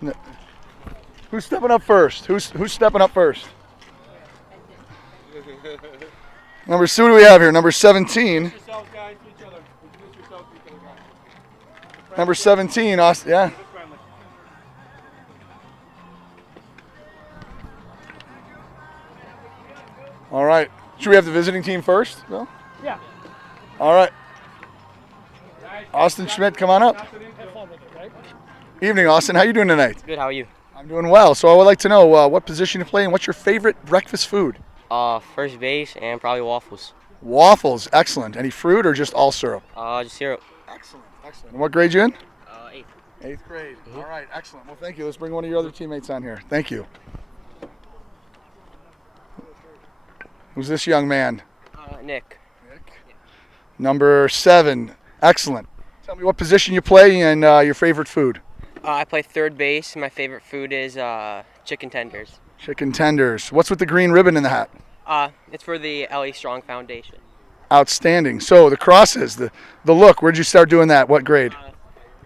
No. Who's stepping up first? Who's stepping up first? Who do we have here? Number 17. Number 17, Austin. Yeah. All right. Should we have the visiting team first? No? Yeah. All right. Austin Schmidt, come on up. Evening, Austin. How you doing tonight? Good. How are you? I'm doing well. So I would like to know what position you play and what's your favorite breakfast food? First base and probably waffles. Waffles. Excellent. Any fruit or just all syrup? Just syrup. Excellent. Excellent. And what grade you in? 8th. 8th grade. All right. Excellent. Well, thank you. Let's bring one of your other teammates on here. Thank you. Who's this young man? Nick. Number 7. Excellent. Tell me what position you play and your favorite food. I play third base. My favorite food is chicken tenders. Chicken tenders. What's with the green ribbon in the hat? It's for the LA Strong Foundation. Outstanding. So the crosses, the look. Where'd you start doing that? What grade?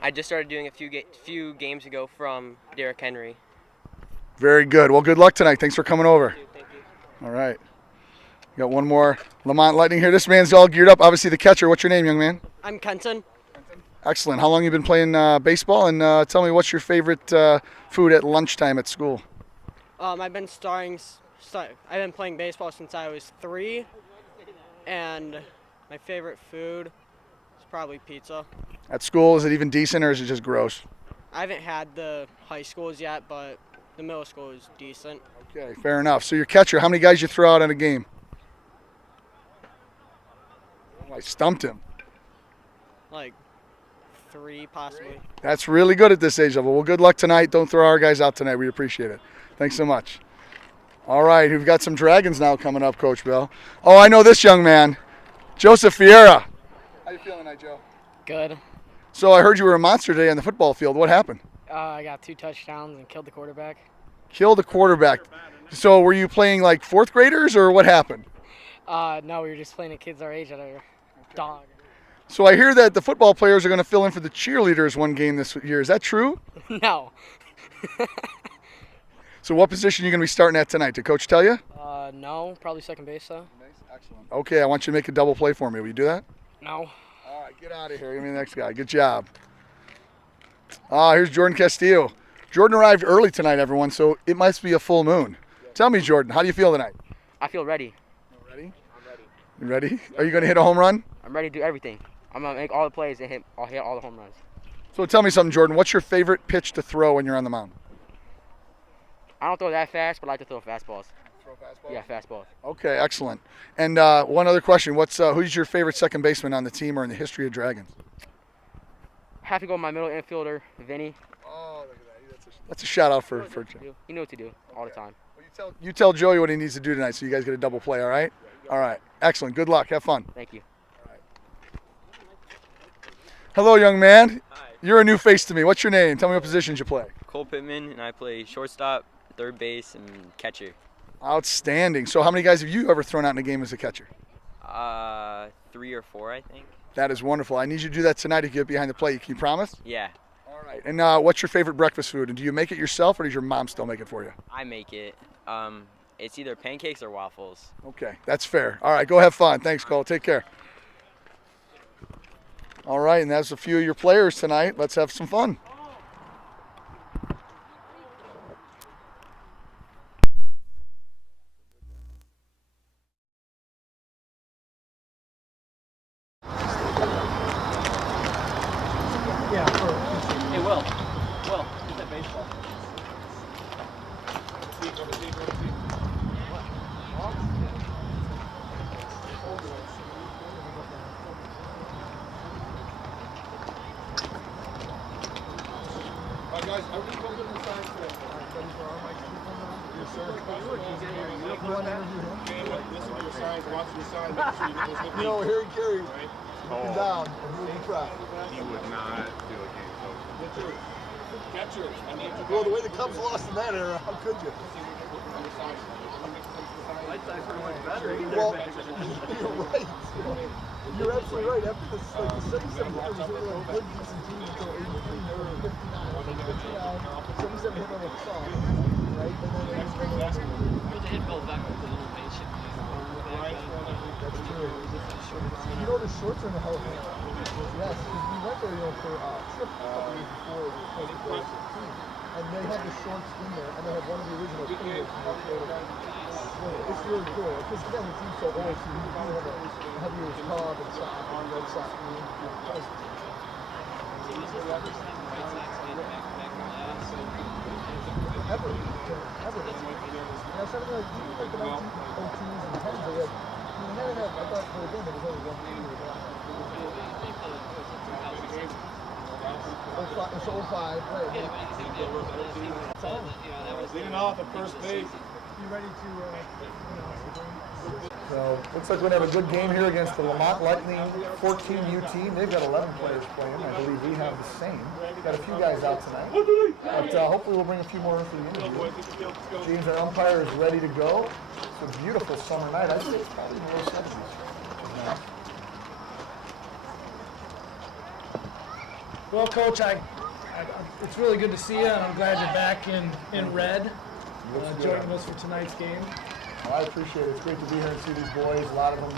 I just started doing a few games ago from Derrick Henry. Very good. Well, good luck tonight. Thanks for coming over. Thank you. All right. Got one more Lemont Lightning here. This man's all geared up. Obviously the catcher. What's your name, young man? I'm Kenton. Excellent. How long have you been playing baseball? And tell me, what's your favorite food at lunchtime at school? I've been I've been playing baseball since I was 3, and my favorite food is probably pizza. At school, is it even decent or is it just gross? I haven't had the high schools yet, but the middle school is decent. Okay, fair enough. So your catcher, how many guys you throw out in a game? Oh, I stumped him. Like 3 possibly. That's really good at this age level. Well, good luck tonight. Don't throw our guys out tonight. We appreciate it. Thanks so much. All right, we've got some Dragons now coming up, Coach Bill. Oh, I know this young man, Joseph Fiera. How you feeling tonight, Joe? Good. So I heard you were a monster today on the football field. What happened? I got 2 touchdowns and killed the quarterback. Killed the quarterback. So were you playing like 4th graders or what happened? No, we were just playing at kids our age that are dog. So I hear that the football players are going to fill in for the cheerleaders one game this year. Is that true? No. So what position are you going to be starting at tonight? Did Coach tell you? No, probably second base though. Excellent. Okay, I want you to make a double play for me. Will you do that? No. All right, get out of here. Give me the next guy. Good job. Here's Jordan Castillo. Jordan arrived early tonight, everyone, so it must be a full moon. Tell me, Jordan, how do you feel tonight? I feel ready. Ready? I'm ready. You ready? Are you going to hit a home run? I'm ready to do everything. I'm going to make all the plays and I'll hit all the home runs. So tell me something, Jordan. What's your favorite pitch to throw when you're on the mound? I don't throw that fast, but I like to throw fastballs. Throw fastballs? Yeah, fastballs. Okay, excellent. And one other question. Who's your favorite second baseman on the team or in the history of Dragons? Have to go with my middle infielder, Vinny. Oh, look at that. That's a shout out for Joe. You know what to do all the time. Well, you tell Joey what he needs to do tonight so you guys get a double play, all right? All right. Excellent. Good luck. Have fun. Thank you. All right. Hello, young man. Hi. You're a new face to me. What's your name? Tell me what positions you play. Cole Pittman, and I play shortstop, third base, and catcher. Outstanding. So how many guys have you ever thrown out in a game as a catcher? 3 or 4, I think. That is wonderful. I need you to do that tonight if you get behind the plate. Can you promise? Yeah, All right. And what's your favorite breakfast food? And do you make it yourself or does your mom still make it for you? I make it. It's either pancakes or waffles. Okay, that's fair. All right, go have fun. Thanks, Cole. Take care. All right, and that's a few of your players tonight. Let's have some fun. Hey, Will, get that baseball. All right, guys, are we going to the signs today? Ready for our mic? Yes, sir. You want to interview him? Listen to your signs, watch your signs, make sure you get those You know, Harry Carey, looking down, and moving track. He would not do a game coach. Catchers. Well, the way the Cubs lost in that era, how could you? Well, you're right. You're absolutely right. After the 77 years, we were a good, decent team until 83. They were 59. 79, 77, it's soft, right? And then they just bring it up. That's true. You know the shorts are in the Hall of Fame. Yes, because we went there, for a trip a couple years before we played the first team. And they had the shorts in there, and they had one of the original fingers from the photo. It's really cool. Because again, the team's so old, so you do have a heavier hub and stuff, and red sock. Ever. Yeah, something like, even like the 1902s and 10s, they had, they never had, I thought for the game there was only one finger. It's 05, right. Leading off at first base. You ready to, So, looks like we're going to have a good game here against the Lemont Lightning 14U team. They've got 11 players playing. I believe we have the same. Got a few guys out tonight. But hopefully we'll bring a few more in for the interview. James, our umpire, is ready to go. It's a beautiful summer night. I'd say it's probably in the low 70s. Which is nice. Well, Coach, it's really good to see you, and I'm glad you're back in red, joining us for tonight's game. Well, I appreciate it. It's great to be here and see these boys. A lot of them,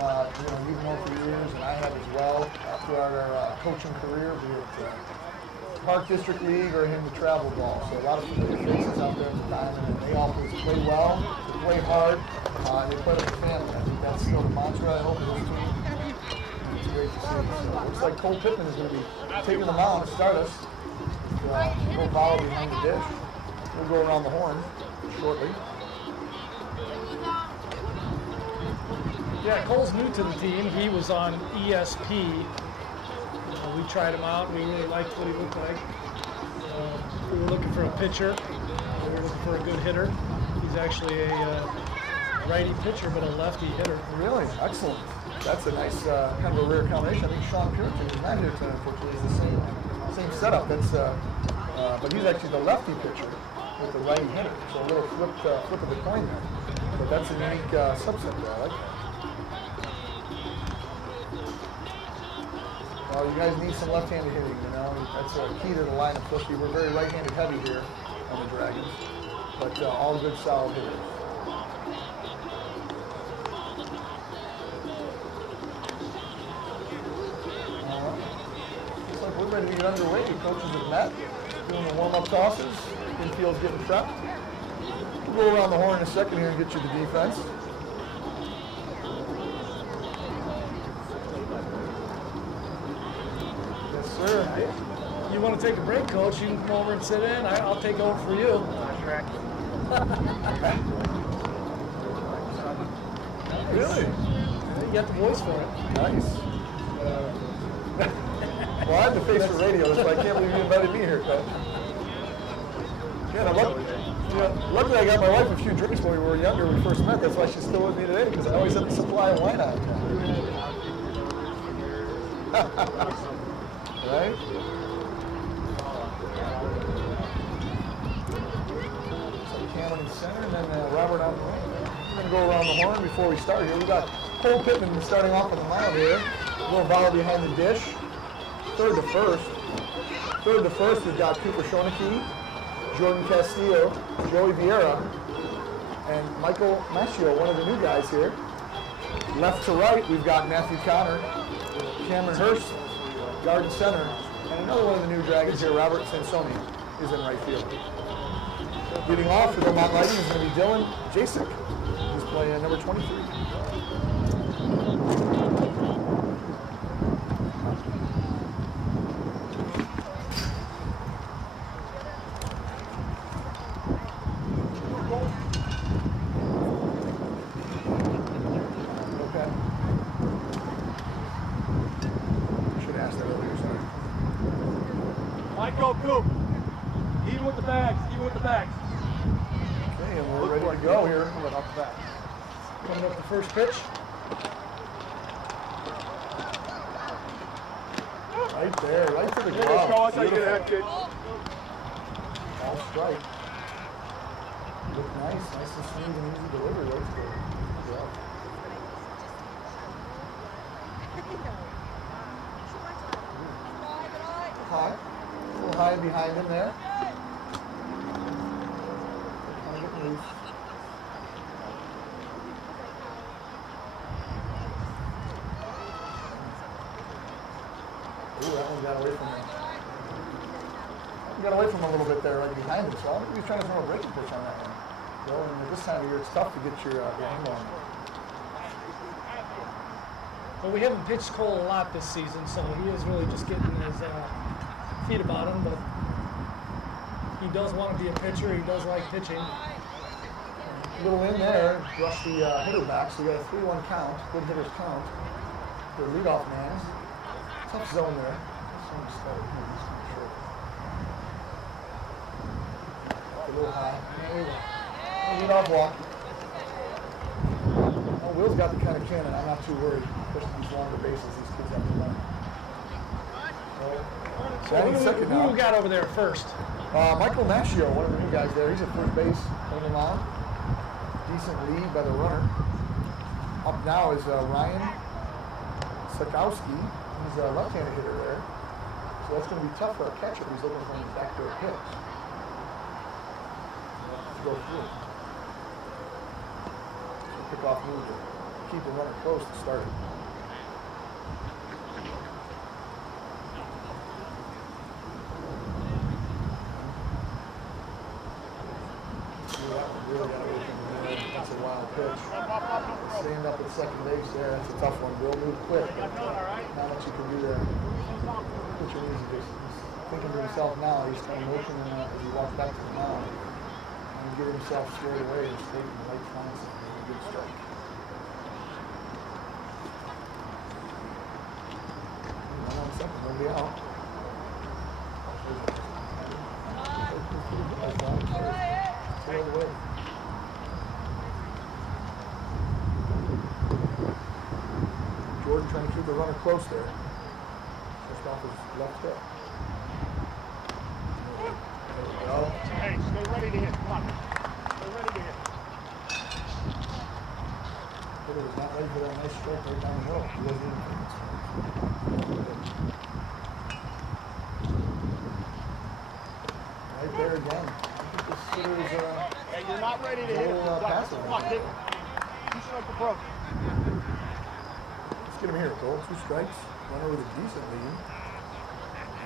you've known for years, and I have as well throughout our coaching career, be it Park District League or in the travel ball. So a lot of familiar faces out there at the Diamond, and they all play well, they play hard, and they play like a family. I think that's still the mantra, I hope, of this team. It's great to see. So looks like Cole Pittman is going to be taking the mound to start us. We'll follow behind the dish. We'll go around the horn shortly. Yeah, Cole's new to the team. He was on ESP. We tried him out. We really liked what he looked like. We were looking for a pitcher. We were looking for a good hitter. He's actually a righty pitcher, but a lefty hitter. Really? Excellent. That's a nice kind of a rare combination. I think Sean Puritan, who's not here tonight, unfortunately, is the same setup. That's but he's actually the lefty pitcher with the righty hitter. So a little flip of the coin there. But that's a unique subset there. I like that. Well, you guys need some left-handed hitting, That's a key to the lineup, especially we're very right-handed heavy here on the Dragons. But all good, solid hitters. Looks like we're ready to get underway. The coaches have met, doing the warm-up tosses. Infield's getting prepped. We'll go around the horn in a second here and get you the defense. Sir. You want to take a break, Coach? You can come over and sit in. I'll take over for you. Really? You got the voice for it. Nice. Well, I have the face for radio, so I can't believe you invited me here, Coach. Yeah, luckily I got my wife a few drinks when we were younger when we first met. That's why she's still with me today, because I always have a supply of wine out. Right? So Cameron in center, and then Robert on the wing. We're going to go around the horn before we start here. We've got Cole Pittman starting off on the mound here. Little volley behind the dish. Third to first, we've got Cooper Schoeneke, Jordan Castillo, Joey Vieira, and Michael Maschio, one of the new guys here. Left to right, we've got Matthew Connor, Cameron Hurst, Garden Center, and another one of the new Dragons here, Robert Sansoni, is in right field. Leading off for the Lemont Lightning is going to be Dylan Jasek, who's playing number 23. Okay, and we're ready to go here. Coming up the first pitch. Right there, right to the glove. Beautiful. All strike. Look nice and smooth and easy delivery right to the glove. High. A little high behind him there. got away from him a little bit there, right behind him. So I think he was trying to throw a breaking pitch on that one. Well, and at this time of year, it's tough to get your handle on it. Well, we haven't pitched Cole a lot this season, so he is really just getting his feet about him. But he does want to be a pitcher. He does like pitching. A little in there, rush the hitter back. So we got a 3-1 count. Good hitters count. The leadoff man. Tough zone there. A little high. Leadoff walk. Oh, Will's got the kind of cannon. I'm not too worried. Especially these longer bases these kids have to run. Batting second now. Who we got over there first? Michael Mascio, one of the new guys there. He's at first base on the mound. Decent lead by the runner. Up now is Ryan Sakowski. He's a left-handed hitter there. So that's going to be tough for a catcher who's looking for his backdoor pitch. Let's go through. So pick off move to keep the runner close to start it. Really got to open the head. That's a wild pitch. Stand up at second base there. That's a tough one. Will move quick. But not much you can do there. Pitcher needs to just thinking to himself now. He's kind of looking as he walks back to the mound and get himself squared away and straight in the right flanks and make a good strike. One on second, nobody out. Throw it away. Jordan trying to keep the runner close there. Just off his left hip. There we go. Hey, stay ready to hit. Come on. Stay ready to hit. Hitter was not ready for that nice strike right down the middle. He wasn't even thinking. Right there again. I think this hitter is Hey, you're not ready to hit. passive. Come on, hit. You should like the pro. Let's get him here, Cole. 2 strikes. Runner with a decent lead.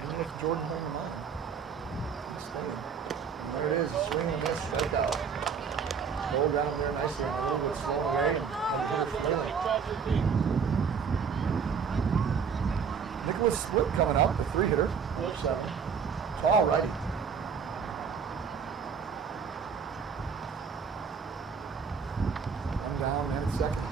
And with Jordan home in line. Staying. And there it is. Swing and a miss. Strikeout. Cole got him there nicely. A little bit slow away. And the hitter flailing. Nicholas Split coming up. The 3-hitter. 4-7. Tall righty. One down and at second.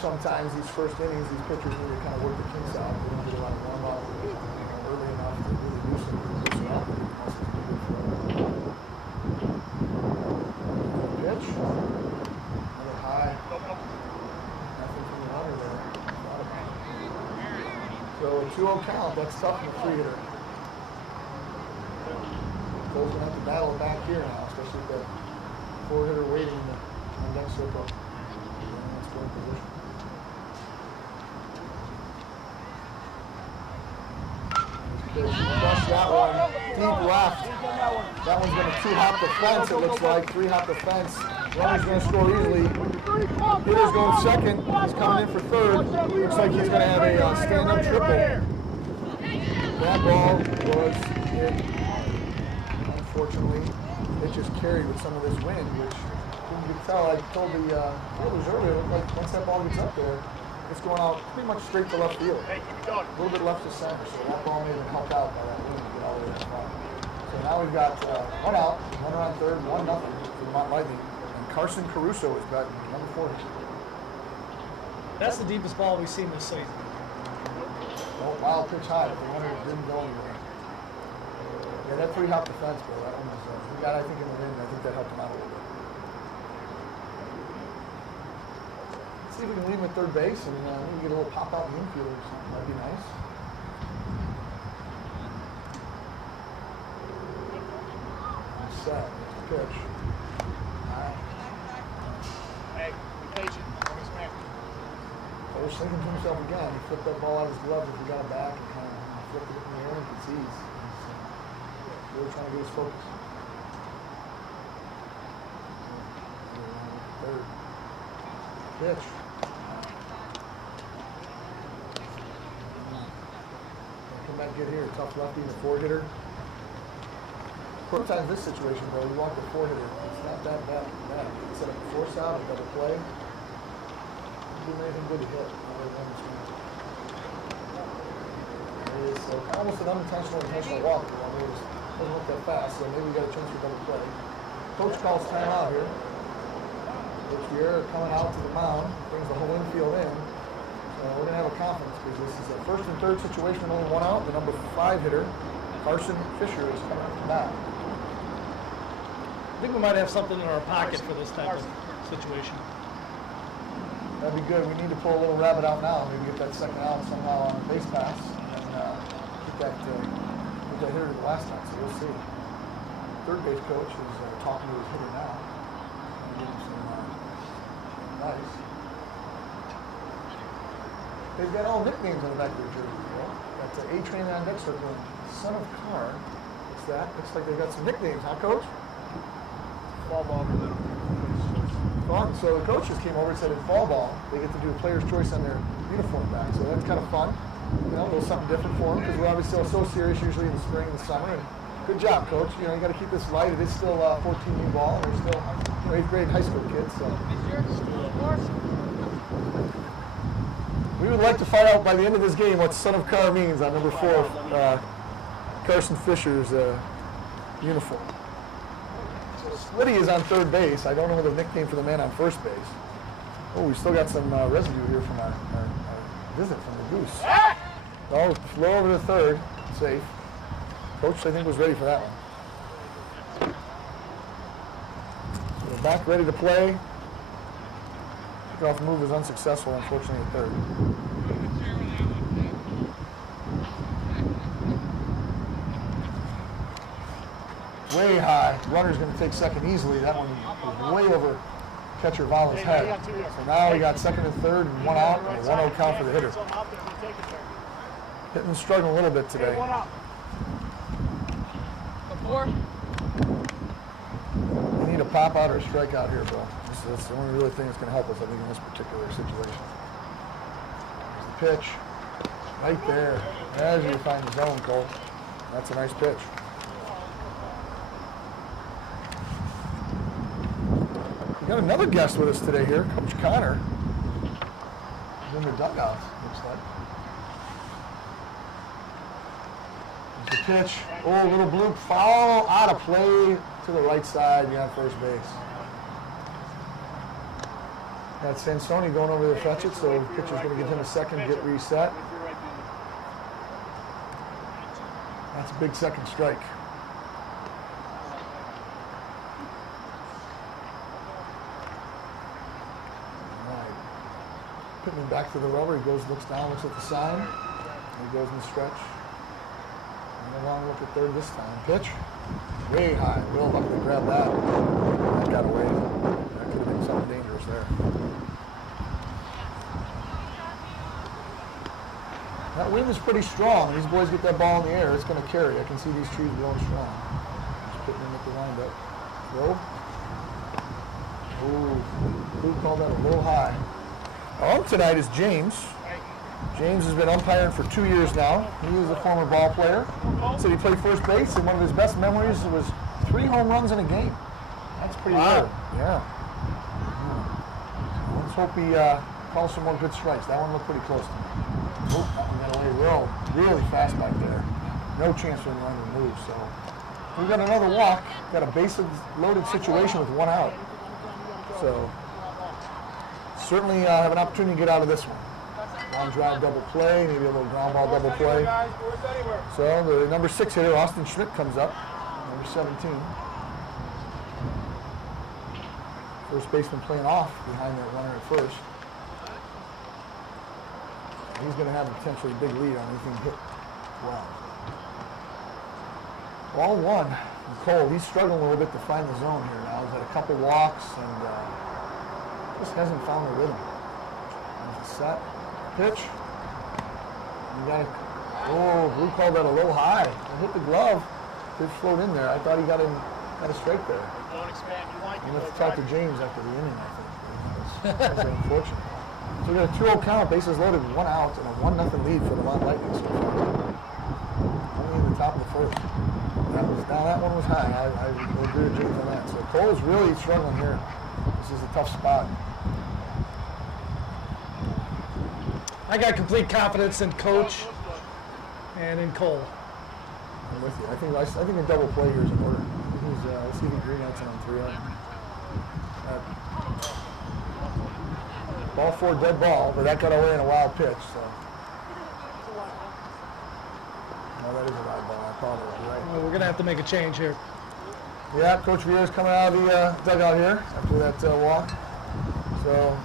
Sometimes these first innings, these pitchers need to kind of work the kinks out. They don't get a lot of warm up early enough to really loosen up. Pitch. Another high. Nothing from the runner there. So a 2-0 count. That's tough in the 3-hitter. Cole's going to have to battle back here now, especially with the 4-hitter waiting in the on-deck circle. Let's go in position. Crush that one deep left. That one's going to 2-hop the fence, it looks like. 3-hop the fence. Runner's going to score easily. Hitter's going second. He's coming in for third. Looks like he's going to have a stand-up triple. That ball was hit. Unfortunately, it just carried with some of this wind, which you can tell. I told the fielders earlier, like once that ball gets up there, it's going out pretty much straight to left field. A little bit left to center, so that ball may have been helped out by that wind to get all the way to the front. So now we've got 1 out, runner on third, 1-0 for the Mont Lightning. And Carson Caruso is batting number 40. That's the deepest ball we've seen this season. Oh, wild pitch high, but the runner didn't go anywhere. Yeah, that 3-hop the fence, bro. That one was, we got, I think, in the wind. I think that helped him out a little bit. See if we can leave him at third base and maybe get a little pop out in the infield or something. That'd be nice. Set. Pitch. All right. Hey, be patient. Don't expect. Cole's thinking to himself again. He flipped that ball out of his glove if he got it back and kind of flipped it in the air and could see. He's really trying to get his focus. Pitch. Come back, get here. Tough lefty and a four-hitter. Sometimes this situation, though, you want the four-hitter. It's not that bad. Instead of a force out, a double play. Don't do anything good to hit. It is almost an unintentional intentional walk. I mean, it doesn't look that fast, so maybe we got a chance for double play. Coach calls timeout here. Coach Pierre coming out to the mound, brings the whole infield in. So we're going to have a confidence because this is a first and third situation with only one out. The number 5 hitter, Carson Fisher, is coming up to bat. I think we might have something in our pocket for this type of situation. That'd be good. We need to pull a little rabbit out now. Maybe get that second out somehow on a base pass and get that hitter to the last time. So we'll see. Third base coach is talking to his hitter now. Give him some advice. They've got all nicknames on the back of their jersey. Got the A-Train on next circle. Son of Car. What's that? Looks like they got some nicknames, huh, Coach? Fall ball for them. Fun. So the coaches came over and said in fall ball, they get to do a player's choice on their uniform back. So that's kind of fun. You know, a little something different for them because we're obviously so serious usually in the spring and the summer. And good job, Coach. You know, you got to keep this light. It is still 14U ball, and we're still 8th grade high school kids. So we would like to find out by the end of this game what Son of Car means on number 4, Carson Fisher's uniform. So Splitty is on third base. I don't know the nickname for the man on first base. Oh, we still got some residue here from our visit from the Goose. Oh, flow over to third. Safe. Coach, I think, was ready for that one. So we're back ready to play. Kickoff move was unsuccessful, unfortunately, at third. Way high. Runner's going to take second easily. That one was way over catcher Vollin's head. So now we got second and third and one out and a 1-0 count for the hitter. Hitting and struggling a little bit today. We need a pop out or a strikeout here, Bill. That's the only really thing that's going to help us, I think, in this particular situation. There's the pitch. Right there. As you find the zone, Cole. That's a nice pitch. We got another guest with us today here, Coach Connor. He's in the dugout, looks like. There's the pitch. Oh, little bloop foul out of play to the right side beyond first base. Got Sansoni going over to fetch it, so the pitcher's going to give him a second, get reset. That's a big second strike. All right. Putting him back to the rubber, he goes, looks down, looks at the sign. He goes in the stretch. And a long look at third this time. Pitch. Way high. Real lucky to grab that. That got away. That could have been something dangerous there. That wind is pretty strong. These boys get that ball in the air, it's going to carry. I can see these trees blowing strong. Just putting them at the windup. Throw. Ooh, who called that a little high? On tonight is James. James has been umpiring for 2 years now. He is a former ball player. Said he played first base, and one of his best memories was 3 home runs in a game. That's pretty rare. Yeah. Let's hope he calls some more good strikes. That one looked pretty close to me. Oh, that one got away really fast back there. No chance for him to run and move. So we've got another walk. Got a bases-loaded situation with 1 out. So certainly have an opportunity to get out of this one. Long drive double play, maybe a little ground ball double play. So the number 6 hitter, Austin Schmidt, comes up. Number 17. First baseman playing off behind that runner at first. He's going to have a potentially big lead on anything hit well. Ball 1. And Cole, he's struggling a little bit to find the zone here now. He's had a couple walks and just hasn't found the rhythm. There's a set. Pitch. You got Blue called that a little high. It hit the glove. It float in there. I thought he got a strike there. We'll have to talk to James after the inning, I think. That's unfortunate. So we got a 2-0 count, bases loaded, 1 out, and a 1-0 lead for the Lemont Lightning so far. Only in the top of the first. That one was high. I will agree with James on that. So Cole's really struggling here. This is a tough spot. I got complete confidence in Coach and in Cole. I'm with you. I think a double play here is in order. Let's see if he green outs on 3-0. Ball 4, dead ball, but that got away in a wild pitch. So. No, that is a wild ball. I apologize. You're right. Well, we're going to have to make a change here. Yeah, Coach Vieira's coming out of the dugout here after that walk. So,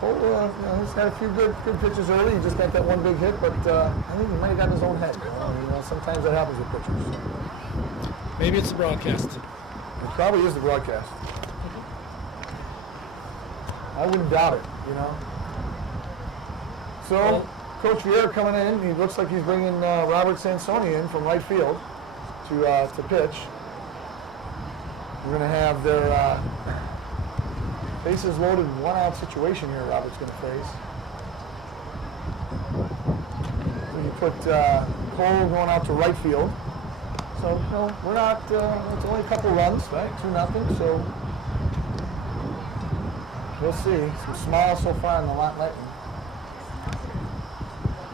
he's had a few good pitches early. He just got that one big hit, but I think he might have gotten his own head. Sometimes that happens with pitchers. Maybe it's the broadcast. It probably is the broadcast. I wouldn't doubt it, So, Coach Vieira coming in. He looks like he's bringing Robert Sansoni in from right field to pitch. We're going to have their bases loaded, 1-out situation here. Robert's going to face. So you put Cole going out to right field. So we're not. It's only a couple runs, right? 2-0. So we'll see. Some smiles so far in the Lightning.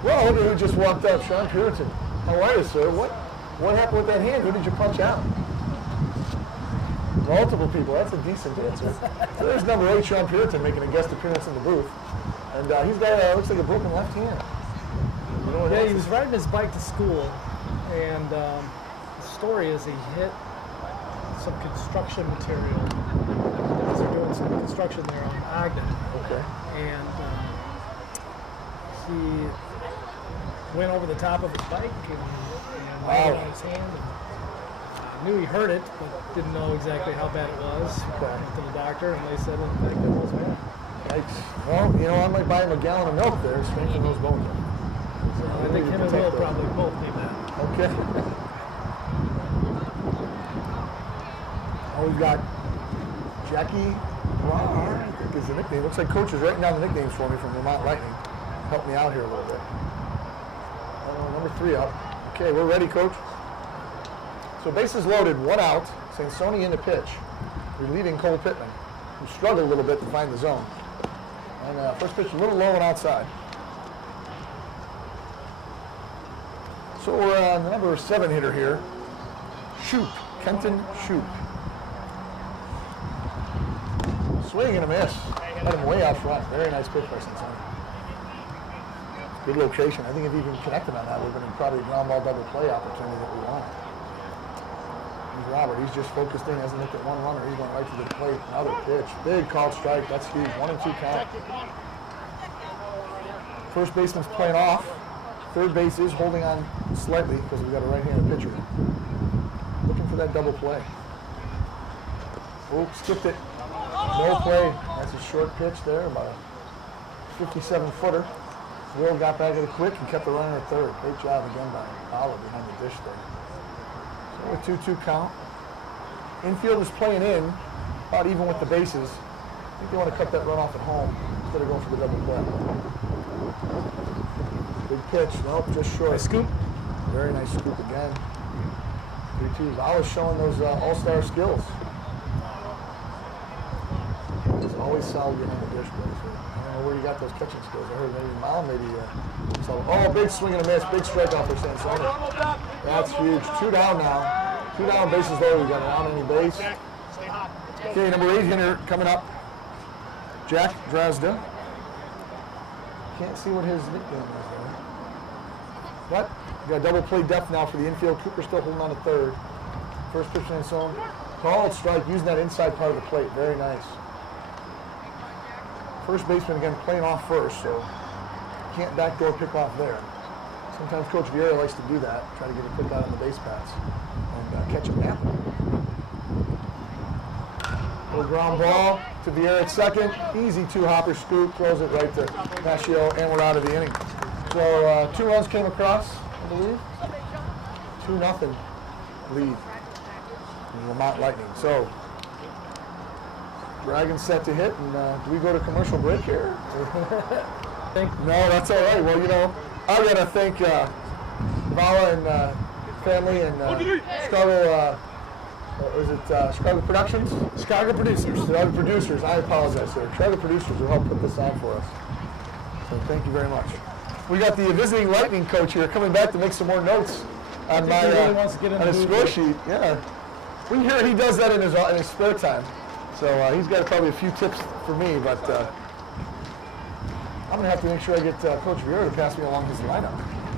Well, look at who just walked up, Sean Puritan. How are you, sir? What happened with that hand? Who did you punch out? Multiple people. That's a decent answer. So there's number 8, Sean Puritan, making a guest appearance in the booth, and he's got looks like a broken left hand. Yeah, he was riding his bike to school, and the story is he hit some construction material because they're doing some construction there on Ogden. Okay. And he went over the top of his bike and landed on his hand. And knew he hurt it, but didn't know exactly how bad it was. Went to the doctor, and they said, in fact, it was bad. Yikes. Well, I might buy him a gallon of milk there, strengthen those bones. So I think him and Will probably both need that. Okay. We've got Jackie Ron, I think is the nickname. Looks like Coach is writing down the nicknames for me from Vermont Lightning. Help me out here a little bit. Number 3 up. Okay, we're ready, Coach. So bases loaded, 1 out. Sansoni in the pitch, relieving Cole Pittman, who struggled a little bit to find the zone. And first pitch a little low and outside. So we're on the number 7 hitter here, Shoop, Kenton Shoop. Swing and a miss. Got him way out front. Very nice pitch by Sansoni. Good location. I think if he even connected on that, would have been probably a ground ball double play opportunity that we want. Here's Robert. He's just focused in. Hasn't looked at one runner. He's going right to the plate. Another pitch. Big called strike. That's huge. 1-2 count. First baseman's playing off. Third base is holding on slightly because we've got a right-handed pitcher. Looking for that double play. Oh, skipped it. No play. That's a short pitch there, about a 57-footer. Will got back at it quick and kept the runner at third. Great job again by Olive behind the dish there. So a 2-2 count. Infield is playing in, about even with the bases. I think they want to cut that run off at home instead of going for the double play. Big pitch, nope, just short. Nice scoop. Very nice scoop again. 3-2. Olive showing those all-star skills. He's always solid behind the dish, but I don't know where you got those catching skills. I heard maybe Mile, maybe solid. Oh, big swing and a miss. Big strikeout for Sansoni. That's huge. 2 down now. 2 down, bases loaded. We got an out on any base. Okay, number 8 hitter coming up. Jack Drasda. Can't see what his nickname is there. What? We got double play depth now for the infield. Cooper still holding on to third. First pitch in his zone. Called strike, using that inside part of the plate. Very nice. First baseman again playing off first, so can't backdoor pick off there. Sometimes Coach Vieira likes to do that, try to get a quick out on the base paths and catch him napping. Little ground ball to Vieira at second. Easy 2-hopper scoop, throws it right to Mascio, and we're out of the inning. So 2 runs came across, I believe. 2-0 lead in Lemont Lightning. So Dragons set to hit, and do we go to commercial break here? No, that's all right. Well, you know, I gotta thank Vala and family and Chicago. Is it Chicago Productions? Chicago Producers. Chicago Producers. I apologize, sir. Chicago Producers will help put this on for us. So thank you very much. We got the visiting Lightning coach here coming back to make some more notes on my he really wants to get in on the his booth. score sheet. Yeah, we hear he does that in his spare time. So he's got probably a few tips for me, but I'm gonna have to make sure I get Coach Vieira to pass me along his lineup.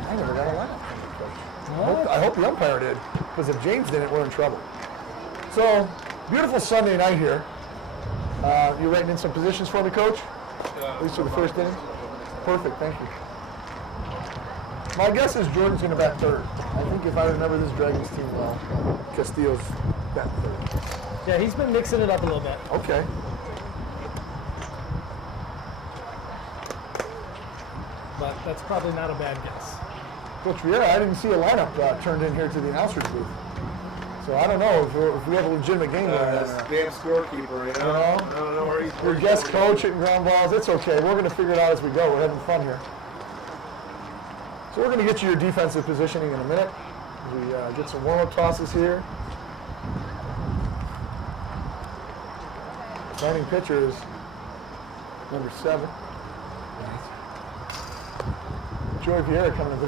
I never got a lineup from the coach. I hope the umpire did, because if James didn't, we're in trouble. So beautiful Sunday night here. You writing in some positions for me, Coach? At least for the first inning. Perfect, thank you. My guess is Jordan's going to bat third. I think if I remember this Dragons team well, Castillo's bat third. Yeah, he's been mixing it up a little bit. Okay. But that's probably not a bad guess. Coach Vieira, I didn't see a lineup turned in here to the announcer's booth. So I don't know if we have a legitimate game going on. Damn scorekeeper, you know? I don't know where he's Your guest coach hitting ground balls, it's okay. We're going to figure it out as we go. We're having fun here. So we're going to get you your defensive positioning in a minute. We get some warm-up tosses here. Starting pitcher is number 7. Joey Vieira coming to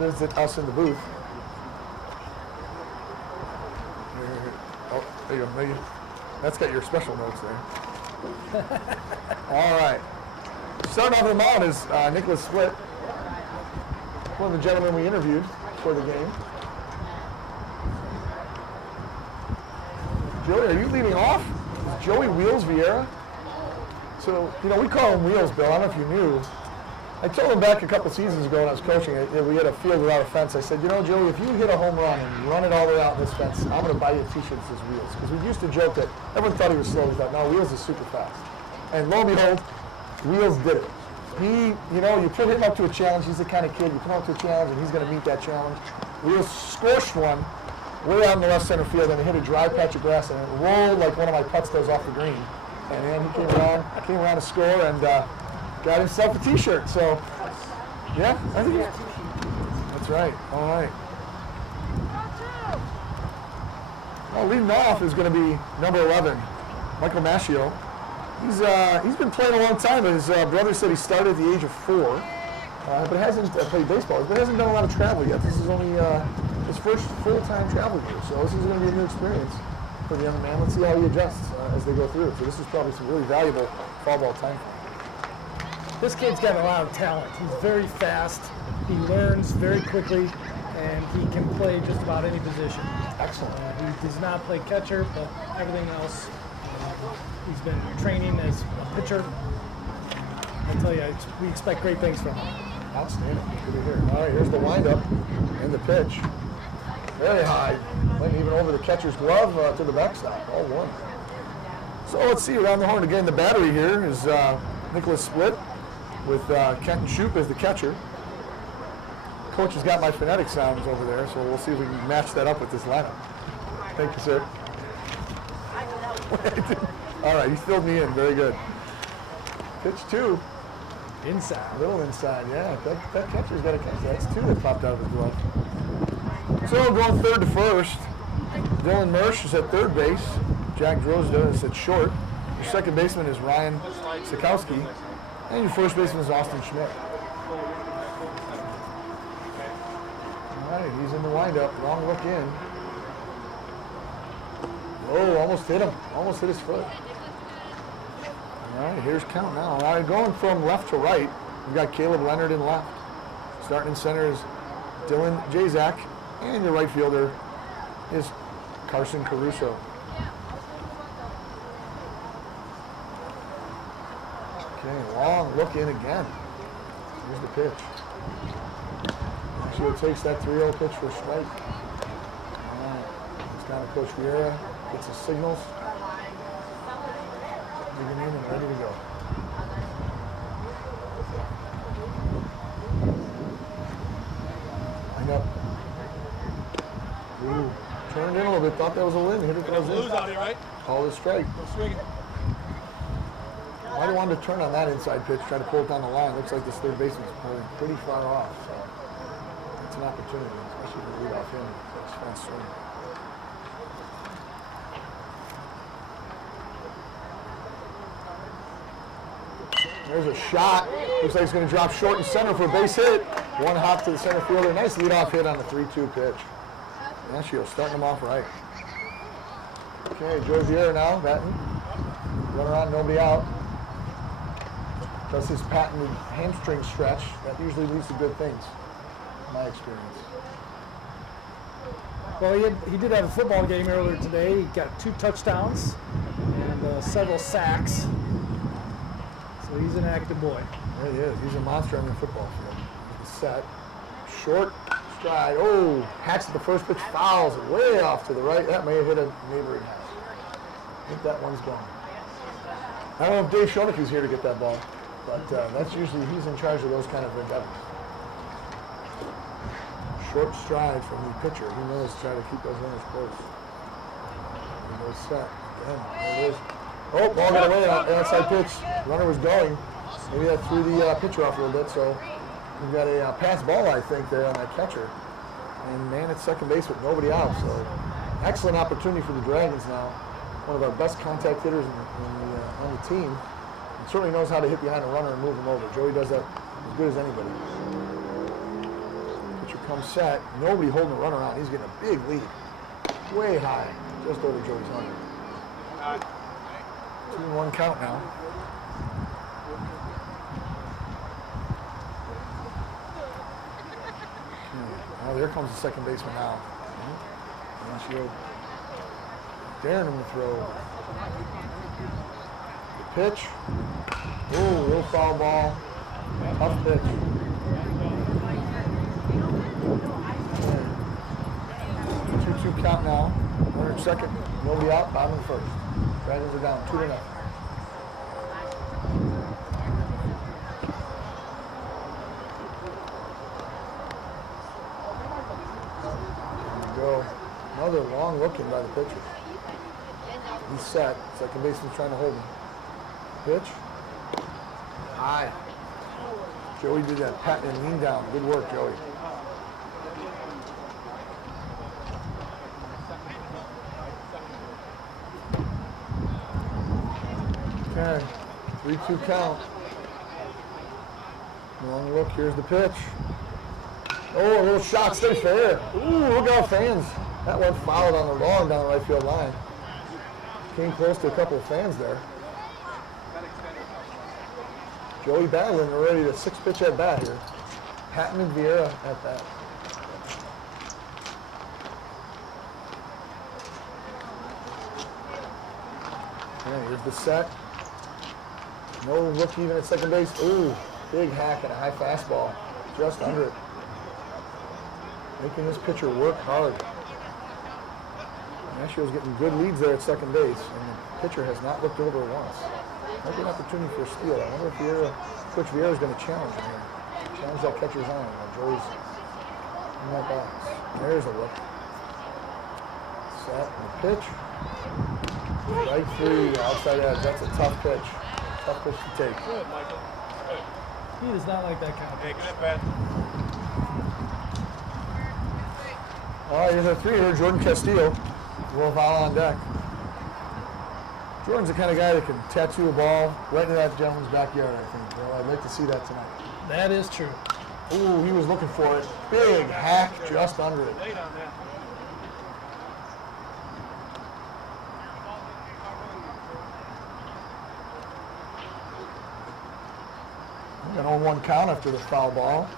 visit us in the booth. Oh, there you go. There you, that's got your special notes there. All right. Starting off the mound is Nicholas Split, one of the gentlemen we interviewed for the game. Joey, are you leading off? Is Joey Wheels Vieira? So, you know, we call him Wheels, Bill. I don't know if you knew. I told him back a couple seasons ago when I was coaching, we had a field without a fence. I said, you know, Joey, if you hit a home run and run it all the way out in this fence, I'm going to buy you a t-shirt that says Wheels. Because we used to joke that everyone thought he was slow. We thought, no, Wheels is super fast. And lo and behold, Wheels did it. He, you know, you put him up to a challenge. He's the kind of kid, you put him up to a challenge and he's going to meet that challenge. Wheels scorched one way out in the left center field and hit a dry patch of grass and it rolled like one of my putts does off the green. And then he came around to score and got himself a t-shirt. So, yeah, I think that's right. All right. Well, leading off is going to be number 11, Michael Maschio. He's been playing a long time. His brother said he started at the age of 4, but hasn't played baseball. But hasn't done a lot of travel yet. This is only his first full-time travel year, so this is going to be a new experience for the young man. Let's see how he adjusts as they go through it. So this is probably some really valuable fall ball time for him. This kid's got a lot of talent. He's very fast. He learns very quickly, and he can play just about any position. Excellent. He does not play catcher, but everything else. He's been training as a pitcher. I tell you, we expect great things from him. Outstanding. Good to hear. All right, here's the windup and the pitch. Very high. Went even over the catcher's glove to the backstop. All one. So let's see, around the horn again. The battery here is Nicholas Split with Kenton Shoup as the catcher. Coach has got my phonetic sounds over there, so we'll see if we can match that up with this lineup. Thank you, sir. All right, he filled me in. Very good. Pitch 2. Inside. A little inside, yeah. That catcher's got a catch. That's 2 that popped out of his glove. So going third to first. Dylan Mersch is at third base. Jack Drozda is at short. Your second baseman is Ryan Sikowski. And your first baseman is Austin Schmidt. All right, he's in the windup. Long look in. Oh, almost hit him. Almost hit his foot. All right, here's count now. All right, going from left to right, we've got Caleb Leonard in left. Starting in center is Dylan Jazak. And your right fielder is Carson Caruso. Okay, long look in again. Here's the pitch. Actually, it takes that 3-0 pitch for a strike. All right, it's down to Coach Vieira. Gets his signals. Digging in and ready to go. Line up. Ooh, turned in a little bit. Thought that was a win. Hit it. That was Lose out here, right? Call it a strike. No swinging. wanted to turn on that inside pitch, try to pull it down the line. Looks like this third baseman's pulling pretty far off, so it's an opportunity, especially to lead off him. That's fast swing. There's a shot. Looks like he's going to drop short and center for a base hit. One hop to the center fielder. Nice leadoff hit on the 3-2 pitch. Nashio starting him off right. Okay, Joe Vieira now batting. Runner on, nobody out. Does his patented hamstring stretch. That usually leads to good things, in my experience. Well, he did have a football game earlier today. He got 2 touchdowns and several sacks. So he's an active boy. Yeah, he is. He's a monster on the football field. He's set. Short stride. Oh, hacks at the first pitch, fouls it way off to the right. That may have hit a neighboring house. I think that one's gone. I don't know if Dave Schoeneke's here to get that ball, but that's usually, he's in charge of those kind of endeavors. Short stride from the pitcher. He knows to try to keep those runners close. He knows set. Again, there it is. Oh, ball got away on the outside pitch. Runner was going. Maybe that threw the pitcher off a little bit, so we've got a pass ball, I think, there on that catcher. And man at second base with nobody out, so excellent opportunity for the Dragons now. One of our best contact hitters on the team. And certainly knows how to hit behind a runner and move him over. Joey does that as good as anybody. Pitcher comes set. Nobody holding the runner out. He's getting a big lead. Way high. Just over Joey's 100. 2-1 count now. Oh, there comes the second baseman now. Nashio daring him to throw. The pitch. Ooh, little foul ball. Tough pitch. 2-2 count now. Runner at second. Nobody out. Bottom of the first. Dragons are down 2-0. Go. Another long look in by the pitcher. He's set. Second baseman's trying to hold him. Pitch. High. Joey did that pat and lean down. Good work, Joey. Okay. 3-2 count. Long look. Here's the pitch. Oh, a little shot, stay fair. Ooh, look out, fans. That one fouled on the long down the right field line. Came close to a couple of fans there. Joey battling already the 6th pitch at bat here. Patton and Vieira at bat. Okay, here's the set. No look even at second base. Ooh, big hack and a high fastball. Just under it. Making this pitcher work hard. Nashio's getting good leads there at second base, and the pitcher has not looked over once. Might be an opportunity for a steal. I wonder if Coach Vieira is going to challenge him here. Challenge that catcher's arm while Joey's in that box. There's a look. Set and the pitch. Right through the outside edge. That's a tough pitch. Tough pitch to take. He does not like that kind of pitch. All right, here's our 3-hitter, Jordan Castillo. Will foul on deck. Jordan's the kind of guy that can tattoo a ball right into that gentleman's backyard, I think. Well, I'd like to see that tonight. That is true. Ooh, he was looking for it. Big hack just under it. An 0-1 count after the foul ball.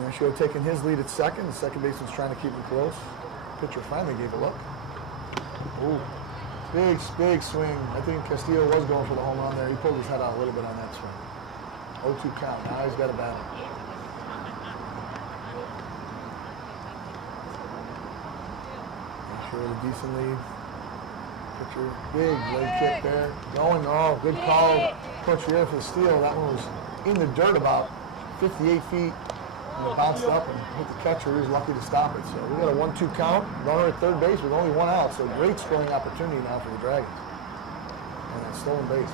Nashio taking his lead at second. The second baseman's trying to keep him close. Pitcher finally gave a look. Ooh, big swing. I think Castillo was going for the home run there. He pulled his head out a little bit on that swing. 0-2 count. Now he's got a battle. Nashio with a decent lead. Pitcher, big leg kick there. Going, oh, good call. Coach Vieira for the steal. That one was in the dirt about 58 feet. And it bounced up and hit the catcher. He was lucky to stop it. So we got a 1-2 count. Runner at third base with only one out. So great scoring opportunity now for the Dragons. And a stolen base.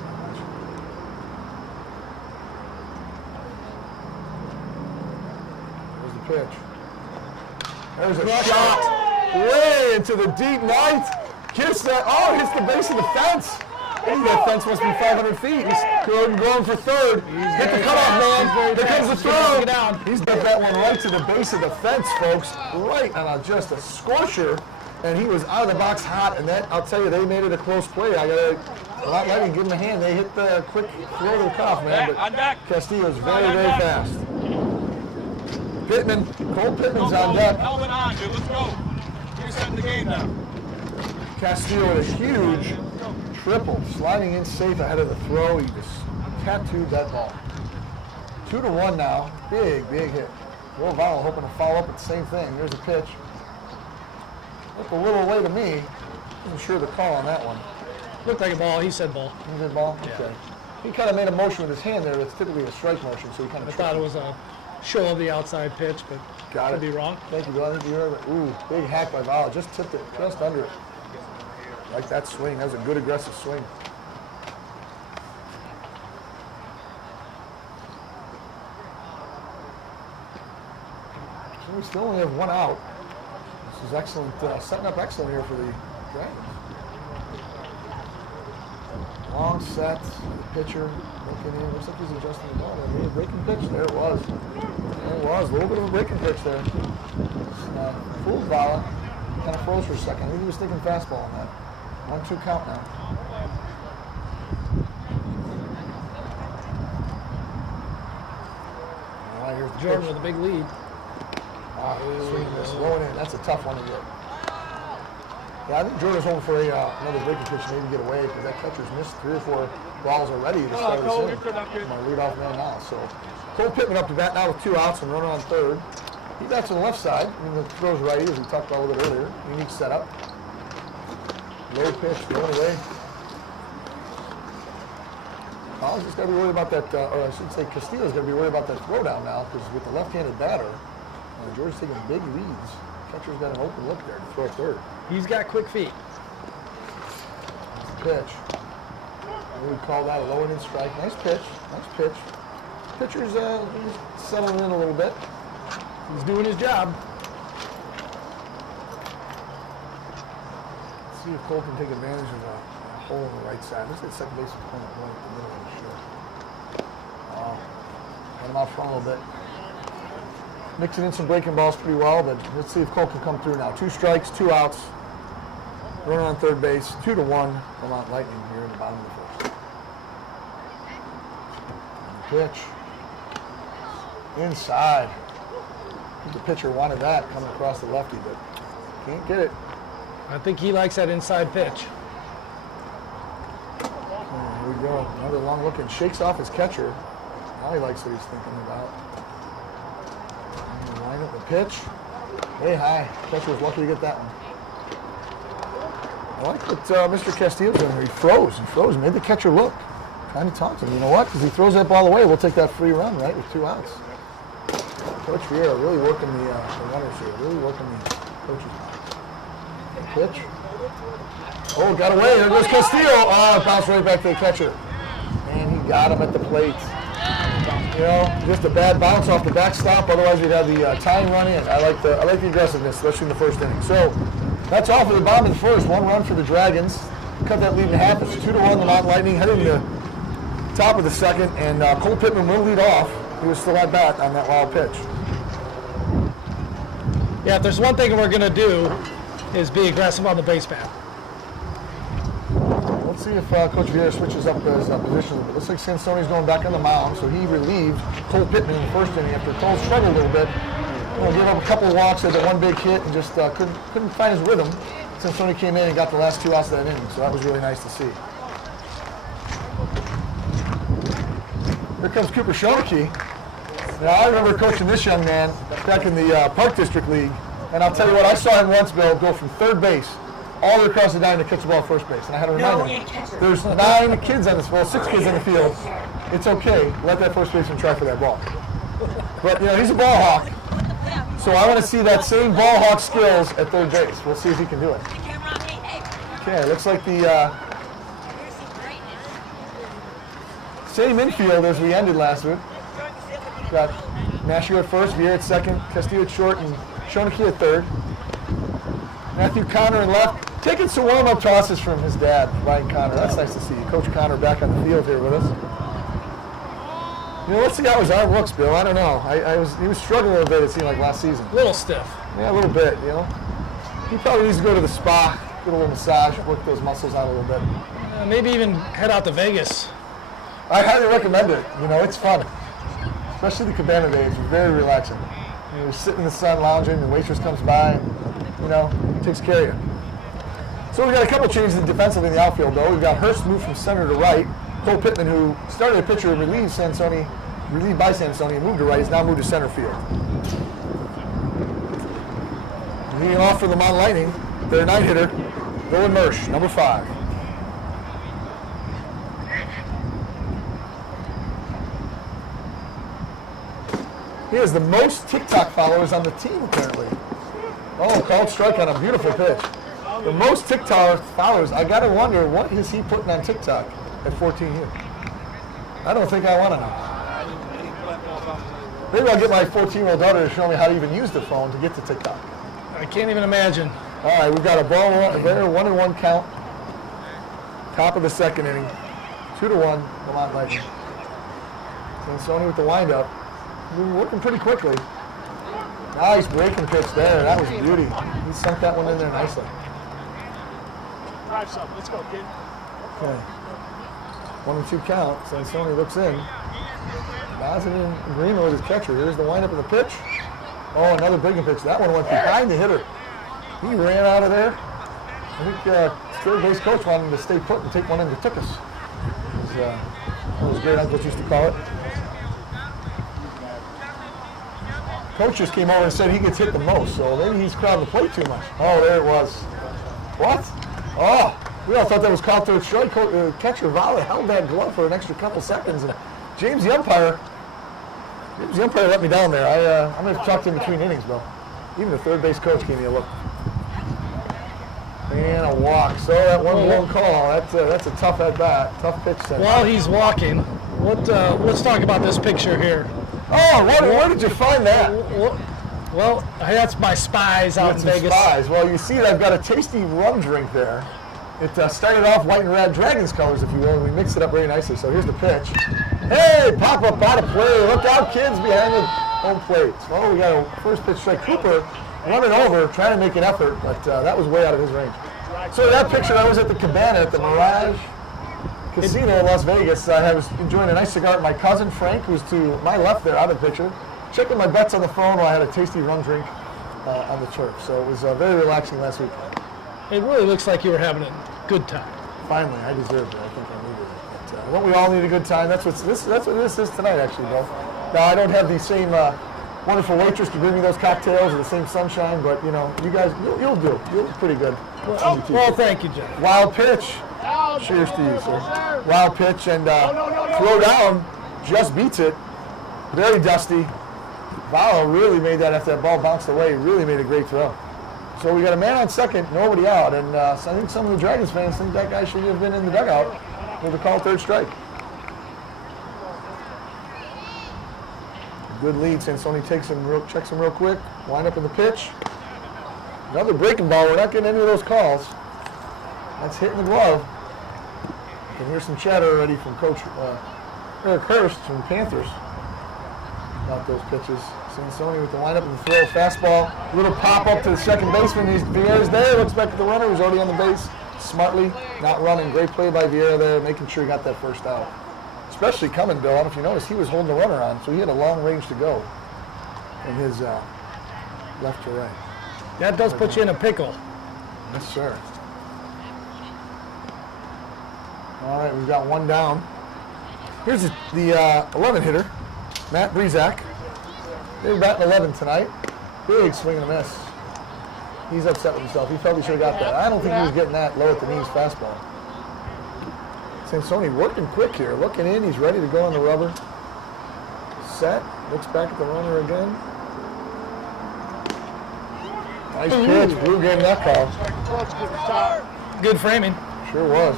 Pitch. There's a shot way into the deep ninth. Hits that. Oh, hits the base of the fence. That fence must be 500 feet. He's going for third. Hit the cutoff, man. Here comes the throw. He's got that one right to the base of the fence, folks. Right on just a scorcher. And he was out of the box hot. And that, I'll tell you, they made it a close play. I got to not let him give him a hand. They hit the quick throw to the cutoff, man. But Castillo's very, very fast. Pittman, Cole Pittman's on deck. Helmet on, dude. Let's go. You're setting the game now. Castillo with a huge triple, sliding in safe ahead of the throw. He just tattooed that ball. 2-1 now. Big, big hit. Will Vowell hoping to follow up with the same thing. Here's a pitch. Looked a little away to me. Wasn't sure the call on that one. Looked like a ball. He said ball. He said ball? Yeah. Okay. He kind of made a motion with his hand there. It's typically a strike motion, so he kind of I thought it was a show of the outside pitch, but could be wrong. Thank you, Bill. I think you heard it. Ooh, big hack by Vowell. Just tipped it, just under it. Like that swing. That was a good aggressive swing. So we still only have one out. This is excellent, setting up excellent here for the Dragons. Long set, the pitcher looking in. Looks like he's adjusting the ball. Maybe a breaking pitch. There it was. There it was. A little bit of a breaking pitch there. Fooled Vowell. Kind of froze for a second. I think he was thinking fastball on that. 1-2 count now. All right, here's the Jordan pitch. with a big lead. Swinging this, low in. That's a tough one to get. Yeah, I think Jordan's hoping for another breaking pitch, maybe get away, because that catcher's missed 3 or 4 balls already to start this inning. My leadoff man now. So Cole Pittman up to bat now with 2 outs and runner on third. He bats on the left side. I mean, the throw's righty, as we talked about a little bit earlier. Unique setup. Low pitch, going away. Collins just got to be worried about that, or I should say Castillo's got to be worried about that throw down now, because with the left-handed batter, George's taking big leads. Catcher's got an open look there to throw third. He's got quick feet. Pitch. We would call that a low inning strike. Nice pitch. Nice pitch. Pitcher's he's settling in a little bit. He's doing his job. Let's see if Cole can take advantage of a hole on the right side. Looks like second base is playing a point at the middle of the show. Let him out front a little bit. Mixing in some breaking balls pretty well, but let's see if Cole can come through now. 2 strikes, 2 outs. Runner on third base, 2-1. Lemont Lightning here in the bottom of the first. Pitch. Inside. I think the pitcher wanted that coming across the lefty, but can't get it. I think he likes that inside pitch. Here we go. Another long look and shakes off his catcher. Now he likes what he's thinking about. Line up the pitch. Way high. Catcher was lucky to get that one. I like what Mr. Castillo's doing here. He froze. He froze. Made the catcher look. Trying to talk to him. You know what? Because he throws that ball away, we'll take that free run, right, with 2 outs. Coach Vieira really working the runners here. Really working the coaches. Pitch. Oh, got away. There goes Castillo. Oh, bounced right back to the catcher. And he got him at the plate. You know, just a bad bounce off the backstop. Otherwise, we'd have the tying run in. I like the aggressiveness, especially in the first inning. So that's all for the bottom of the first. 1 run for the Dragons. Cut that lead in half. It's 2-1. Lemont Lightning heading to top of the second, and Cole Pittman will lead off. He was still at bat on that wild pitch. Yeah, if there's one thing we're going to do is be aggressive on the base path. Let's see if Coach Vieira switches up his position. It looks like Sansoni's going back on the mound, so he relieved Cole Pittman in the first inning after Cole struggled a little bit. Gave up a couple of walks, had that one big hit, and just couldn't find his rhythm. Sansoni came in and got the last 2 outs of that inning, so that was really nice to see. Here comes Cooper Schoenke. Now, I remember coaching this young man back in the Park District League, and I'll tell you what, I saw him once, Bill, go from third base all the way across the diamond to catch the ball at first base. And I had to remind him, there's 9 kids on this field, 6 kids on the field. It's okay. Let that first baseman try for that ball. But, you know, he's a ball hawk. So I want to see that same ball hawk skills at third base. We'll see if he can do it. Okay, looks like the same infield as we ended last week. Got Mashio at first, Vieira at second, Castillo at short, and Shoneke at third. Matthew Connor in left. Taking some warm-up tosses from his dad, Ryan Connor. That's nice to see. Coach Connor back on the field here with us. You know, let's see how his arm looks, Bill. I don't know. He was struggling a little bit, it seemed like, last season. A little stiff. Yeah, a little bit, you know. He probably needs to go to the spa, get a little massage, work those muscles out a little bit. Maybe even head out to Vegas. I highly recommend it. You know, it's fun. Especially the cabana days. It's very relaxing. You know, you sit in the sun lounging, the waitress comes by and, you know, takes care of you. So we've got a couple changes defensively in the outfield, though. We've got Hurst moved from center to right. Cole Pittman, who started a pitcher and relieved by Sansoni and moved to right, is now moved to center field. Leading off for the Lemont Lightning, their 9-hitter, Dylan Mersch, number 5. He has the most TikTok followers on the team, apparently. Oh, called strike on a beautiful pitch. The most TikTok followers. I gotta wonder, what is he putting on TikTok at 14 years? I don't think I want to know. Maybe I'll get my 14-year-old daughter to show me how to even use the phone to get to TikTok. I can't even imagine. All right, we've got a ball there, 1-1 count. Top of the second inning, 2-1, Lemont Lightning. Sansoni with the windup. We're working pretty quickly. Nice breaking pitch there. That was a beauty. He sunk that one in there nicely. Drive some. Let's go, kid. Okay. 1-2 count. Sansoni looks in. Nods it in agreement with his catcher. Here's the windup of the pitch. Oh, another breaking pitch. That one went behind the hitter. He ran out of there. I think third base coach wanted him to stay put and take one in to took us. That was great uncles used to call it. Coach just came over and said he gets hit the most, so maybe he's crowding the plate too much. Oh, there it was. What? Oh, we all thought that was called third strike. Catcher Vala held that glove for an extra couple seconds, and James the umpire let me down there. I'm going to talk to him between innings, though. Even the third base coach gave me a look. And a walk. So that 1-1 call. That's a tough at bat, tough pitch. While he's walking, let's talk about this picture here. Oh, where did you find that? Well, that's my spies out in Vegas. Spies. Well, you see that I've got a tasty rum drink there. It started off white and red Dragons colors, if you will, and we mixed it up very nicely. So here's the pitch. Hey, pop up out of play. Look out, kids behind the home plate. Well, we got a first pitch strike. Cooper running over, trying to make an effort, but that was way out of his range. So that picture, I was at the Cabana at the Mirage Casino in Las Vegas. I was enjoying a nice cigar with my cousin Frank, who's to my left there out of the picture, checking my bets on the phone while I had a tasty rum drink on the turf. So it was very relaxing last week. It really looks like you were having a good time. Finally, I deserved it. I think I needed it. But, don't we all need a good time? That's what this is tonight, actually, Bill. Now, I don't have the same wonderful waitress to bring me those cocktails or the same sunshine, but, you know, you guys, you'll do. You'll do pretty good. Well, thank you, Jeff. Wild pitch. Cheers to you, sir. Wild pitch and throw down, just beats it. Very dusty. Valo really made that after that ball bounced away. Really made a great throw. So we got a man on second, nobody out, and so I think some of the Dragons fans think that guy should have been in the dugout with a call third strike. Good lead. Sansoni checks him real quick. Wind up in the pitch. Another breaking ball. We're not getting any of those calls. That's hitting the glove. You can hear some chatter already from Coach Eric Hurst from Panthers about those pitches. Sansoni with the windup and the throw. Fastball. Little pop up to the second baseman. Vieira's there. Looks back at the runner who's already on the base. Smartly, not running. Great play by Vieira there, making sure he got that first out. Especially coming, Bill. I don't know if you noticed, he was holding the runner on, so he had a long range to go in his left to right. That does put you in a pickle. Yes, sir. All right, we've got one down. Here's the 11 hitter, Matt Breezak. Big batting 11 tonight. Big swing and a miss. He's upset with himself. He felt he should have got that. I don't think he was getting that low at the knees fastball. Sansoni working quick here. Looking in. He's ready to go on the rubber. Set. Looks back at the runner again. Nice pitch. Blue gave him that call. Good framing. Sure was.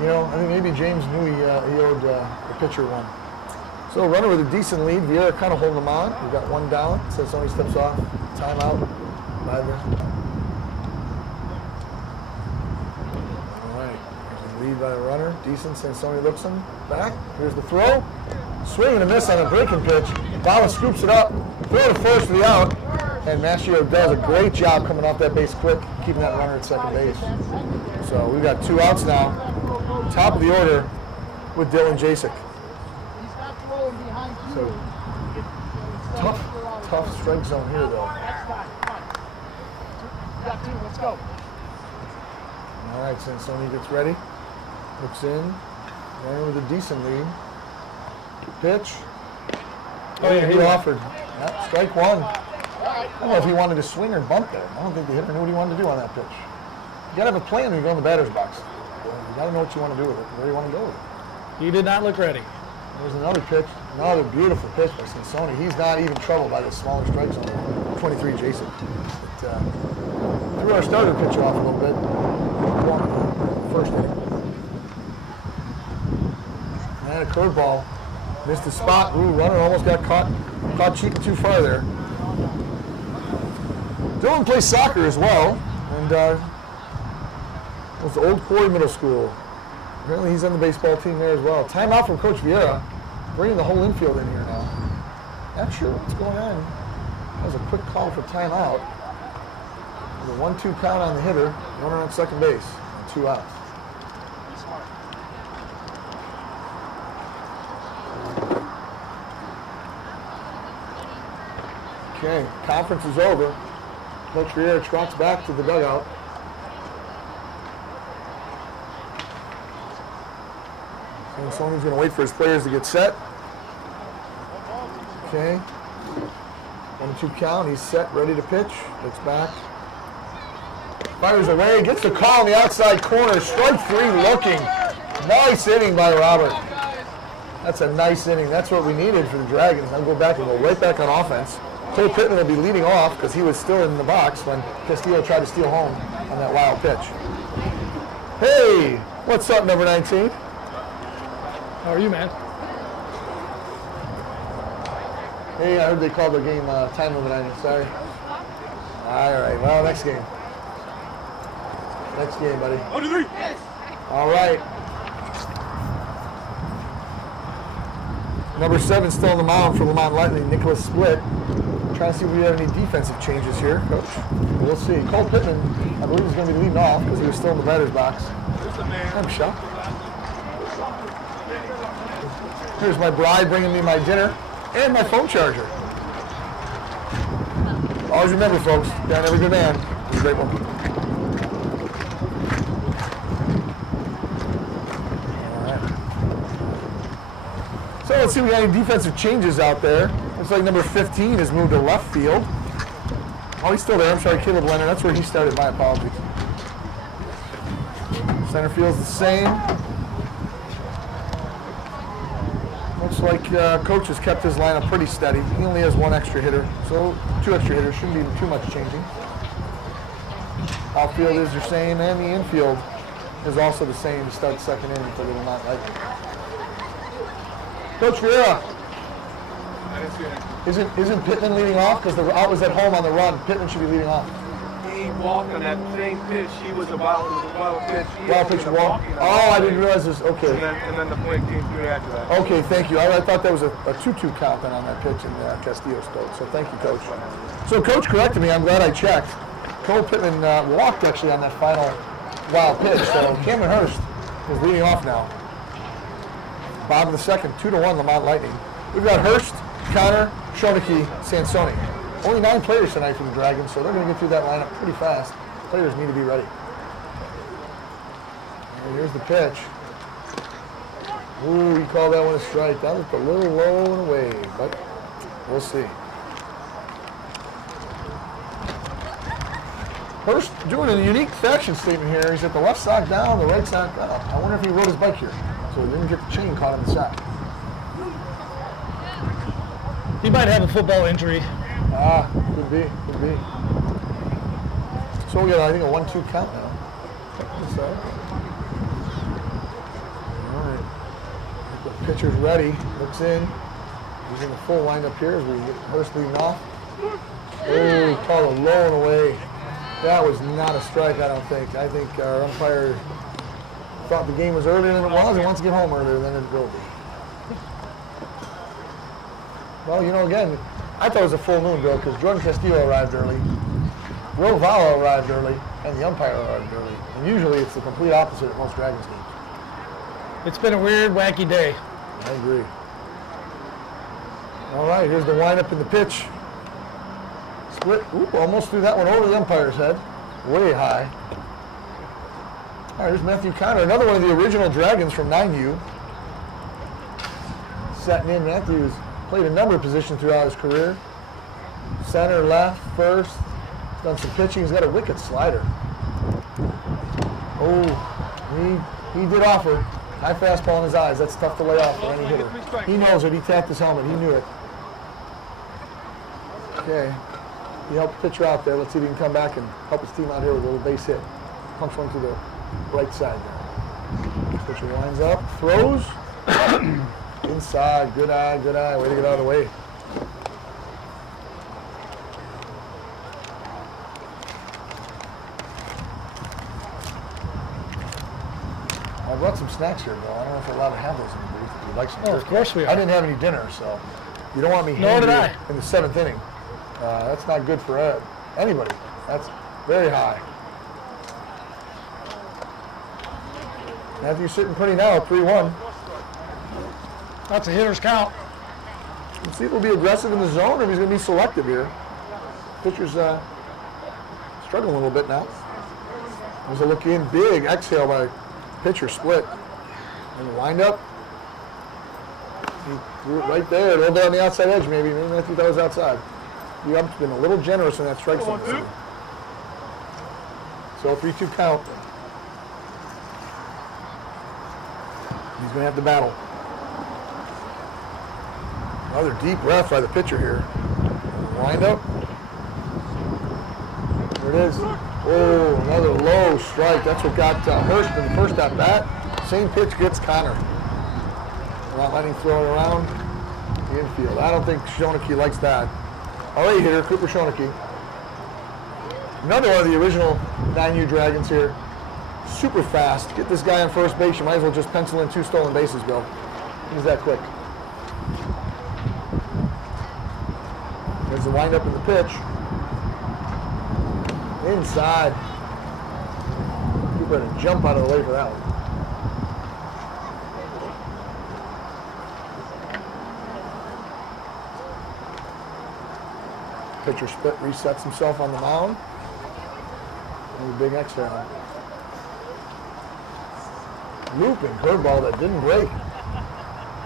You know, I think maybe James knew he owed the pitcher one. So runner with a decent lead. Vieira kind of holding them on. We've got one down. Sansoni steps off. Timeout. Neither. All right. There's a lead by the runner. Decent. Sansoni looks him back. Here's the throw. Swing and a miss on a breaking pitch. Bala scoops it up. Throw to first for the out. And Mastro does a great job coming off that base quick, keeping that runner at second base. So we've got 2 outs now. Top of the order with Dylan Jasek. So tough strike zone here, though. Let's go. All right, Sansoni gets ready. Looks in. Runner with a decent lead. Pitch. Oh, yeah, he offered. Yep, strike one. I don't know if he wanted to swing or bunt there. I don't think the hitter knew what he wanted to do on that pitch. You got to have a plan when you go in the batter's box. You got to know what you want to do with it, where you want to go with it. He did not look ready. There's another pitch, another beautiful pitch by Sansoni. He's not even troubled by this smaller strike zone. 23 Jason. But, threw our starter pitch off a little bit. First inning. And a curveball. Missed the spot. Ooh, runner almost got caught cheap too far there. Dylan plays soccer as well, and it's Old Quarry Middle School. Apparently he's on the baseball team there as well. Timeout from Coach Vieira, bringing the whole infield in here now. Not sure what's going on. That was a quick call for timeout. There's a 1-2 count on the hitter, runner on second base, and 2 outs. Okay, conference is over. Coach Vieira trots back to the dugout. Sansoni's going to wait for his players to get set. Okay. 1-2 count. He's set, ready to pitch. Looks back. Fires away. Gets the call in the outside corner. Strike 3 looking. Nice inning by Robert. That's a nice inning. That's what we needed for the Dragons. I'll go back and go right back on offense. Cole Pittman will be leading off because he was still in the box when Castillo tried to steal home on that wild pitch. Hey, what's up, number 19? How are you, man? Hey, I heard they called the game time limit on you. Sorry. All right, well, next game. Next game, buddy. 1, 2, 3. All right. Number 7 still on the mound for Lemont Lightning, Nicholas Split. Trying to see if we have any defensive changes here, Coach. We'll see. Cole Pittman, I believe, is going to be leading off because he was still in the batter's box. I'm shocked. Here's my bride bringing me my dinner and my phone charger. Always remember, folks, down every good man is a great one. So let's see if we got any defensive changes out there. Looks like number 15 has moved to left field. Oh, he's still there. I'm sorry, Caleb Leonard. That's where he started. My apologies. Center field's the same. Looks like Coach has kept his lineup pretty steady. He only has 1 extra hitter, so 2 extra hitters. Shouldn't be too much changing. Outfield is the same, and the infield is also the same to start the second inning for the Lemont Lightning. Coach Vieira, isn't Pittman leading off? Because the out was at home on the run. Pittman should be leading off. He walked on that same pitch. He was a wild pitch. Wild pitch walk. Oh, I didn't realize this. Okay. And then the play came through after that. Okay, thank you. I thought that was a 2-2 count then on that pitch in Castillo spoke. So thank you, Coach. So Coach corrected me. I'm glad I checked. Cole Pittman walked actually on that final wild pitch. So Cameron Hurst is leading off now. Bottom of the second, 2-1 Lemont Lightning. We've got Hurst, Connor, Schoeneke, Sansoni. Only 9 players tonight for the Dragons, so they're going to get through that lineup pretty fast. Players need to be ready. And here's the pitch. Ooh, he called that one a strike. That looked a little low and away, but we'll see. Hurst doing a unique fashion statement here. He's got the left sock down, the right sock up. I wonder if he rode his bike here, so he didn't get the chain caught in the sock. He might have a football injury. Ah, could be. So we got, I think, a 1-2 count now. All right. The pitcher's ready. Looks in. Using the full lineup here as we get Hurst leading off. Oh, called a low and away. That was not a strike, I don't think. I think our umpire thought the game was earlier than it was and wants to get home earlier than it will be. Well, you know, again, I thought it was a full moon, Bill, because Jordan Castillo arrived early, Will Valo arrived early, and the umpire arrived early. And usually it's the complete opposite at most Dragons games. It's been a weird, wacky day. I agree. All right, here's the windup and the pitch. Split. Oop, almost threw that one over the umpire's head. Way high. All right, here's Matthew Connor, another one of the original Dragons from 9U. Setting in, Matthew's played a number of positions throughout his career. Center, left, first. Done some pitching. He's got a wicked slider. Oh, he did offer. High fastball in his eyes. That's tough to lay off for any hitter. He knows it. He tapped his helmet. He knew it. Okay. He helped the pitcher out there. Let's see if he can come back and help his team out here with a little base hit. Punch one to the right side there. Pitcher winds up, throws. Inside. Good eye, good eye. Way to get out of the way. I brought some snacks here, Bill. I don't know if we're allowed to have those in the booth. If you'd like some. Oh, of course we are. I didn't have any dinner, so you don't want me Nor did hangry I. in the 7th inning. That's not good for anybody. That's very high. Matthew's sitting pretty now at 3-1. That's a hitter's count. Let's see if he'll be aggressive in the zone or if he's going to be selective here. Pitcher's struggling a little bit now. There's a look in. Big exhale by pitcher, split. And the windup. He threw it right there. A little bit on the outside edge, maybe. Maybe Matthew thought it was outside. The ump's been a little generous in that strike zone. So 3-2 count. He's going to have to battle. Another deep breath by the pitcher here. Wind up. There it is. Oh, another low strike. That's what got Hurst in the first at bat. Same pitch gets Connor. Not letting him throw it around the infield. I don't think Schoeneke likes that. All right, hitter, Cooper Schoeneke. Another one of the original 9U Dragons here. Super fast. Get this guy on first base. You might as well just pencil in 2 stolen bases, Bill. He's that quick. There's the windup in the pitch. Inside. Cooper had to jump out of the way for that one. Pitcher split, resets himself on the mound. And a big exhale. Looping curveball that didn't break.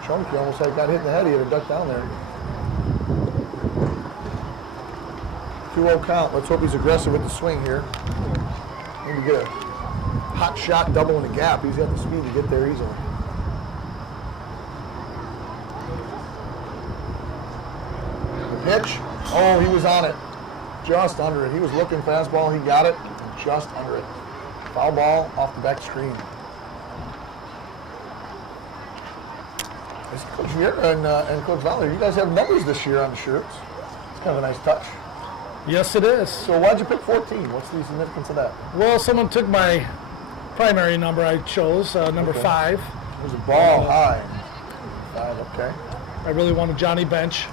Chunky almost like got hit in the head. He had a duck down there. 2-0 count. Let's hope he's aggressive with the swing here. Maybe get a hot shot double in the gap. He's got the speed to get there easily. The pitch. Oh, he was on it. Just under it. He was looking fastball. He got it. And just under it. Foul ball off the back screen. Coach Vieira and Coach Valley, you guys have numbers this year on the shirts. It's kind of a nice touch. Yes, it is. So why'd you pick 14? What's the significance of that? Well, someone took my primary number I chose, number 5. There's a ball high. 5, okay. I really wanted Johnny Bench.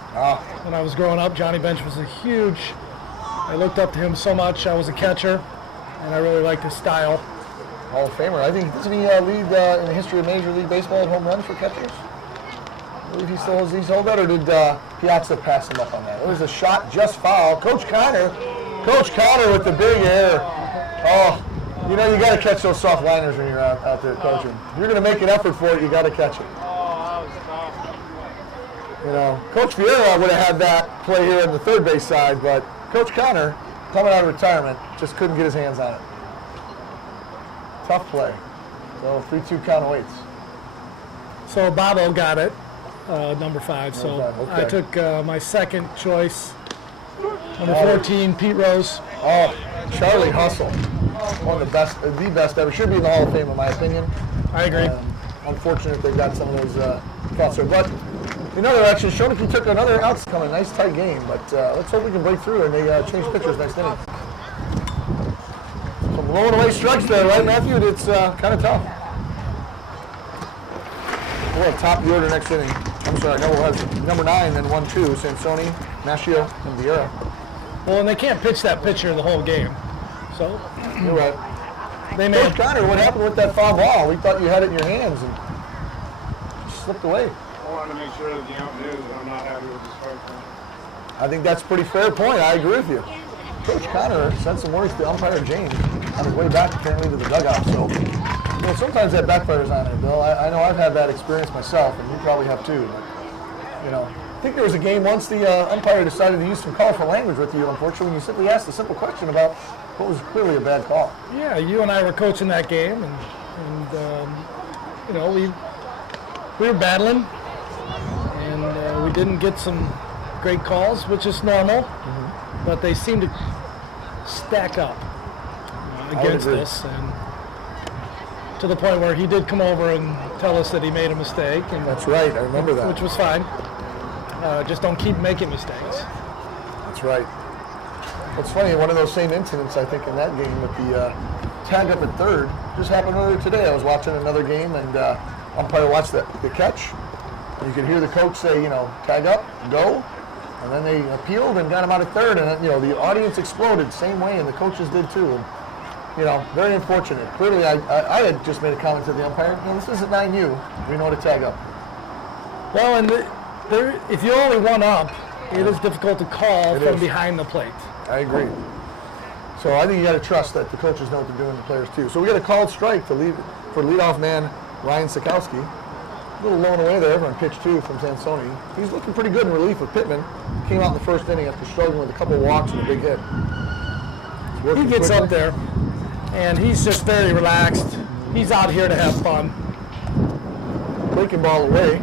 When I was growing up, Johnny Bench was I looked up to him so much. I was a catcher, and I really liked his style. Hall of Famer. I think, doesn't he lead in the history of Major League Baseball at home runs for catchers? I believe he's hold that, or did Piazza pass him up on that? It was a shot just foul. Coach Connor with the big air. Oh, you know, you got to catch those soft liners when you're out there coaching. If you're going to make an effort for it, you got to catch it. You know, Coach Vieira would have had that play here on the third base side, but Coach Connor, coming out of retirement, just couldn't get his hands on it. Tough play. So 3-2 count awaits. So Bobo got it, number 5. So okay. I took my second choice, number 14, Pete Rose. Oh, Charlie Hustle. One of the best ever. Should be in the Hall of Fame, in my opinion. I agree. Unfortunate they got some of those thoughts there. But another direction. Schoeneke took another outcome, a nice tight game, but let's hope we can break through and they change pitchers next inning. Some blowing away strikes there, right, Matthew? It's kind of tough. We'll have top of the order next inning. I'm sorry, no, we'll have number 9, then 1-2, Sansoni, Mascio, and Vieira. Well, and they can't pitch that pitcher the whole game. So You're right. they may. Coach Connor, what happened with that foul ball? We thought you had it in your hands and just slipped away. I wanted to make sure that the ump knew that I'm not happy with the strike zone. I think that's a pretty fair point. I agree with you. Coach Connor sent some words to umpire James on his way back apparently to the dugout. So, you know, sometimes that backfires on there, Bill. I know I've had that experience myself, and you probably have too. But, you know, I think there was a game once the umpire decided to use some colorful language with you, unfortunately, when you simply asked a simple question about what was clearly a bad call. Yeah, you and I were coaching that game, and you know, we were battling, and we didn't get some great calls, which is normal, but they seemed to stack up against us, and to the point where he did come over and tell us that he made a mistake. And That's right. I remember that. which was fine. Just don't keep making mistakes. That's right. It's funny, one of those same incidents, I think, in that game with the tag up at third just happened earlier today. I was watching another game, and umpire watched the catch. And you could hear the coach say, you know, tag up, go. And then they appealed and got him out of third. And, you know, the audience exploded same way, and the coaches did too. And, you know, very unfortunate. Clearly, I had just made a comment to the umpire, you know, this isn't 9U. We know to tag up. Well, and if you're only one up, it is difficult to call It from is. behind the plate. I agree. So I think you got to trust that the coaches know what they're doing, the players too. So we got a called strike for leadoff man Ryan Sikowski. A little blown away there on pitch 2 from Sansoni. He's looking pretty good in relief with Pittman. Came out in the first inning after struggling with a couple of walks and a big hit. He gets up there, and he's just very relaxed. He's out here to have fun. Breaking ball away.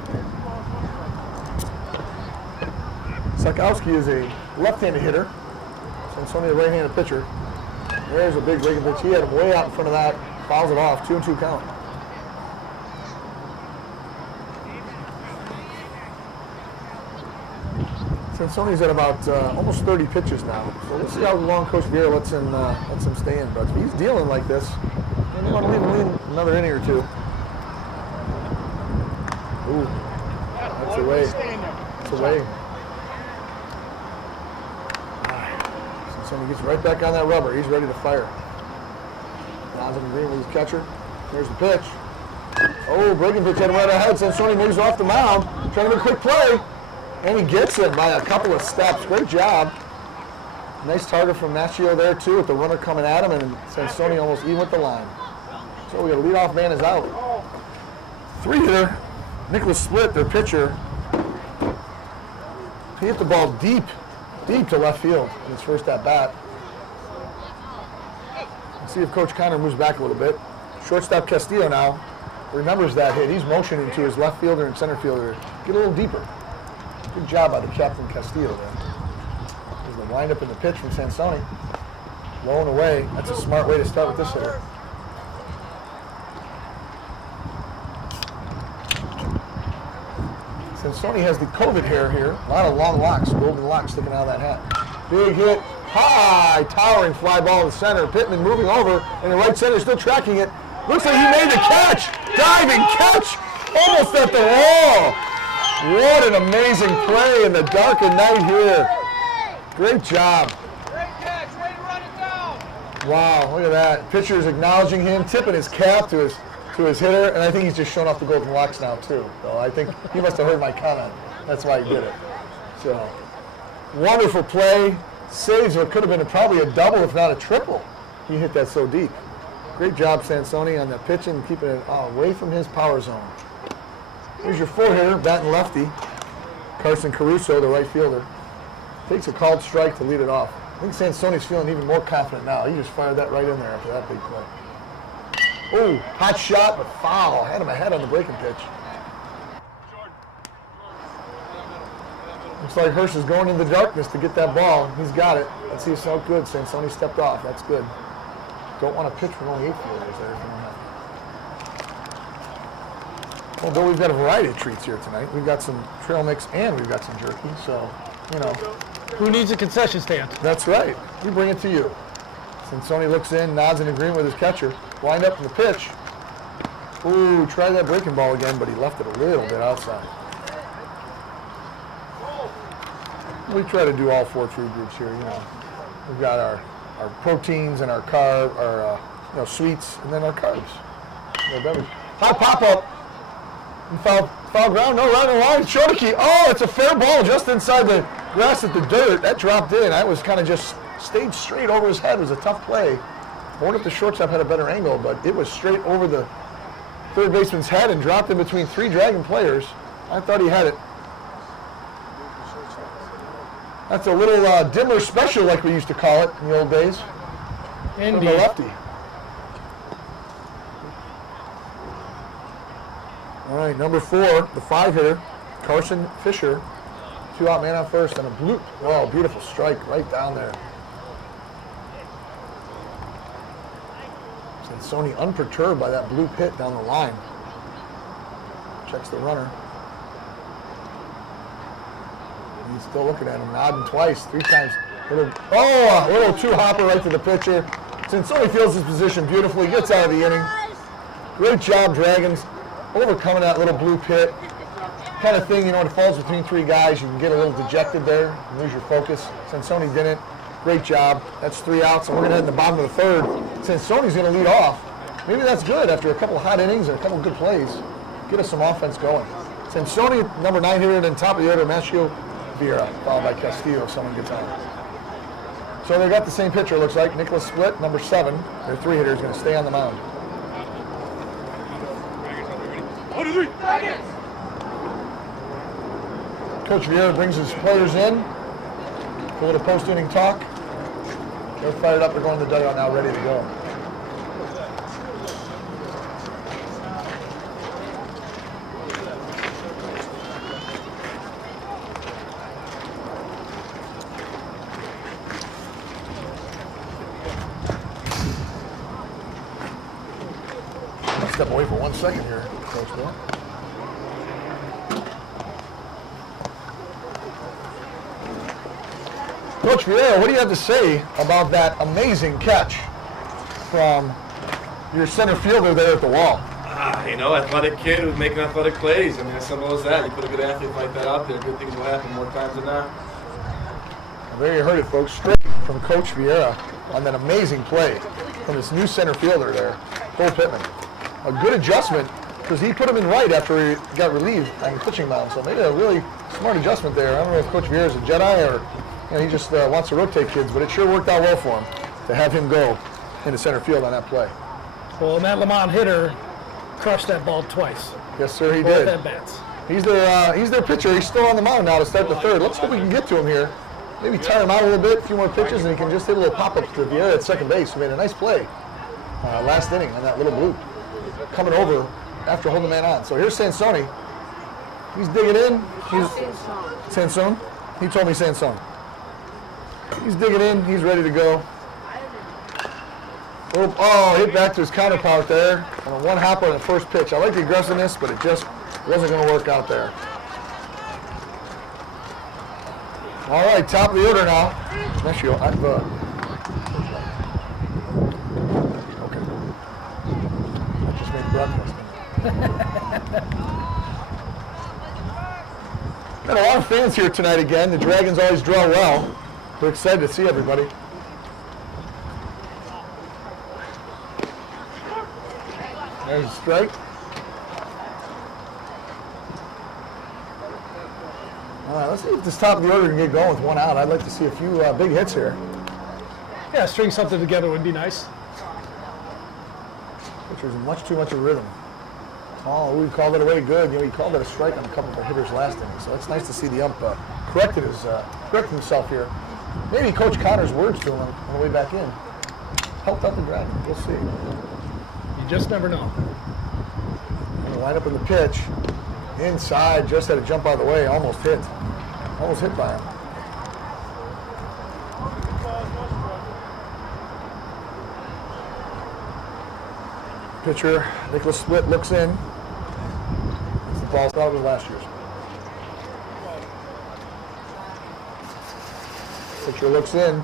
Sikowski is a left-handed hitter. Sansoni a right-handed pitcher. There's a big breaking pitch. He had him way out in front of that. Fouls it off. 2-2 count. Sansoni's at about almost 30 pitches now. So let's see how long Coach Vieira lets him stay in. But if he's dealing like this, then you want to leave him in another inning or two. Ooh, that's away. That's away. Sansoni gets right back on that rubber. He's ready to fire. Nods in the green with his catcher. There's the pitch. Oh, breaking pitch had him right ahead. Sansoni moves off the mound, trying to make a quick play. And he gets him by a couple of steps. Great job. Nice target from Mascio there, too, with the runner coming at him, and Sansoni almost even with the line. So we got a leadoff man is out. 3-hitter, Nicholas Split, their pitcher. He hit the ball deep to left field in his first at-bat. Let's see if Coach Connor moves back a little bit. Shortstop Castillo now remembers that hit. He's motioning to his left fielder and center fielder. Get a little deeper. Good job by the captain Castillo there. There's the windup in the pitch from Sansoni. Blowing away. That's a smart way to start with this hitter. Sansoni has the COVID hair here. A lot of long locks, golden locks sticking out of that hat. Big hit. High, towering fly ball in the center. Pittman moving over in the right center, still tracking it. Looks like he made the catch. Diving catch. Almost at the wall. What an amazing play in the dark of night here. Great job. Great catch. Way to run it down. Wow, look at that. Pitcher's acknowledging him, tipping his cap to his hitter, and I think he's just showing off the golden locks now too. So I think he must have heard my comment. That's why he did it. So wonderful play. Saves what could have been probably a double, if not a triple. He hit that so deep. Great job, Sansoni, on that pitch and keeping it away from his power zone. Here's your 4-hitter, batting lefty. Carson Caruso, the right fielder. Takes a called strike to lead it off. I think Sansoni's feeling even more confident now. He just fired that right in there after that big play. Oh, hot shot, but foul. Had him ahead on the breaking pitch. Looks like Hirsch is going in the darkness to get that ball. He's got it. Let's see if it's out good. Sansoni stepped off. That's good. Don't want to pitch with only 8 fielders there if you don't have Well, Bill, we've got a variety of treats here tonight. We've got some trail mix and we've got some jerky. So, Who needs a concession stand? that's right. We bring it to you. Sansoni looks in, nods in agreement with his catcher. Wind up in the pitch. Ooh, try that breaking ball again, but he left it a little bit outside. We try to do all 4 food groups here, We've got our proteins and our sweets, and then our carbs. High pop-up. Foul ground, no, right on the line. Shodaki. Oh, it's a fair ball just inside the grass at the dirt. That dropped in. That was kind of just stayed straight over his head. It was a tough play. I wonder if the shortstop had a better angle, but it was straight over the third baseman's head and dropped in between 3 Dragon players. I thought he had it. That's a little dimmer special, like we used to call it in the old days. From the lefty. All right, number 4, the 5 hitter, Carson Fisher. 2 out, man on first, and a bloop. Oh, beautiful strike right down there. Sansoni unperturbed by that bloop hit down the line. Checks the runner. He's still looking at him, nodding twice, 3 times. A little 2-hopper right to the pitcher. Sansoni feels his position beautifully, gets out of the inning. Great job, Dragons, overcoming that little bloop hit. Kind of thing, when it falls between 3 guys, you can get a little dejected there and lose your focus. Sansoni didn't. Great job. That's 3 outs, and we're going to head in the bottom of the 3rd. Sansoni's going to lead off. Maybe that's good after a couple of hot innings and a couple of good plays. Get us some offense going. Sansoni, number 9 hitter, then top of the order, Machio Vieira, followed by Castillo if someone gets on. So they got the same pitcher, it looks like. Nicholas Split, number 7. Their 3 hitter is going to stay on the mound. 1, 2, 3. Coach Vieira brings his players in for a little post-inning talk. They're fired up. They're going to the dugout now, ready to go. I'll step away for 1 second here, Coach Bill. Coach Vieira, what do you have to say about that amazing catch from your center fielder there at the wall? Athletic kid who's making athletic plays. I mean, as simple as that. You put a good athlete like that out there, good things will happen more times than not. Well, there you heard it, folks. Straight from Coach Vieira on that amazing play from this new center fielder there, Cole Pittman. A good adjustment because he put him in right after he got relieved on the pitching mound. So maybe a really smart adjustment there. I don't know if Coach Vieira is a Jedi or he just wants to rotate kids, but it sure worked out well for him to have him go into center field on that play. Well, and that Lemont hitter crushed that ball twice. Yes, sir, he Both did. at bats. He's their pitcher. He's still on the mound now to start the 3rd. Let's hope we can get to him here. Maybe tire him out a little bit, a few more pitches, and he can just hit a little pop-up to Vieira at second base, who made a nice play last inning on that little bloop, coming over after holding the man on. So here's Sansoni. He's digging in. Sansone. He told me Sansone. He's digging in. He's ready to go. Hit back to his counterpart there on a 1-hopper on the first pitch. I like the aggressiveness, but it just wasn't going to work out there. All right, top of the order now. Okay. I just made breakfast. Got a lot of fans here tonight again. The Dragons always draw well. We're excited to see everybody. There's a strike. All right, let's see if this top of the order can get going with 1 out. I'd like to see a few big hits here. Yeah, string something together would be nice. Pitcher's in much too much of rhythm. Oh, we called it away good. He called it a strike on a couple of our hitters last inning. So it's nice to see the ump correcting himself here. Maybe Coach Connor's words to him on the way back in helped out the Dragons. We'll see. You just never know. Line up in the pitch. Inside, just had to jump out of the way. Almost hit by him. Pitcher, Nicholas Split looks in. ball. That was last year's. Pitcher looks in.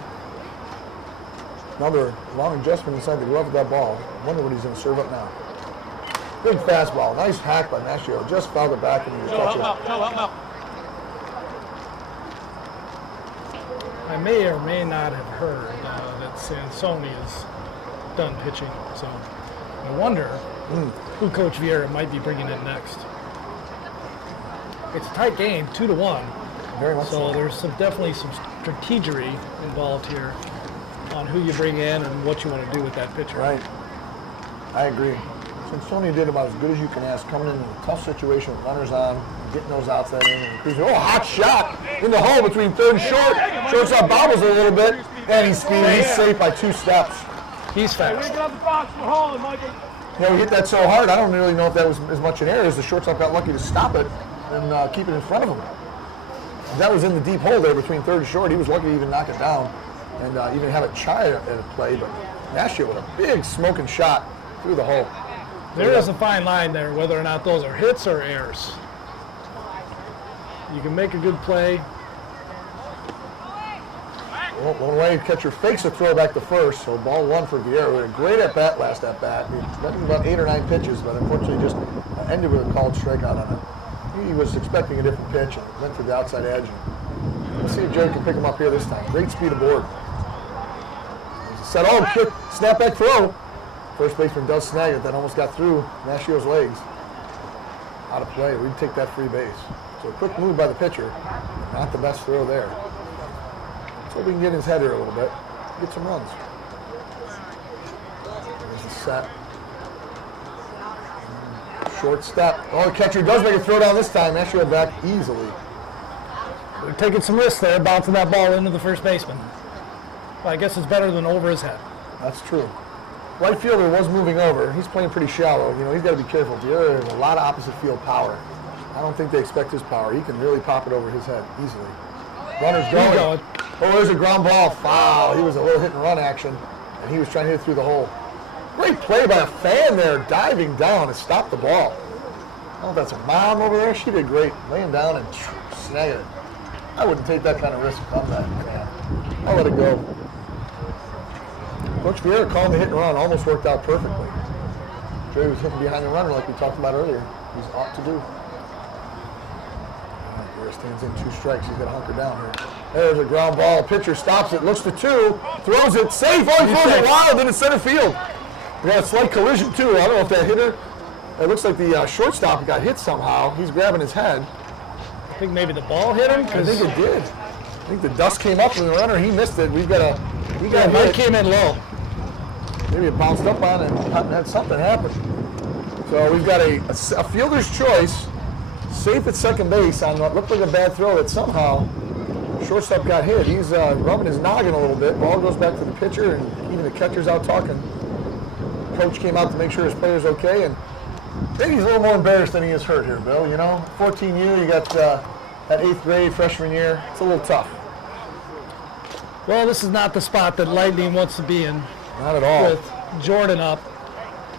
Another long adjustment inside the glove of that ball. I wonder what he's going to serve up now. Big fastball. Nice hack by Nashio. Just fouled it back into the catcher. I may or may not have heard that Sansoni is done pitching. So I wonder who Coach Vieira might be bringing in next. It's a tight game, 2-1. Very much So there's definitely some strategery involved here on who you bring in and what you want to do with that pitcher. Right. I agree. Sansoni did about as good as you can ask, coming into a tough situation with runners on, getting those outs that inning, and cruising. Oh, hot shot in the hole between third and short. Shortstop bobbles it a little bit, and he's speedy. He's safe by 2 steps. He's fast. You know, we hit that so hard, I don't really know if that was as much an error as the shortstop got lucky to stop it and keep it in front of him. That was in the deep hole there between third and short. He was lucky to even knock it down and even have it chide at a play, but Nashio with a big smoking shot through the hole. There is a fine line there, whether or not those are hits or errors. You can make a good play. Well, one way catcher fakes a throw back to first, so ball 1 for Vieira. A great at bat last at bat. He went about 8 or 9 pitches, but unfortunately just ended with a called strikeout on it. He was expecting a different pitch and went to the outside edge. Let's see if Jerry can pick him up here this time. Great speed aboard. Set on, kick, snap back throw. First baseman does snag it, that almost got through Nashio's legs. Out of play, we'd take that free base. So a quick move by the pitcher, not the best throw there. Let's hope we can get his head here a little bit, get some runs. There's the set. Short step. Oh, the catcher does make a throw down this time. Nashio back easily. They're taking some risks there, bouncing that ball into the first baseman. Well, I guess it's better than over his head. That's true. Right fielder was moving over. He's playing pretty shallow. You know, he's got to be careful. Vieira has a lot of opposite field power. I don't think they expect his power. He can really pop it over his head easily. Runner's going. Oh, there's a ground ball. Foul. He was a little hit and run action, and he was trying to hit it through the hole. Great play by a fan there, diving down to stop the ball. Oh, that's a mom over there. She did great, laying down and snagging it. I wouldn't take that kind of risk on that. Yeah. I'll let it go. Coach Vieira calling the hit and run almost worked out perfectly. Jerry was hitting behind the runner like we talked about earlier. He's ought to do. Vieira stands in 2 strikes. He's got to hunker down here. There's a ground ball. Pitcher stops it, looks to 2, throws it safe. Oh, he throws it wild into center field. We got a slight collision too. I don't know if that hit her. It looks like the shortstop got hit somehow. He's grabbing his head. I think maybe the ball hit him. I think it did. I think the dust came up from the runner. He missed it. We've got a. Mike came in low. Maybe it bounced up on it and had something happen. So we've got a fielder's choice, safe at second base on what looked like a bad throw that somehow shortstop got hit. He's rubbing his noggin a little bit. Ball goes back to the pitcher, and even the catcher's out talking. Coach came out to make sure his player's okay, and maybe he's a little more embarrassed than he is hurt here, Bill. You know, 14U, you got that 8th grade freshman year. It's a little tough. Well, this is not the spot that Lightning wants to be in. Not at all. With Jordan up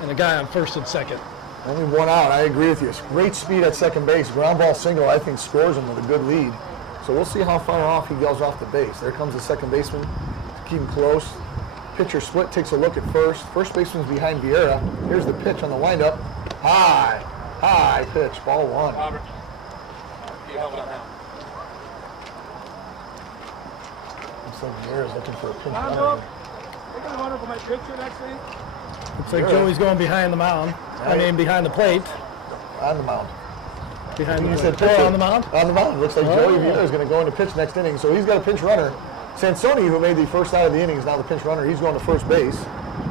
and a guy on first and second. Only 1 out. I agree with you. Great speed at second base. Ground ball single, I think, scores him with a good lead. So we'll see how far off he goes off the base. There comes the second baseman to keep him close. Pitcher split, takes a look at first. First baseman's behind Vieira. Here's the pitch on the windup. High pitch, ball 1. Robert, you help on that. Looks like Vieira's looking for a pinch runner. Looks like Joey's going behind the mound. Behind the plate. On the mound. Behind You the said plate. pitcher. On the mound? On the mound. Looks like Joey Vieira is going to go into pitch next inning. So he's got a pinch runner. Sansoni, who made the first out of the inning, is now the pinch runner. He's going to first base.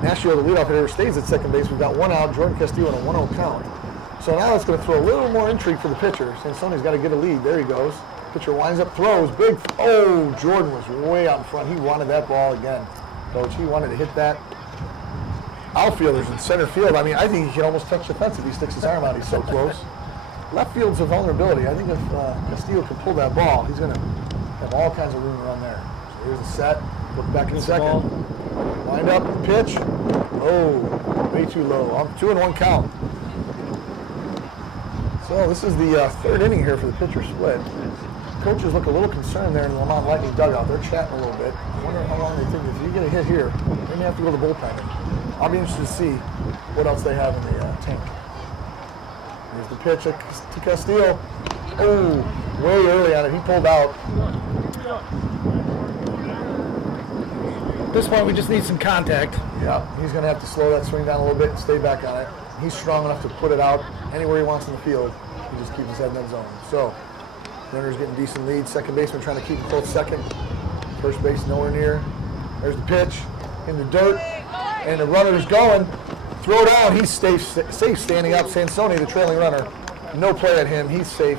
Nashio, the leadoff hitter, stays at second base. We've got 1 out. Jordan Castillo on a 1-0 count. So now it's going to throw a little more intrigue for the pitcher. Sansoni's got to get a lead. There he goes. Pitcher winds up, throws. Big. Oh, Jordan was way out in front. He wanted that ball again. Coach, he wanted to hit that. Outfielders in center field. I mean, I think he can almost touch the fence if he sticks his arm out. He's so close. Left field's a vulnerability. I think if Castillo can pull that ball, he's going to have all kinds of room around there. So here's the set. Look back in second. Wind up, pitch. Oh, way too low. 2-1 count. So this is the third inning here for the pitcher split. Coaches look a little concerned there in the Lemont Lightning dugout. They're chatting a little bit. I wonder how long they think. If you get a hit here, they may have to go to the bullpen. I'll be interested to see what else they have in the tank. Here's the pitch to Castillo. Oh, way early on it. He pulled out. At this point, we just need some contact. Yeah, he's going to have to slow that swing down a little bit and stay back on it. He's strong enough to put it out anywhere he wants in the field. He just keeps his head in that zone. So, runner's getting decent lead. Second baseman trying to keep him close second. First base nowhere near. There's the pitch in the dirt. And the runner's going. Throw down. He's safe standing up. Sansoni, the trailing runner. No play at him. He's safe.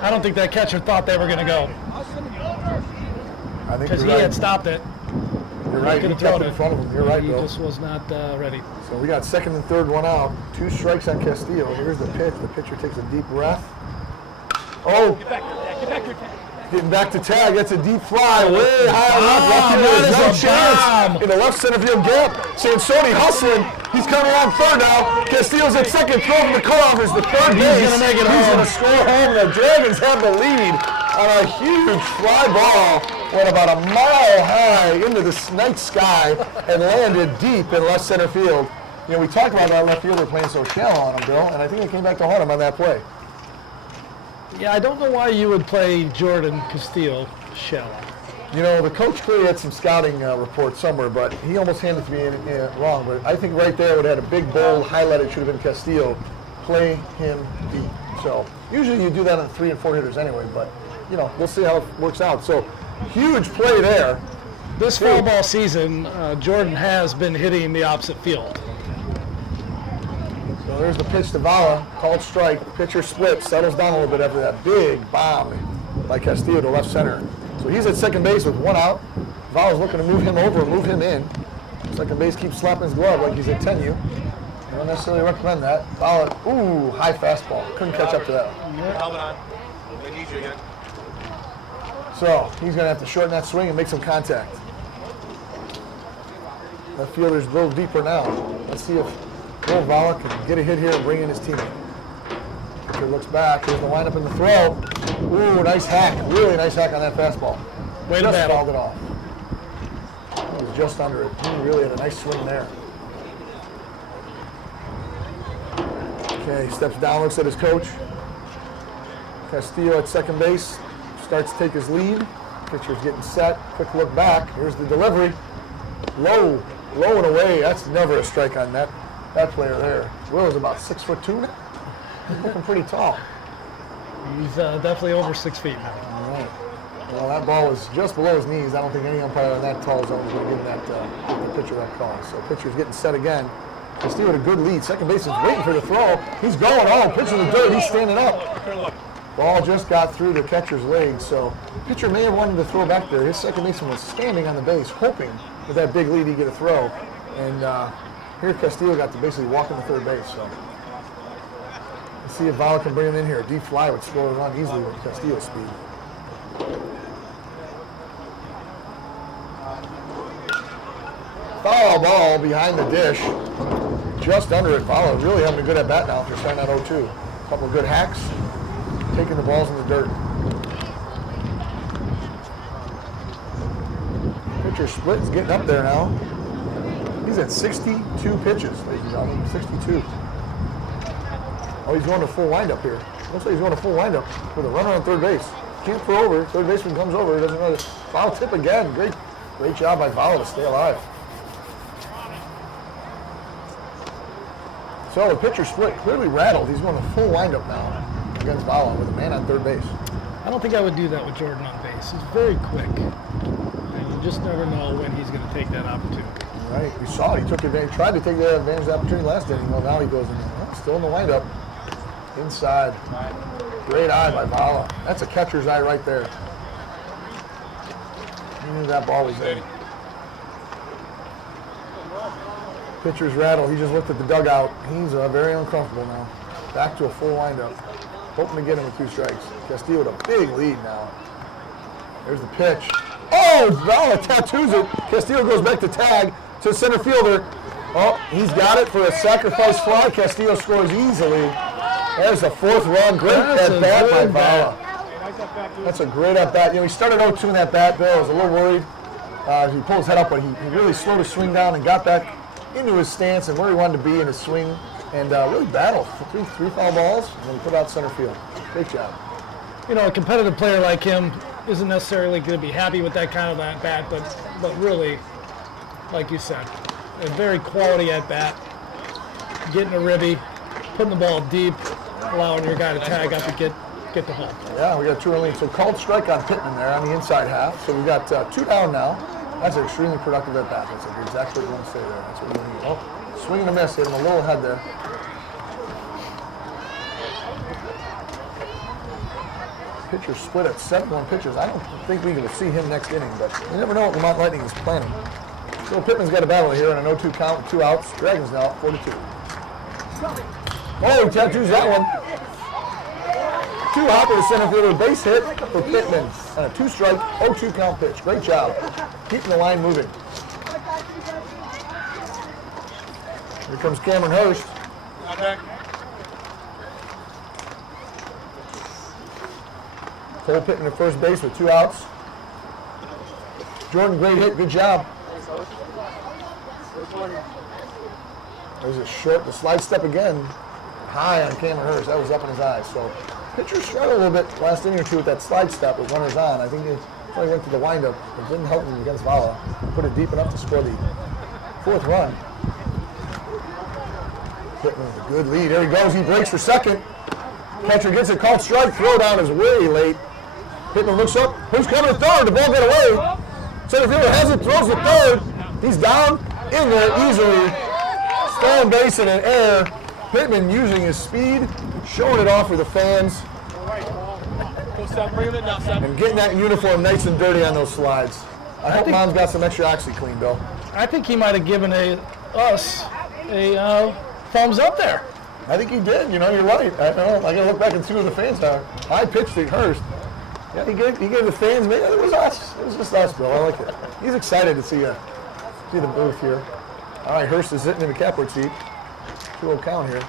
I don't think that catcher thought they were going to go I think because he you're right. had stopped it. You're right. He Could have kept thrown it in it. front of him. You're right, He Bill. just was not ready. So we got second and third, one out. 2 strikes on Castillo. Here's the pitch. The pitcher takes a deep breath. Oh, getting back to tag. That's a deep fly, way high up. There's no chance in the left center field gap. Sansoni hustling. He's coming on third now. Castillo's at second. Throwing the cutoff is the third base. He's gonna make it He's home. going to score home. The Dragons have the lead on a huge fly ball. Went about a mile high into the night sky and landed deep in left center field. You know, we talked about that left fielder playing so shallow on him, Bill, and I think they came back to haunt him on that play. Yeah, I don't know why you would play Jordan Castillo shallow. You know, the coach clearly had some scouting reports somewhere, but he almost handed it to me wrong. But I think right there would have had a big, bold highlight. It should have been Castillo. Play him deep. So usually you do that on 3 and 4 hitters anyway, but, you know, we'll see how it works out. So huge play there. This fall ball season, Jordan has been hitting the opposite field. So there's the pitch to Vala, called strike. Pitcher splits, settles down a little bit after that big bomb by Castillo to left center. So he's at second base with 1 out. Vala's looking to move him over, move him in. Second base keeps slapping his glove like he's at 10U. I don't necessarily recommend that. Vala, ooh, high fastball. Couldn't catch up to that. Helmet on. They need you again. So he's going to have to shorten that swing and make some contact. That fielder's a little deeper now. Let's see if Will Vala can get a hit here and bring in his teammate. Pitcher looks back. Here's the lineup in the throw. Ooh, nice hack. Really nice hack on that fastball. Way to Just battle. fouled it off. It was just under it. He really had a nice swing there. Okay, he steps down, looks at his coach. Castillo at second base. Starts to take his lead. Pitcher's getting set. Quick look back. Here's the delivery. Low and away. That's never a strike on that player there. Will is about 6'2" now. He's looking pretty tall. He's definitely over 6 feet now. All right. Well, that ball was just below his knees. I don't think any umpire in that tall zone is going to give that the pitcher that call. So pitcher's getting set again. Castillo with a good lead. Second base is waiting for the throw. He's going on. Pitch in the dirt. He's standing up. Ball just got through the catcher's legs. So pitcher may have wanted to throw back there. His second baseman was standing on the base, hoping with that big lead he'd get a throw. And here Castillo got to basically walk into third base. So let's see if Vala can bring him in here. A deep fly would score a run easily with Castillo's speed. Foul ball behind the dish. Just under it. Vala really having a good at bat now after starting out 0-2. A couple of good hacks. Taking the balls in the dirt. Pitcher split is getting up there now. He's at 62 pitches, ladies and gentlemen. 62. Oh, he's going to full windup here. Looks like he's going to full windup with a runner on third base. Can't throw over. Third baseman comes over. He doesn't know this. Foul tip again. Great job by Vala to stay alive. So the pitcher split clearly rattled. He's going to full windup now against Vala with a man on third base. I don't think I would do that with Jordan on base. He's very quick. And you just never know when he's going to take that opportunity. Right, we saw it. He took advantage, tried to take advantage of the opportunity last inning. Well, now he goes in there. Still in the windup. Inside. Great eye by Vala. That's a catcher's eye right there. He knew that ball was in. Pitcher's rattle. He just looked at the dugout. He's very uncomfortable now. Back to a full windup. Hoping to get him with 2 strikes. Castillo with a big lead now. There's the pitch. Oh, Vala tattoos it. Castillo goes back to tag to center fielder. Oh, he's got it for a sacrifice fly. Castillo scores easily. There's the 4th run. Great That's at a bat by good Vala. bat. That's a great at bat. You know, he started 0-2 in that bat, Bill. I was a little worried. He pulled his head up, but he really slowed his swing down and got back into his stance and where he wanted to be in his swing, and really battled for three foul balls, and then he put out center field. Great job. You know, a competitive player like him isn't necessarily going to be happy with that kind of at bat, but really, like you said, a very quality at bat. Getting a ribby, putting the ball deep, allowing your guy to tag up and get the home. Yeah, we got 2 early. So called strike on Pittman there on the inside half. So we got 2 down now. That's an extremely productive at bat. That's exactly what you want to say there. That's what you need. Oh, swing and a miss, hit him a little ahead there. Pitcher split at 7-1 pitches. I don't think we can see him next inning, but you never know what Lemont Lightning is planning. So Pittman's got a battle here on an 0-2 count with 2 outs. Dragons now at 42. Oh, he tattoos that one. 2 hopper to center fielder, base hit for Pittman on a 2-strike, 0-2 count pitch. Great job. Keeping the line moving. Here comes Cameron Hurst. Cole Pittman at first base with 2 outs. Jordan, great hit, good job. There's a short, the slide step again, high on Cameron Hurst. That was up in his eyes. So pitcher struggled a little bit last inning or 2 with that slide step with runners on. I think he probably went to the windup. It didn't help him against Vala. Put it deep enough to score the 4th run. Pittman with a good lead. There he goes. He breaks for second. Catcher gets it, called strike. Throw down is way late. Pittman looks up. Who's coming to third? The ball got away. Center fielder has it, throws to third. He's down in there easily. Stolen base in an air. Pittman using his speed, showing it off for the fans, and getting that uniform nice and dirty on those slides. I hope Mom's got some extra OxyClean, Bill. I think he might have given us a thumbs up there. I think he did. You know, you're right. I know. I got to look back and see who the fans are. I pitched to Hurst. Yeah, he gave the fans. Maybe it was us. It was just us, Bill. I like it. He's excited to see the booth here. All right, Hurst is sitting in the catbird seat. 2-0 count here.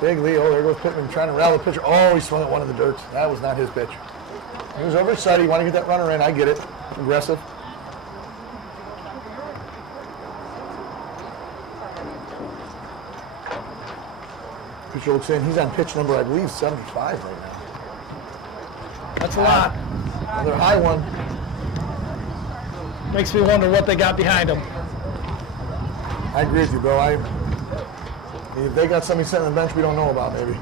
Big lead. Oh, there goes Pittman trying to rally the pitcher. Oh, he swung at one in the dirt. That was not his pitch. He was overexcited. He wanted to get that runner in. I get it. Aggressive. Pitcher looks in. He's on pitch number, I believe, 75 right now. That's a lot. Another high one. Makes me wonder what they got behind them. I agree with you, Bill. If they got somebody sitting on the bench we don't know about, maybe.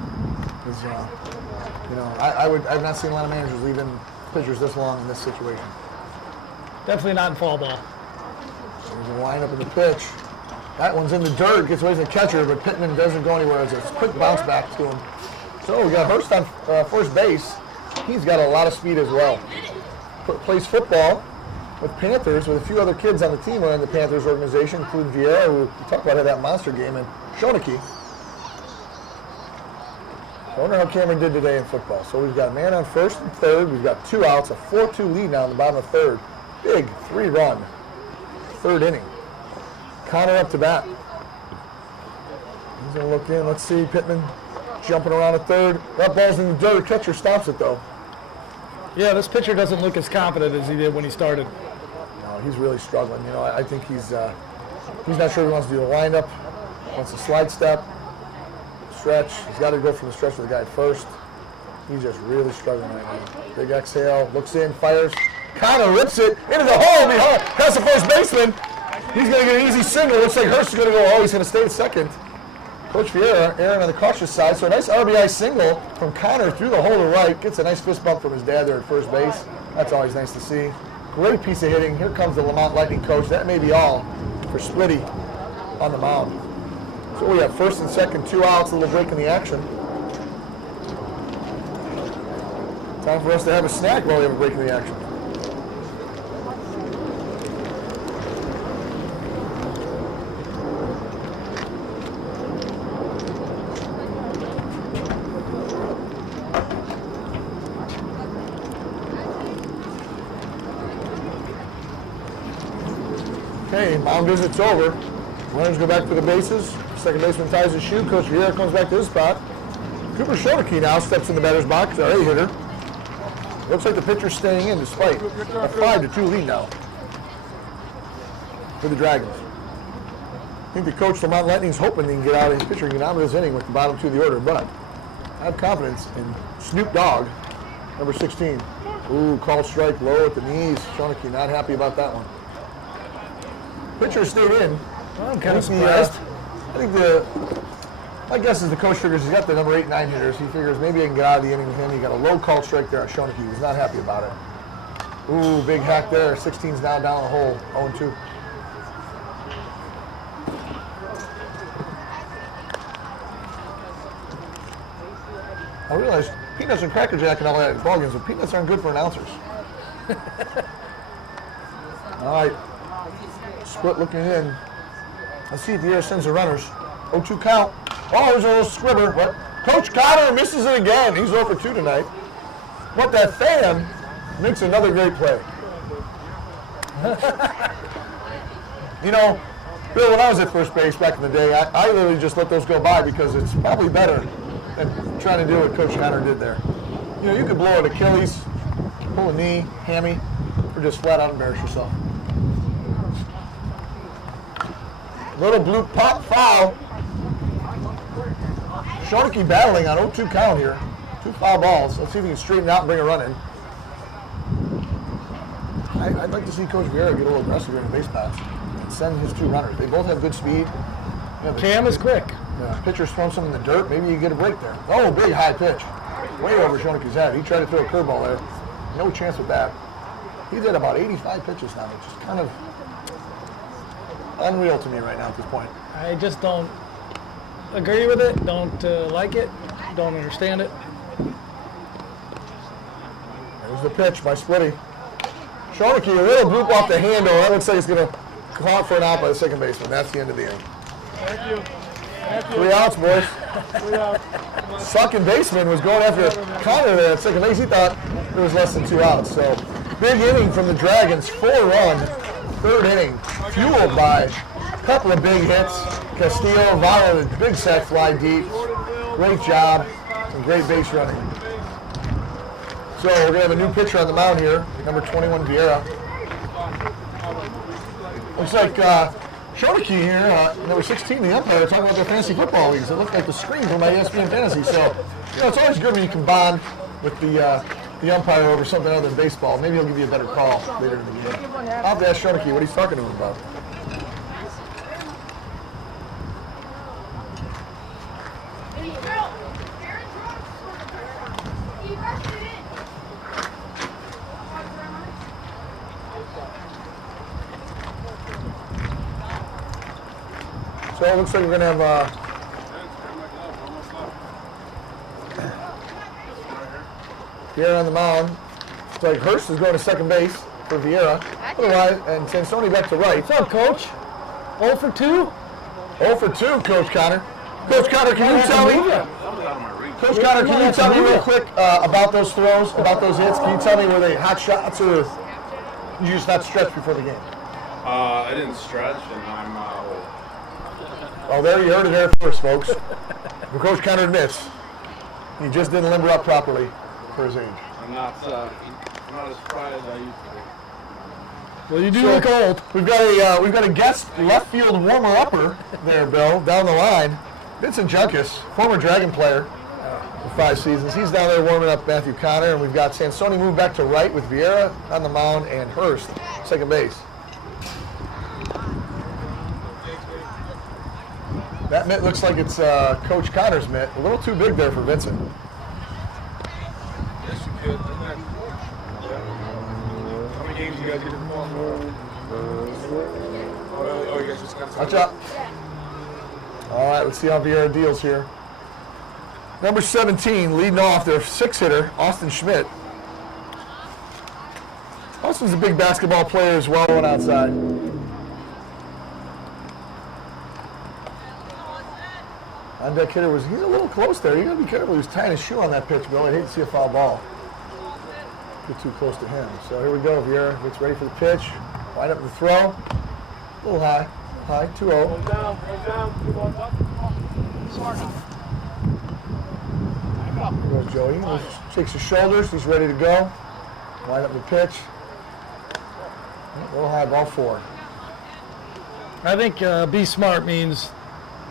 I've not seen a lot of managers leaving pitchers this long in this situation. Definitely not in fall ball. There's a lineup in the pitch. That one's in the dirt, gets away from the catcher, but Pittman doesn't go anywhere. It's a quick bounce back to him. So we got Hurst on first base. He's got a lot of speed as well. Plays football with Panthers, with a few other kids on the team who are in the Panthers organization, including Vieira, who we talked about had that monster game, and Shoneke. I wonder how Cameron did today in football. So we've got a man on first and third. We've got 2 outs, a 4-2 lead now in the bottom of third. Big 3-run third inning. Connor up to bat. He's going to look in. Let's see. Pittman jumping around at third. That ball's in the dirt. Catcher stops it, though. Yeah, this pitcher doesn't look as confident as he did when he started. No, he's really struggling. You know, I think he's not sure he wants to do a windup. Wants a slide step, stretch. He's got to go from the stretch with the guy first. He's just really struggling right now. Big exhale. Looks in. Fires. Connor rips it into the hole behind. Past the first baseman. He's going to get an easy single. Looks like Hurst is going to go. Oh, he's going to stay at second. Coach Vieira, Aaron on the cautious side. So a nice RBI single from Connor through the hole to right. Gets a nice fist bump from his dad there at first base. That's always nice to see. Great piece of hitting. Here comes the Lemont Lightning coach. That may be all for Splitty on the mound. So we have first and second, 2 outs, a little break in the action. Time for us to have a snack while we have a break in the action. Okay, mound visit's over. Runners go back to the bases. Second baseman ties his shoe. Coach Vieira comes back to his spot. Cooper Schoeneke now steps in the batter's box, our A-hitter. Looks like the pitcher's staying in despite a 5-2 lead now for the Dragons. I think the coach, Lemont Lightning's hoping he can get out of his pitcher and get out of this inning with the bottom 2 of the order, but I have confidence in Snoop Dogg, number 16. Ooh, call strike low at the knees. Schoeneke not happy about that one. Pitcher stayed in. Well, I'm kind of surprised. My guess is the coach figures he's got the number 8, 9 hitters. He figures maybe he can get out of the inning with him. He got a low call strike there at Schoeneke. He was not happy about it. Ooh, big hack there. 16's now down the hole. 0-2. I realize peanuts and Cracker Jack and all that at ball games, but peanuts aren't good for announcers. All right. Split looking in. Let's see if Vieira sends the runners. 0-2 count. Oh, there's a little squibber. What? Coach Cotter misses it again. He's 0 for 2 tonight. But that fan makes another great play. You know, Bill, when I was at first base back in the day, I literally just let those go by because it's probably better than trying to do what Coach Cotter did there. You know, you could blow an Achilles, pull a knee, hammy, or just flat out embarrass yourself. Little blue pop foul. Schoeneke battling on 0-2 count here. 2 foul balls. Let's see if he can straighten out and bring a run in. I'd like to see Coach Vieira get a little aggressive here in the base paths and send his 2 runners. They both have good speed. Cam is quick. Pitcher throws some in the dirt. Maybe you get a break there. Oh, big high pitch. Way over Schoeneke's head. He tried to throw a curveball there. No chance with that. He's at about 85 pitches now, which is kind of unreal to me right now at this point. I just don't agree with it, don't like it, don't understand it. There's the pitch by Splitty. Schoeneke, a little bloop off the handle. That looks like he's going to call it for an out by the second baseman. That's the end of the inning. Thank you. 3 outs, boys. Sucking baseman was going after Connor there at second base. He thought there was less than 2 outs. So big inning from the Dragons. 4-run, 3rd inning, fueled by a couple of big hits. Castillo, Valo, the big sack fly deep. Great job and great base running. So we're going to have a new pitcher on the mound here, number 21, Vieira. Looks like Schoeneke here, number 16, the umpire, talking about their fantasy football leagues. It looked like the screen from my ESPN Fantasy. So, you know, it's always good when you can bond with the umpire over something other than baseball. Maybe he'll give you a better call later in the game. I'll have to ask Schoeneke what he's talking to him about. So it looks like we're going to have Vieira on the mound. Looks like Hurst is going to second base for Vieira. Otherwise, and Sansoni back to right. What's up, Coach? 0 for 2? 0 for 2, Coach Connor. Coach Connor, can you tell me? Coach Connor, can you tell me real quick about those throws, about those hits? Can you tell me were they hot shots or you just not stretch before the game? I didn't stretch, and I'm Well, there you heard it there first, folks. Coach Connor admits he just didn't limber up properly for his age. I'm not as quiet as I used to be. Well, you do look old. We've got a guest left field warmer upper there, Bill, down the line. Vincent Junkus, former Dragon player for 5 seasons. He's down there warming up Matthew Connor, and we've got Sansoni moved back to right with Vieira on the mound and Hurst second base. That mitt looks like it's Coach Connor's mitt. A little too big there for Vincent. Yes, you could. How many games you guys get to perform? Oh, you guys just got to Watch out. All right, let's see how Vieira deals here. Number 17, leading off their 6-hitter, Austin Schmidt. Austin's a big basketball player as well, going outside. On deck hitter he's a little close there. You gotta be careful. He was tying his shoe on that pitch, Bill. I'd hate to see a foul ball. Get too close to him. So here we go. Vieira gets ready for the pitch. Line up the throw. A little high. 2-0. There goes Joey. He shakes his shoulders. He's ready to go. Line up the pitch. A little high, ball 4. I think be smart means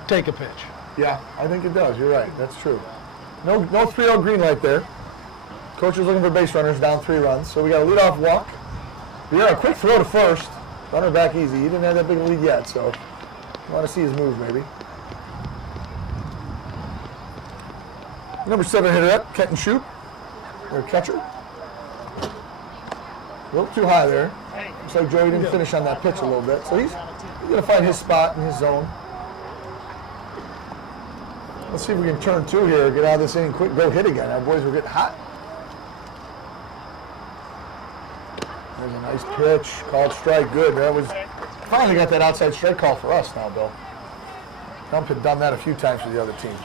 take a pitch. Yeah, I think it does. You're right. That's true. No 3-0 green light there. Coach is looking for base runners, down 3 runs. So we got a leadoff walk. We got a quick throw to first. Runner back easy. He didn't have that big a lead yet, so you want to see his move maybe. Number 7 hitter up, Kenton Shoot, their catcher. A little too high there. Looks like Joey didn't finish on that pitch a little bit, so he's going to find his spot in his zone. Let's see if we can turn 2 here, get out of this inning quick, go hit again. Our boys were getting hot. There's a nice pitch, called strike, good. That was finally got that outside strike call for us now, Bill. Trump had done that a few times for the other team.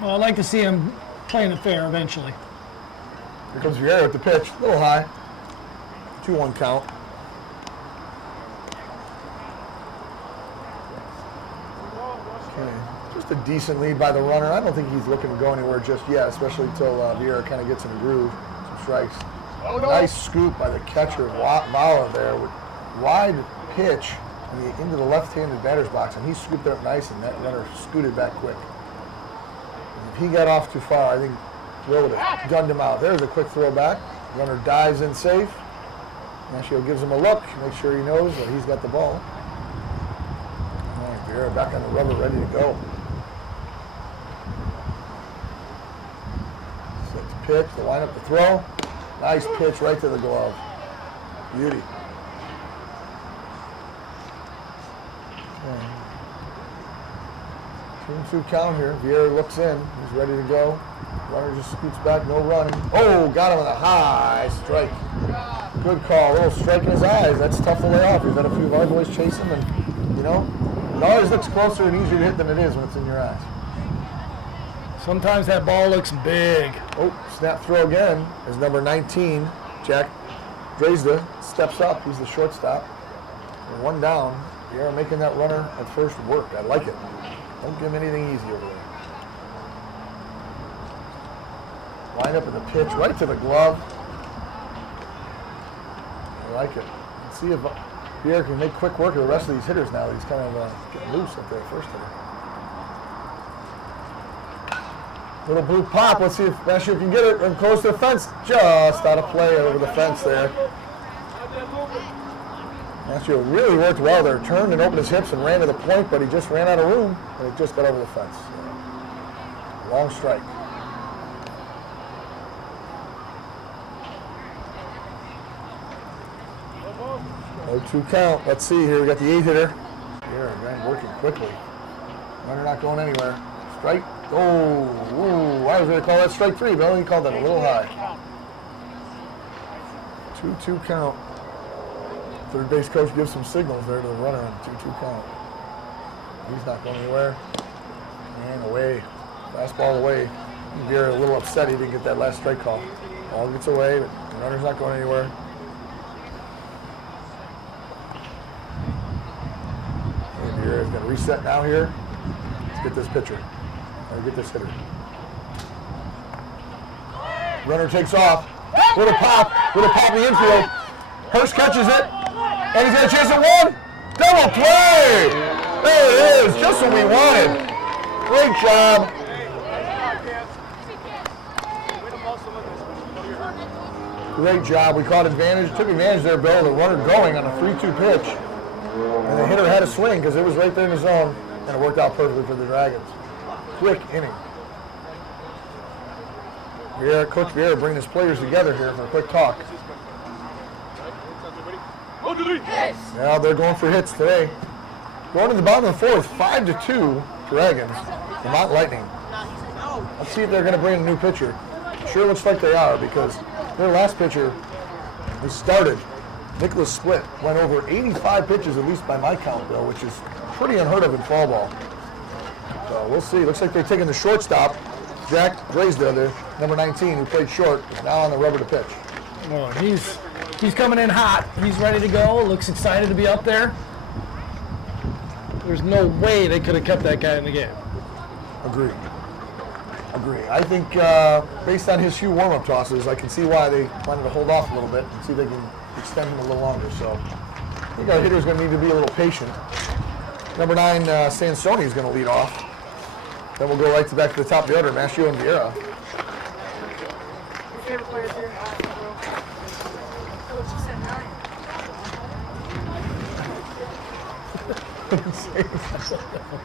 Well, I'd like to see him playing it fair eventually. Here comes Vieira with the pitch, a little high. 2-1 count. Okay, just a decent lead by the runner. I don't think he's looking to go anywhere just yet, especially until Vieira kind of gets in a groove. Some strikes. Nice scoop by the catcher, Vala there, with wide pitch into the left-handed batter's box, and he scooped it up nice, and that runner scooted back quick. And if he got off too far, I think Will would have gunned him out. There's a quick throw back. Runner dives in safe. Nashio gives him a look, make sure he knows that he's got the ball. All right, Vieira back on the rubber, ready to go. Set the pitch, the lineup, the throw. Nice pitch right to the glove. Beauty. Okay. 2-2 count here. Vieira looks in. He's ready to go. Runner just scoots back, no running. Oh, got him with a high strike. Good call. A little strike in his eyes. That's tough to lay off. We've had a few of our boys chase him, and, you know, it always looks closer and easier to hit than it is when it's in your eyes. Sometimes that ball looks big. Oh, snap throw again as number 19, Jack Dresda, steps up. He's the shortstop. And 1 down. Vieira making that runner at first work. I like it. Don't give him anything easy over there. Line up in the pitch right to the glove. I like it. Let's see if Vieira can make quick work of the rest of these hitters now. He's kind of getting loose up there first hitter. Little blue pop. Let's see if Nashio can get it and close to the fence. Just out of play over the fence there. Nashio really worked well there. Turned and opened his hips and ran to the point, but he just ran out of room and it just got over the fence. Long strike. No 2 count. Let's see here. We got the 8 hitter. Here, again, working quickly. Runner not going anywhere. Strike. Oh, ooh, I was going to call that strike 3, but he called that a little high. 2-2 count. Third base coach gives some signals there to the runner on 2-2 count. He's not going anywhere. And away. Fastball away. Vieira a little upset he didn't get that last strike call. Ball gets away, but the runner's not going anywhere. And Vieira's going to reset now here. Let's get this pitcher. Or get this hitter. Runner takes off. With a pop in the infield. Hurst catches it. And he's going to chase it 1. Double play! There it is, just what we wanted. Great job. Great job. We caught advantage, took advantage there, Bill. The runner going on a 3-2 pitch. And the hitter had a swing because it was right there in the zone. And it worked out perfectly for the Dragons. Quick inning. Coach Vieira bringing his players together here for a quick talk. Now they're going for hits today. Going to the bottom of the 4th, 5-2 Dragons. Lemont Lightning. Let's see if they're going to bring a new pitcher. Sure looks like they are because their last pitcher who started, Nicholas Split, went over 85 pitches, at least by my count, Bill, which is pretty unheard of in fall ball. So we'll see. Looks like they're taking the shortstop, Jack Dresda, the number 19, who played short, is now on the rubber to pitch. Well, he's coming in hot. He's ready to go. Looks excited to be up there. There's no way they could have kept that guy in the game. Agreed. Agree. I think based on his few warm-up tosses, I can see why they wanted to hold off a little bit and see if they can extend him a little longer. So I think our hitter's going to need to be a little patient. Number 9, Sansoni is going to lead off. Then we'll go right back to the top of the order, Mastio and Vieira.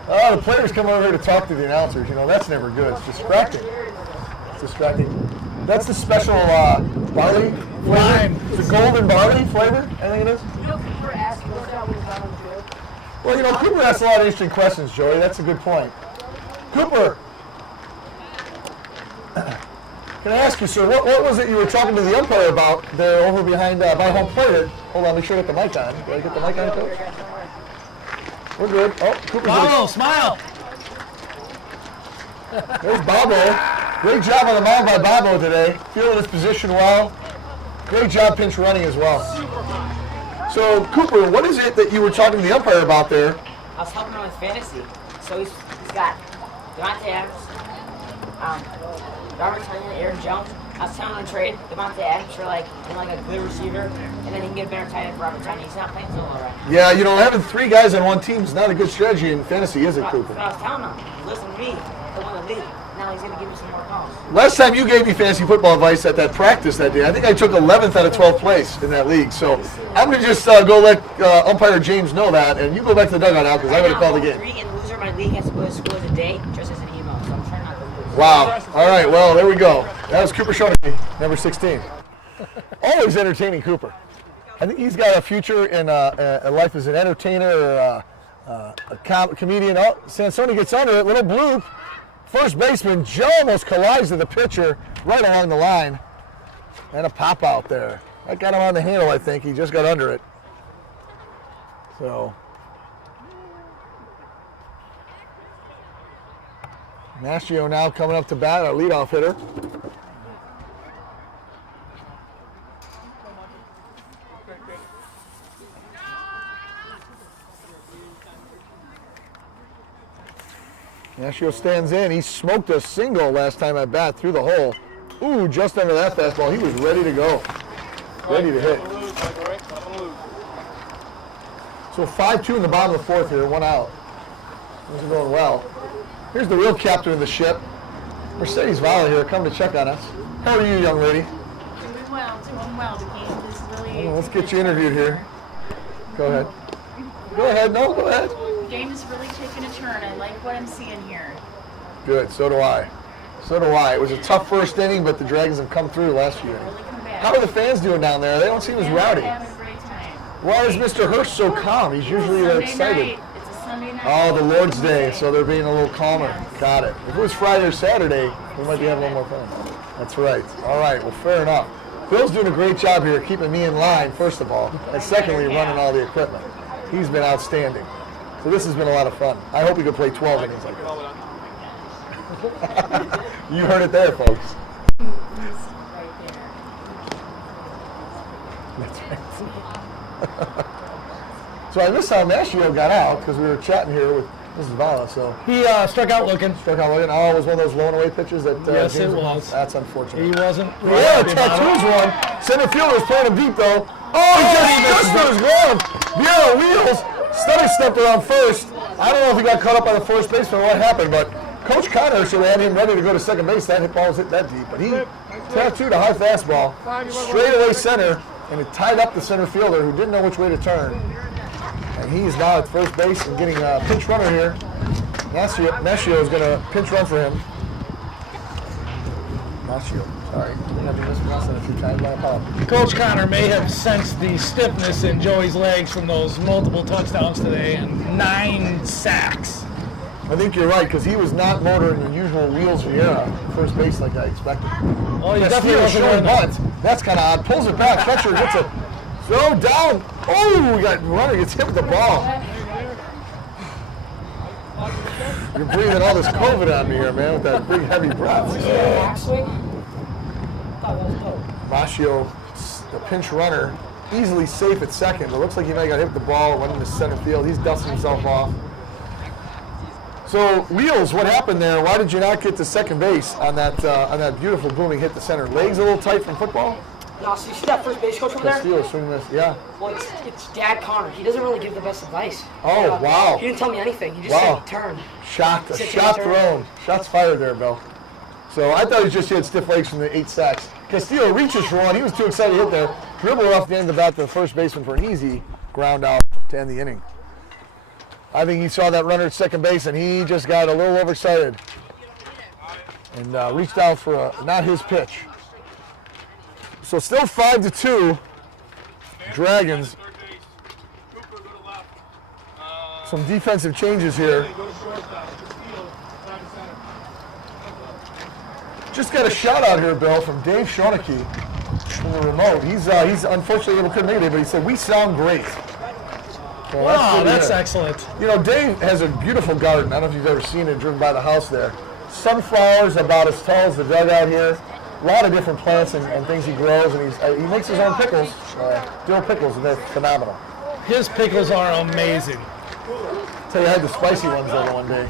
Oh, the players come over here to talk to the announcers. You know, that's never good. It's distracting. It's distracting. That's the special barley flavor. It's a golden barley flavor, I think it is. Well, you know, Cooper asked a lot of interesting questions, Joey. That's a good point. Cooper, can I ask you, sir, what was it you were talking to the umpire about there over behind by home plate? Hold on, make sure I get the mic on. Do I get the mic on, Coach? We're good. Oh, Cooper's Bobo, smile. There's Bobo. Great job on the mound by Bobo today. Feeling his position well. Great job pinch running as well. So, Cooper, what is it that you were talking to the umpire about there? I was helping him with fantasy. So he's got Devontae Adams, Robert Tonyan, Aaron Jones. I was telling him to trade Devontae Adams for like a good receiver, and then he can get a better tight end for Robert Tonyan. He's not playing so well right now. Yeah, you know, having 3 guys on one team is not a good strategy in fantasy, is it, Cooper? But I was telling him, listen to me, I won the league. Now he's going to give me some more calls. Last time you gave me fantasy football advice at that practice that day, I think I took 11th out of 12th place in that league. So I'm going to just go let umpire James know that, and you go back to the dugout now because I'm going to call the game. 3 and loser, my league has to go to school a day just as an emo. So I'm trying not to lose. Wow. All right, well, there we go. That was Cooper Shoney, number 16. Always entertaining Cooper. I think he's got a future in life as an entertainer or a comedian. Oh, Sansoni gets under it, little bloop. First baseman Joe almost collides with the pitcher right along the line. And a pop out there. That got him on the handle, I think. He just got under it. So Mastio now coming up to bat, our leadoff hitter. Mastio stands in. He smoked a single last time at bat through the hole. Ooh, just under that fastball. He was ready to go. Ready to hit. So 5-2 in the bottom of the 4th here, 1 out. Things are going well. Here's the real captain of the ship. Mercedes Valla here, come to check on us. How are you, young lady? Doing well. The game is really... Let's get you interviewed here. Go ahead. Go ahead. No, go ahead. The game is really taking a turn. I like what I'm seeing here. Good, so do I. So do I. It was a tough first inning, but the Dragons have come through last year. Really come back. How are the fans doing down there? They don't seem as rowdy. Having a great time. Why is Mr. Hirsch so calm? He's usually excited. Night. It's a Sunday night. Oh, the Lord's Day, so they're being a little calmer. Yes. Got it. If it was Friday or Saturday, we might be having a little more fun. That's right. All right, well, fair enough. Bill's doing a great job here keeping me in line, first of all, and secondly, running all the equipment. He's been outstanding. So this has been a lot of fun. I hope we could play 12 innings like this. You heard it there, folks. That's right. So I missed how Mastio got out because we were chatting here with Mrs. Valla. So He struck out looking. Oh, it was one of those blown away pitches that. Yes, James it was. That's unfortunate. He wasn't. Yeah, Tattoos one. Center fielder was playing him deep though. Oh, he just missed his glove. Vieira wheels. Study stepped around first. I don't know if he got caught up by the first baseman or what happened, but Coach Connor should have had him ready to go to second base. That hit ball was hit that deep, but he tattooed a high fastball straight away center, and it tied up the center fielder who didn't know which way to turn. And he's now at first base and getting a pinch runner here. Mastio is going to pinch run for him. Mastio, sorry. I've mispronounced that a few times. My apologies. Coach Connor may have sensed the stiffness in Joey's legs from those multiple touchdowns today and 9 sacks. I think you're right, because he was not motoring the usual wheels Vieira first base like I expected. Oh, he Yes, definitely Vieira wasn't showing running. bunt. That's kind of odd. Pulls it back. Catcher gets a throw down. Oh, we got runner gets hit with the ball. You're breathing all this COVID on me here, man, with that big heavy breath. Mastio, the pinch runner, easily safe at second. It looks like he might have got hit with the ball. Went into center field. He's dusting himself off. So, Wheels, what happened there? Why did you not get to second base on that beautiful booming hit to center? Legs a little tight from football? No, so you see that first base coach over there? Castillo swinging this, yeah. Well, it's Dad Connor. He doesn't really give the best advice. Oh, wow. He didn't tell me anything. He just Wow. said turn. Shot thrown. Shots fired there, Bill. So I thought he just had stiff legs from the 8 sacks. Castillo reaches for one. He was too excited to hit there. Dribbled off the end of the bat to the first baseman for an easy ground out to end the inning. I think he saw that runner at second base and he just got a little overexcited and reached out for not his pitch. So still 5-2, Dragons. Some defensive changes here. Just got a shout out here, Bill, from Dave Schoeneke from the remote. He's unfortunately couldn't make it, but he said, we sound great. So Wow, that's excellent. You know, Dave has a beautiful garden. I don't know if you've ever seen it, driven by the house there. Sunflowers about as tall as the dugout here. A lot of different plants and things he grows, and he makes his own pickles, dill pickles, and they're phenomenal. His pickles are amazing. Tell you, I had the spicy ones there one day.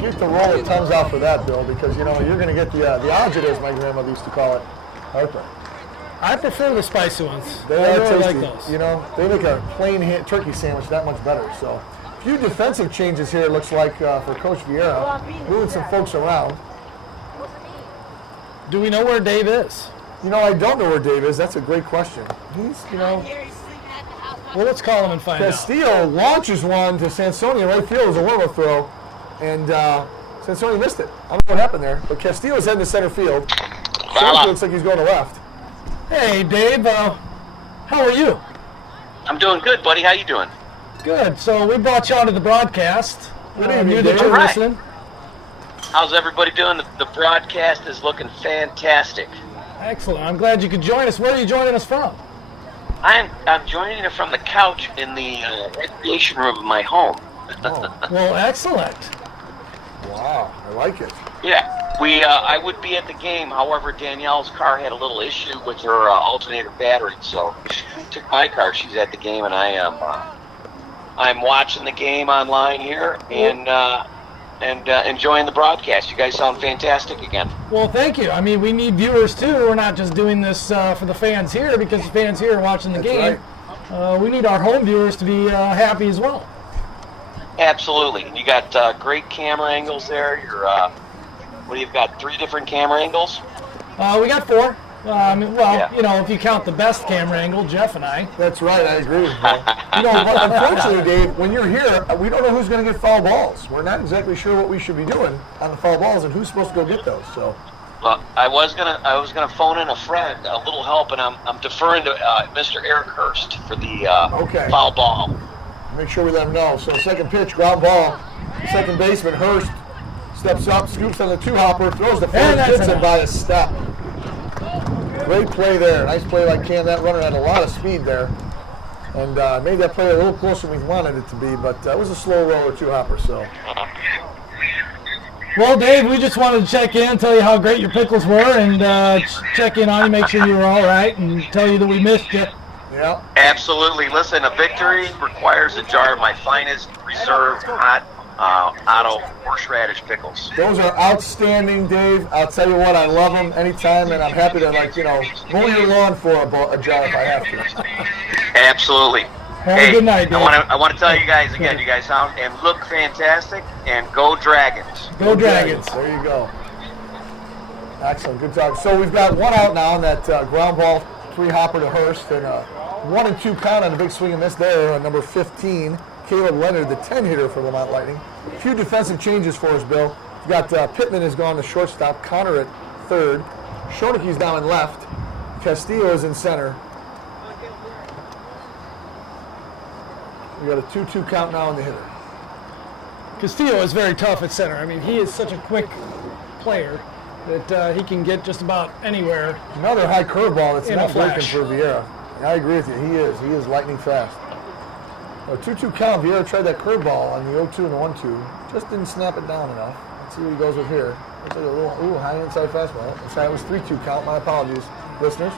Get the roll of Tums out for that, Bill, because you know you're going to get the agita, as my grandmother used to call it. Heartburn. I prefer the spicy ones. They I are really tasty. like those. You know, they make a plain turkey sandwich that much better. So, a few defensive changes here. It looks like for Coach Vieira, moving some folks around. Do we know where Dave is? You know, I don't know where Dave is. That's a great question. He's, you know. Well, let's call him and find out. Castillo launches one to Sansoni in right field as a warm-up throw, and Sansoni missed it. I don't know what happened there, but Castillo's heading to center field. Sansoni looks like he's going to left. Hey, Dave. How are you? I'm doing good, buddy. How you doing? Good. So we brought you onto the broadcast. Good evening, You're Dave. the All right. listening. How's everybody doing? The broadcast is looking fantastic. Excellent. I'm glad you could join us. Where are you joining us from? I'm joining you from the couch in the recreation room of my home. Well, excellent. Wow, I like it. Yeah, I would be at the game. However, Danielle's car had a little issue with her alternator battery, so she took my car. She's at the game, and I'm watching the game online here and enjoying the broadcast. You guys sound fantastic again. Well, thank you. I mean, we need viewers too. We're not just doing this for the fans here because the fans here are watching the game. Right. We need our home viewers to be happy as well. Absolutely. You got great camera angles there. You've got 3 different camera angles? We got 4. Yeah. You know, if you count the best camera angle, Jeff and I. That's right, I agree with you. You know, but unfortunately, Dave, when you're here, we don't know who's going to get foul balls. We're not exactly sure what we should be doing on the foul balls and who's supposed to go get those. So, Well, I was gonna phone in a friend, a little help, and I'm deferring to Mr. Eric Hurst for the foul ball. make sure we let him know. So, second pitch, ground ball. Second baseman Hurst steps up, scoops on the 2-hopper, throws the first, hits it by a step. Great play there. Nice play by Cam. That runner had a lot of speed there. And made that play a little closer than we wanted it to be, but it was a slow roller 2-hopper. So. Well, Dave, we just wanted to check in, tell you how great your pickles were, and check in on you, make sure you were all right, and tell you that we missed you. Yeah. Absolutely. Listen, a victory requires a jar of my finest reserved hot auto horseradish pickles. Those are outstanding, Dave. I'll tell you what, I love them anytime, and I'm happy to, mow your lawn for a jar if I have to. Absolutely. Have a good night, Dave. I want to tell you guys again, you guys sound and look fantastic, and go Dragons. Go Dragons. There you go. Excellent, good talk. So we've got one out now on that ground ball 3-hopper to Hurst, and 1-2 count on a big swing and miss there on number 15. Caleb Leonard, the 10-hitter for Lemont Lightning. A few defensive changes for us, Bill. We've got Pittman has gone to shortstop, Connor at third. Schoeneke's down in left. Castillo is in center. We got a 2-2 count now on the hitter. Castillo is very tough at center. I mean, he is such a quick player that he can get just about anywhere. Another high curveball that's In not a breaking flash. for Vieira. I agree with you. He is lightning fast. A 2-2 count. Vieira tried that curveball on the 0-2 and the 1-2. Just didn't snap it down enough. Let's see what he goes with here. Looks like a little high inside fastball. Sorry, it was 3-2 count. My apologies, listeners.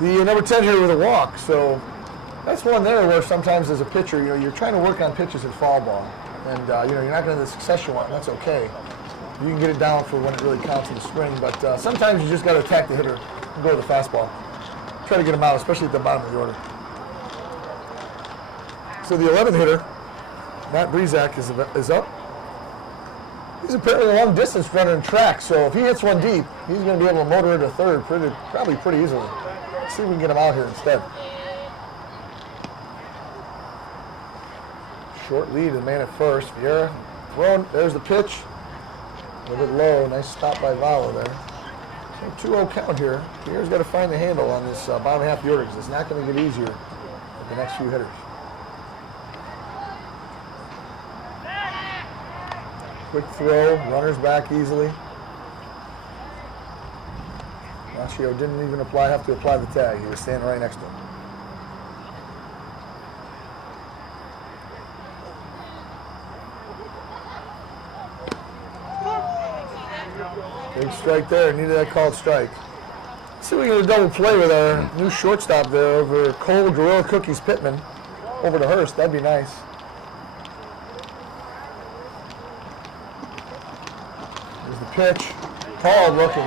The number 10 here with a walk. So that's one there where sometimes as a pitcher, you're trying to work on pitches in fall ball. And you're not going to have the success you want, and that's okay. You can get it down for when it really counts in the spring, but sometimes you just got to attack the hitter and go to the fastball. Try to get him out, especially at the bottom of the order. So the 11th hitter, Matt Breezak, is up. He's apparently a long distance runner in track, so if he hits one deep, he's going to be able to motor into third probably pretty easily. Let's see if we can get him out here instead. Short lead, the man at first. Vieira thrown. There's the pitch. A little bit low. Nice stop by Valo there. So 2-0 count here. Vieira's got to find the handle on this bottom half of the order because it's not going to get easier with the next few hitters. Quick throw. Runners back easily. Macchio didn't even have to apply the tag. He was standing right next to him. Big strike there. Needed that called strike. Let's see if we can get a double play with our new shortstop there over Cole Gorilla Cookies Pittman over to Hurst. That'd be nice. There's the pitch. Called looking.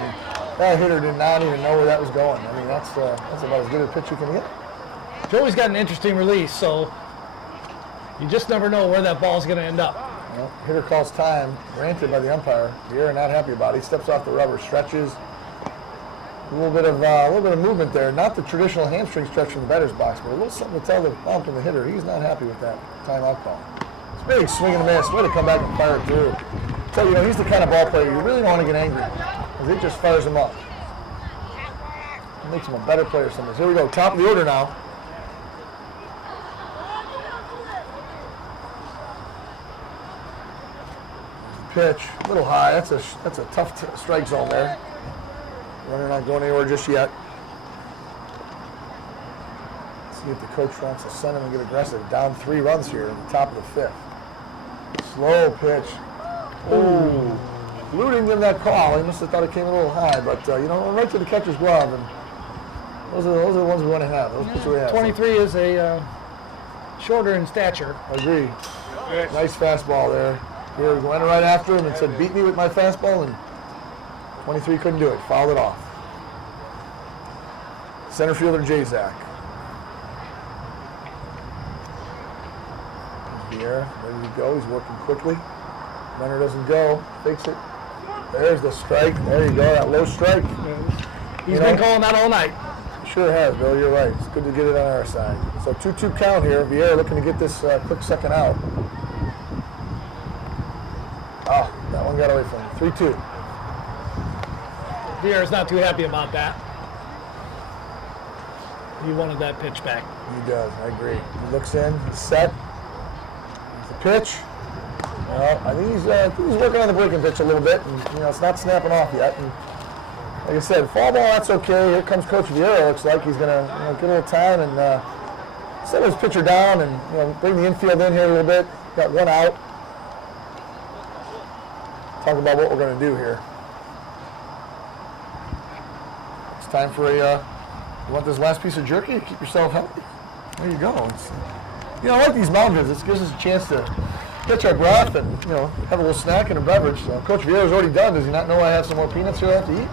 That hitter did not even know where that was going. I mean, that's about as good a pitch you can get. Joey's got an interesting release, so you just never know where that ball's going to end up. Well, hitter calls time, granted by the umpire. Vieira not happy about it. He steps off the rubber, stretches. A little bit of movement there. Not the traditional hamstring stretch from the batter's box, but a little something to tell the ump and the hitter. He's not happy with that timeout call. It's big swing and a miss. Way to come back and fire it through. So he's the kind of ball player you really don't want to get angry because it just fires him up. It makes him a better player sometimes. Here we go, top of the order now. Pitch, a little high. That's a tough strike zone there. Runner not going anywhere just yet. Let's see if the coach wants to send him and get aggressive. Down 3 runs here at the top of the 5th. Slow pitch. Ooh, eluding them that call. He must have thought it came a little high, but right to the catcher's glove, and those are the ones we want to have. Those pitches we have. 23 is a shorter in stature. I agree. Nice fastball there. Here went right after him and said, "Beat me with my fastball," and 23 couldn't do it. Fouled it off. Center fielder Jazak. Vieira ready to go. He's working quickly. Runner doesn't go. Fakes it. There's the strike. There you go. That low strike. He's been calling that all night. Sure has, Bill. You're right. It's good to get it on our side. So 2-2 count here. Vieira looking to get this quick second out. Oh, that one got away from him. 3-2. Vieira's not too happy about that. He wanted that pitch back. He does. I agree. He looks in. He's set. There's the pitch. Well, I think he's working on the breaking pitch a little bit, and it's not snapping off yet. And like I said, fall ball, that's okay. Here comes Coach Vieira. Looks like he's gonna get a little time and set his pitcher down and bring the infield in here a little bit. Got one out. Talk about what we're gonna do here. It's time for you want this last piece of jerky to keep yourself healthy? There you go. I like these mountains. It gives us a chance to catch our breath and have a little snack and a beverage. So Coach Vieira's already done. Does he not know I have some more peanuts here I have to eat?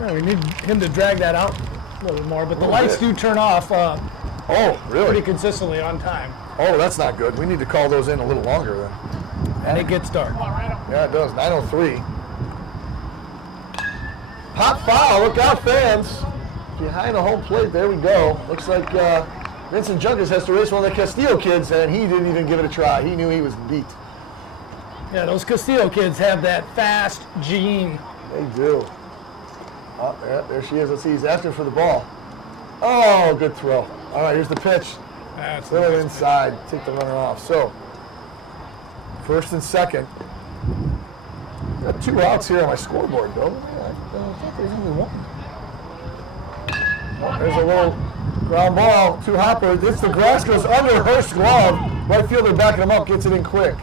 Yeah, we need him to drag that out a little more, but the lights do turn off oh, really? pretty consistently on time. Oh, that's not good. We need to call those in a little longer then. And it gets dark. Yeah, it does. 9:03. Hot foul. Look out, fans. Behind the home plate. There we go. Looks like Vincent Junkins has to race one of the Castillo kids, and he didn't even give it a try. He knew he was beat. Yeah, those Castillo kids have that fast gene. They do. Oh, there she is. Let's see. He's asking for the ball. Oh, good throw. All right, here's the pitch. That's throw it inside. Take the runner off. So, first and second. Got 2 outs here on my scoreboard, Bill. I thought there's only 1. Oh, there's a little ground ball to Hopper. This the grass goes under Hurst's glove. Right fielder backing him up, gets it in quick.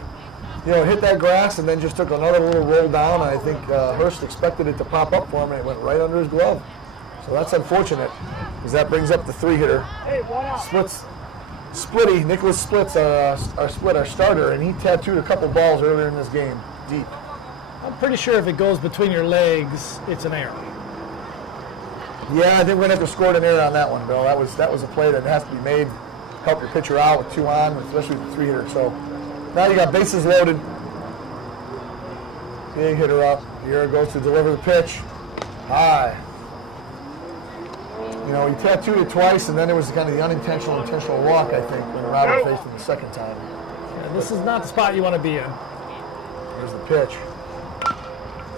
Hit that grass and then just took another little roll down. I think Hurst expected it to pop up for him, and it went right under his glove. So that's unfortunate, because that brings up the 3-hitter. Splits Splitty, Nicholas Split's our starter, and he tattooed a couple balls earlier in this game, deep. I'm pretty sure if it goes between your legs, it's an error. Yeah, I think we're gonna have to score an error on that one, Bill. That was a play that has to be made. Help your pitcher out with 2 on, especially with the 3-hitter. So now you got bases loaded. Big hitter up. Here goes to deliver the pitch. High. You know, he tattooed it twice, and then it was kind of the intentional walk, I think, when Robert faced him the second time. Yeah, this is not the spot you want to be in. Here's the pitch.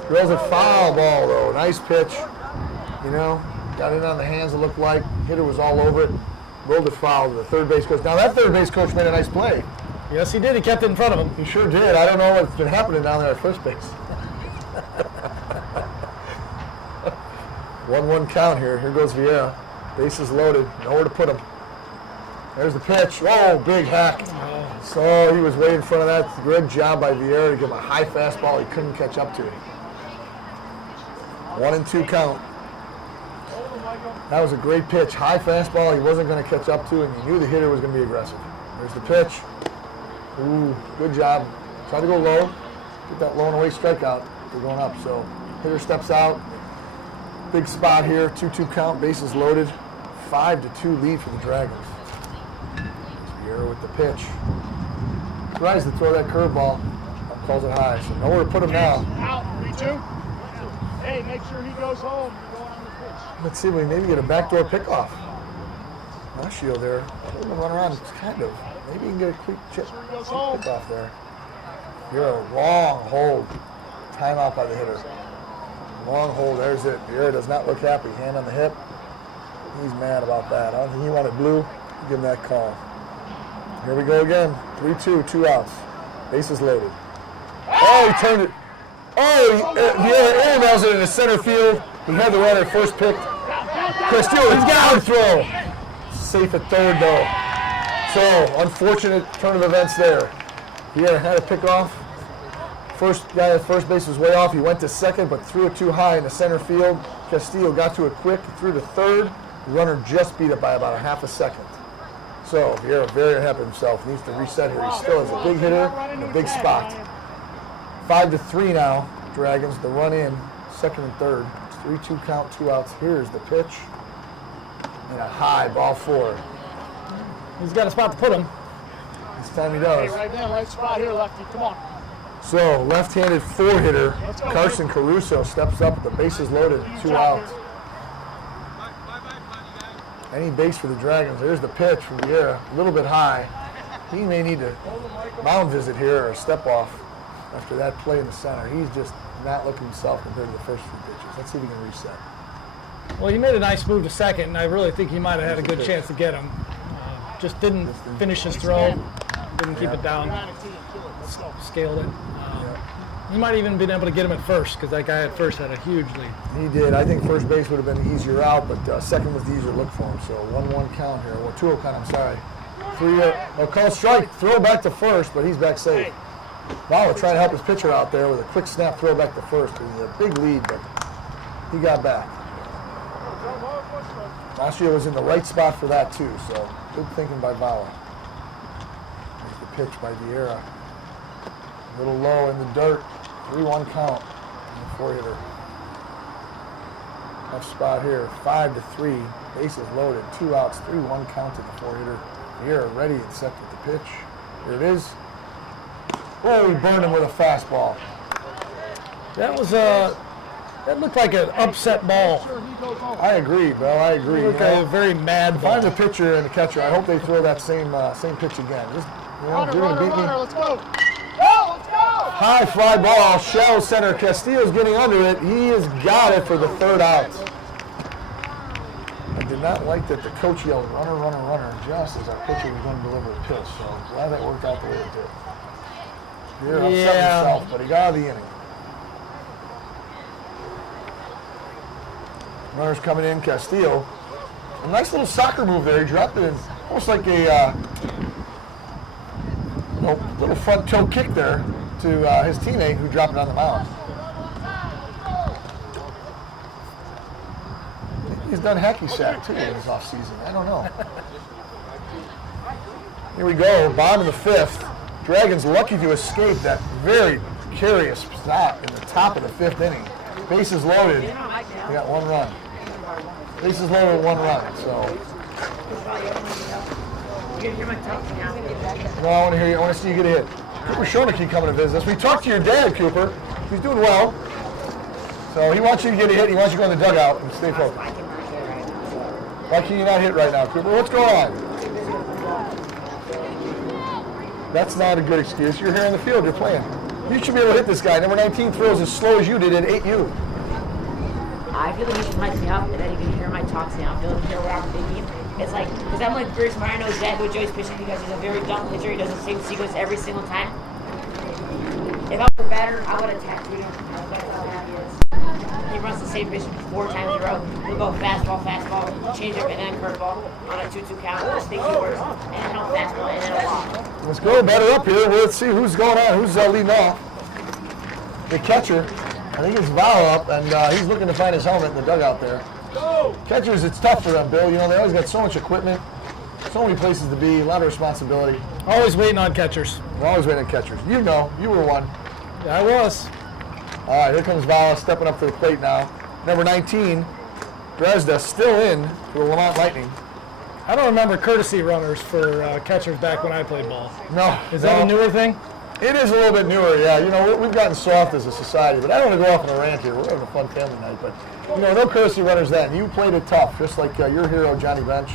Drills a foul ball, though. Nice pitch. You know, got it on the hands, it looked like. Hitter was all over it. Rolled it foul to the third base coach. Now, that third base coach made a nice play. Yes, he did. He kept it in front of him. He sure did. I don't know what's been happening down there at first base. 1-1 count here. Here goes Vieira. Bases loaded. Nowhere to put him. There's the pitch. Oh, big hack. So he was way in front of that. Good job by Vieira to give him a high fastball he couldn't catch up to. 1-2 count. That was a great pitch. High fastball he wasn't going to catch up to, and you knew the hitter was going to be aggressive. There's the pitch. Ooh, good job. Try to go low. Get that low and away strikeout. They're going up. So hitter steps out. Big spot here. 2-2 count. Bases loaded. 5-2 lead for the Dragons. Vieira with the pitch. Tries to throw that curveball. Calls it high. So nowhere to put him now. Out. 3-2. Hey, make sure he goes home. You're going on the pitch. Let's see if we can maybe get a backdoor pickoff. Marshall there. Let him run around. Kind of. Maybe you can get a quick pickoff there. You're a long hold. Timeout by the hitter. Long hold. There's it. Vieira does not look happy. Hand on the hip. He's mad about that. I don't think he wanted blue. Give him that call. Here we go again. 3-2. 2 outs. Bases loaded. Oh, he turned it. Oh, Vieira airmails it in the center field. He had the runner first picked. Castillo, he's got a throw. Safe at third, though. So, unfortunate turn of events there. Vieira had a pick off. First guy at first base was way off. He went to second, but threw it too high in the center field. Castillo got to it quick, threw to third. The runner just beat it by about a half a second. So, Vieira very unhappy with himself. Needs to reset here. He still has a big hitter in a big spot. 5-3 now. Dragons, the run in, second and third. 3-2 count, 2 outs. Here's the pitch. And a high, ball 4. He's got a spot to put him. This time he does. Hey, right there, right spot here, lefty. Come on. So, left-handed 4-hitter, Carson Caruso steps up. The bases loaded, 2 outs. Any base for the Dragons. There's the pitch from Vieira. A little bit high. He may need a mound visit here or a step off after that play in the center. He's just not looking himself compared to the first few pitches. Let's see if he can reset. Well, he made a nice move to second, and I really think he might have had a good chance to get him. Just didn't finish his throw. Didn't keep it down. Scaled it. He might even been able to get him at first because that guy at first had a huge lead. He did. I think first base would have been easier out, but second was the easier look for him. So 1-1 count here. Well, 2-0 count, I'm sorry. 3-0. Call strike. Throw back to first, but he's back safe. Bauer trying to help his pitcher out there with a quick snap throw back to first. It was a big lead, but he got back. Last year was in the right spot for that, too, so good thinking by Bauer. There's the pitch by Vieira. A little low in the dirt. 3-1 count. And the 4-hitter. Tough spot here. 5-3. Bases loaded. 2 outs. 3-1 count to the 4-hitter. Vieira ready and set with the pitch. Here it is. Oh, he burned him with a fastball. That was that looked like an upset ball. I agree, Bill. I agree. It looked like a very mad ball. Find the pitcher and the catcher. I hope they throw that same pitch again. Just, you know, you're going to beat me. Let's go. High fly ball, shallow center. Castillo's getting under it. He has got it for the 3rd out. I did not like that the coach yelled, runner, runner, runner, just as our pitcher was going to deliver a pitch. So glad that worked out the way it did. Here upset himself, but he got out of the inning. Runners coming in, Castillo. A nice little soccer move there. He dropped it in almost like a little front toe kick there to his teammate who dropped it on the mound. He's done hacky sack too in his offseason. I don't know. Here we go, bottom of the 5th. Dragons lucky to escape that very precarious stop in the top of the 5th inning. Bases loaded. They got 1 run. Bases loaded, 1 run. So. No, I want to hear you. I want to see you get a hit. Cooper Schoeneke coming to visit us. We talked to your dad, Cooper. He's doing well. So he wants you to get a hit. He wants you to go in the dugout and stay focused. Why can you not hit right now, Cooper? What's going on? That's not a good excuse. You're here on the field. You're playing. You should be able to hit this guy. Number 19 throws as slow as you did and ate you. I feel like you should mic me up, and then you can hear my talks now. I feel like you hear what I'm thinking. It's like, because I'm like very smart. I know exactly what Joey's pitching because he's a very dumb pitcher. He does the same sequence every single time. If I were better, I would attack him. That's how happy he is. He runs the same pitch 4 times in a row. He'll go fastball, change up, and then curveball on a 2-2 count. Just think he works. And then a fastball, and then a walk. Let's go better up here. Let's see who's going on. Who's leading off? The catcher. I think it's Val up, and he's looking to find his helmet in the dugout there. Catchers, it's tough for them, Bill. You know, they always got so much equipment, so many places to be, a lot of responsibility. Always waiting on catchers. We're always waiting on catchers. You know, you were one. Yeah, I was. All right, here comes Val stepping up to the plate now. Number 19, Dresda, still in for the Lemont Lightning. I don't remember courtesy runners for catchers back when I played ball. No. Is that a newer thing? It is a little bit newer, yeah. You know, we've gotten soft as a society, but I don't want to go off on a rant here. We're having a fun family night, but, you know, no courtesy runners then. You played it tough, just like your hero, Johnny Bench.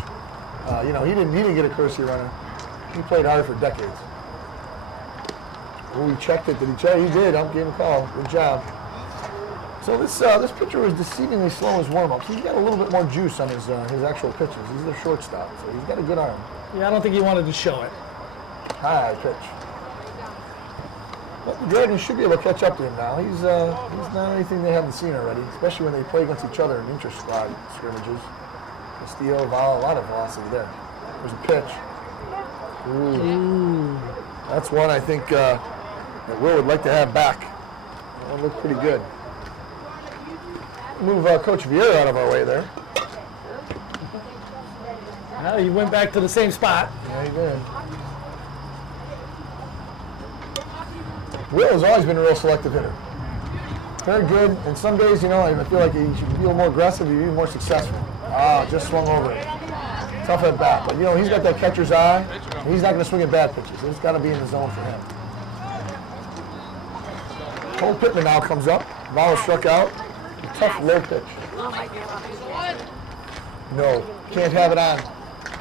You know, he didn't get a courtesy runner. He played hard for decades. Oh, he checked it. Did he check? He did. I'm getting a call. Good job. So this pitcher was deceivingly slow in his warm-ups. He's got a little bit more juice on his actual pitches. He's a shortstop, so he's got a good arm. Yeah, I don't think he wanted to show it. High pitch. But the Dragons should be able to catch up to him now. He's not anything they haven't seen already, especially when they play against each other in inter-squad scrimmages. Castillo, Val, a lot of velocity there. There's a pitch. Ooh. That's one I think that Will would like to have back. That one looked pretty good. Move Coach Vieira out of our way there. Well, he went back to the same spot. Yeah, he did. Will has always been a real selective hitter. Very good, and some days, you know, I feel like he should be a little more aggressive, he'd be more successful. Just swung over it. Tough at bat, but you know, he's got that catcher's eye. He's not going to swing at bad pitches. It's got to be in the zone for him. Cole Pittman now comes up. Ball struck out. A tough low pitch. No, can't have it on.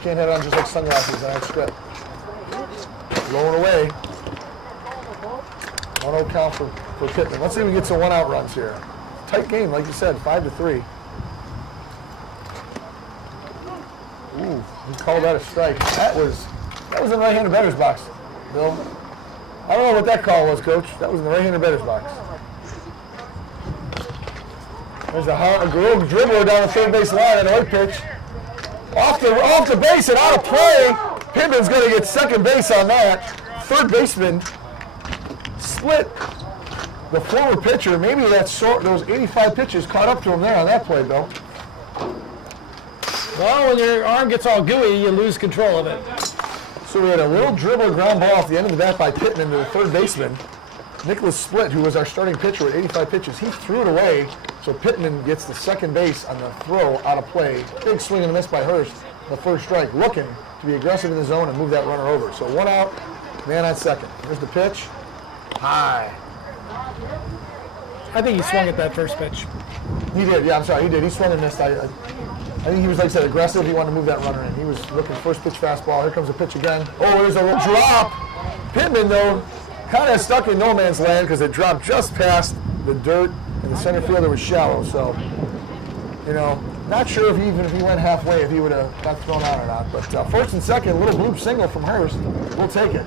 Can't have it on just like sunglasses on that strip. Blowing away. 1-0 count for Pittman. Let's see if we get some 1-out runs here. Tight game, like you said, 5-3. Ooh, he called that a strike. That was in the right-handed batter's box, Bill. I don't know what that call was, Coach. That was in the right-handed batter's box. There's a little dribbler down the third base line on a white pitch. Off the base and out of play. Pittman's going to get second base on that. Third baseman split the former pitcher. Maybe those 85 pitches caught up to him there on that play, Bill. Well, when your arm gets all gooey, you lose control of it. So we had a little dribble ground ball off the end of the bat by Pittman to the third baseman. Nicholas Split, who was our starting pitcher at 85 pitches, he threw it away. So Pittman gets the second base on the throw out of play. Big swing and a miss by Hurst. The first strike, looking to be aggressive in the zone and move that runner over. So 1 out, man on second. Here's the pitch. High. I think he swung at that first pitch. He did, yeah, I'm sorry, he did. He swung and missed. I think he was, like I said, aggressive. He wanted to move that runner in. He was looking first pitch fastball. Here comes the pitch again. Oh, there's a little drop. Pittman, though, kind of stuck in no man's land because it dropped just past the dirt and the center fielder was shallow. So, you know, not sure if even if he went halfway, if he would have got thrown out or not. But first and second, a little bloop single from Hurst. We'll take it.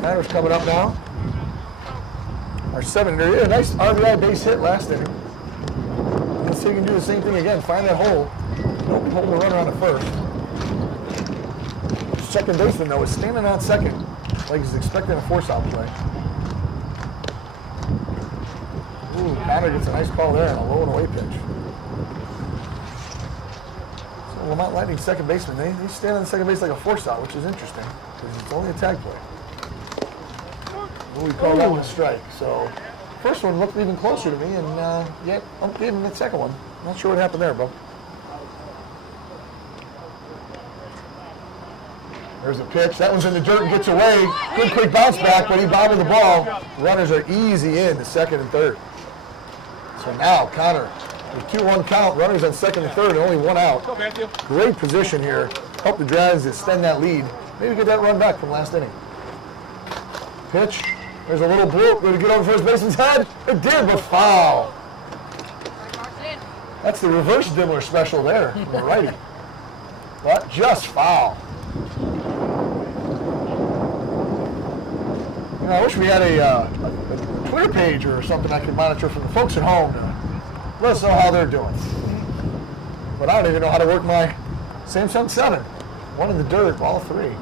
Connor's coming up now. Our 7 there. A nice RBI base hit last inning. Let's see if he can do the same thing again. Find that hole. Don't hold the runner on the first. Second baseman, though, is standing on second, like he's expecting a force-out play. Ooh, Connor gets a nice call there and a low and away pitch. So Lemont Lightning second baseman, they stand on the second base like a force out, which is interesting because it's only a tag play. We call that one a strike. So first one looked even closer to me, and yet I gave him the second one. Not sure what happened there, bro. There's a pitch. That one's in the dirt and gets away. Good quick bounce back, but he bobbled the ball. Runners are easy in the second and third. So now Connor, with 2-1 count, runners on second and third, and only one out. Great position here. Help the Dragons extend that lead. Maybe get that run back from last inning. Pitch. There's a little bloop. Going to get over first baseman's head. It did, but foul. That's the reverse Dimmler special there from the righty. But just foul. You know, I wish we had a Twitter page or something I could monitor from the folks at home to let us know how they're doing. But I don't even know how to work my Samsung 7. One in the dirt, ball 3.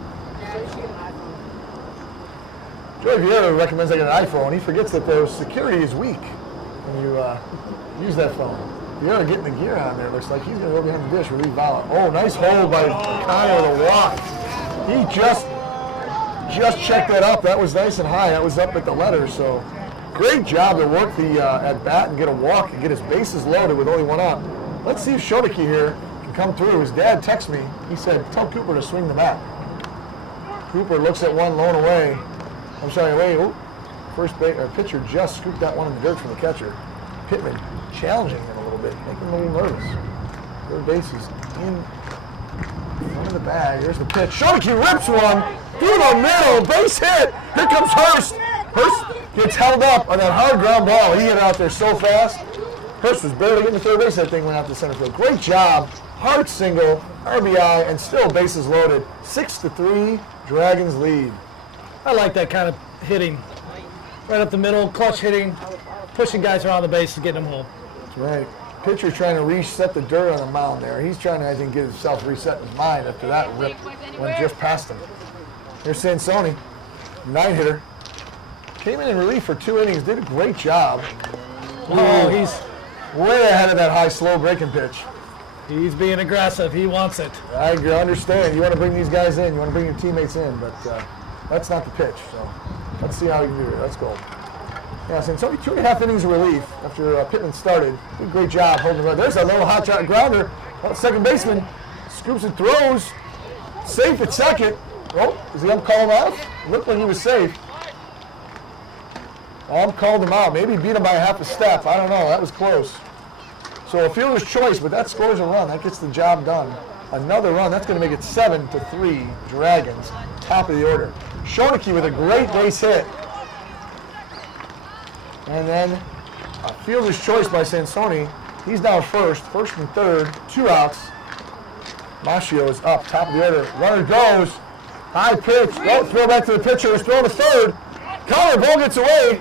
Joey Vieira recommends I get an iPhone. He forgets that the security is weak when you use that phone. Vieira getting the gear on there. Looks like he's going to go behind the dish, relieve Vala. Oh, nice hold by Connor with a walk. He just checked that up. That was nice and high. That was up at the letter. So great job to work the at bat and get a walk and get his bases loaded with only one out. Let's see if Shodicki here can come through. His dad texted me. He said, tell Cooper to swing the bat. Cooper looks at one, lone away. I'm sorry, wait. Ooh. Pitcher just scooped that one in the dirt from the catcher. Pittman challenging him a little bit, making him a little nervous. Third base is in front of the bag. Here's the pitch. Shodicki rips one through the middle. Base hit. Here comes Hurst. Hurst gets held up on that hard ground ball. He hit it out there so fast. Hurst was barely getting to third base. That thing went out to center field. Great job. Hard single, RBI, and still bases loaded. 6-3, Dragons lead. I like that kind of hitting. Right up the middle, clutch hitting, pushing guys around the base to get them home. That's right. Pitcher trying to reset the dirt on the mound there. He's trying to, I think, get himself reset in his mind after that rip went just past him. Here's Sansoni, 9-hitter. Came in relief for 2 innings, did a great job. Oh, he's way ahead of that high, slow breaking pitch. He's being aggressive. He wants it. I understand. You want to bring these guys in. You want to bring your teammates in, but that's not the pitch. So let's see how he can do it. Let's go. Yeah, since only 2.5 innings of relief after Pittman started. Did a great job holding the run. There's a little hot shot grounder. Second baseman scoops and throws. Safe at second. Oh, is the ump calling off? Looked like he was safe. Ump called him out. Maybe beat him by half a step. I don't know. That was close. So a fielder's choice, but that scores a run. That gets the job done. Another run. That's going to make it 7-3 Dragons. Top of the order. Shodicki with a great base hit. And then a fielder's choice by Sansoni. He's now first and third, 2 outs. Machio is up, top of the order. Runner goes. High pitch. Oh, throw back to the pitcher. He's throwing to third. Connor, ball gets away.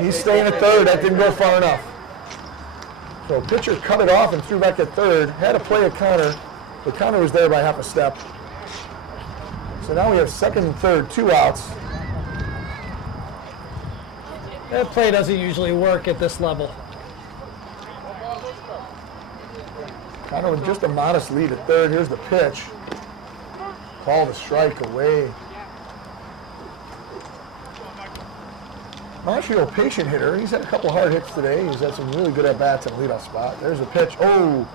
He's staying at third. That didn't go far enough. So pitcher cut it off and threw back at third. Had a play at Connor, but Connor was there by half a step. So now we have second and third, 2 outs. That play doesn't usually work at this level. Connor with just a modest lead at third. Here's the pitch. Call the strike away. Machio, patient hitter. He's had a couple hard hits today. He's had some really good at-bats in the leadoff spot. There's a pitch. Oh,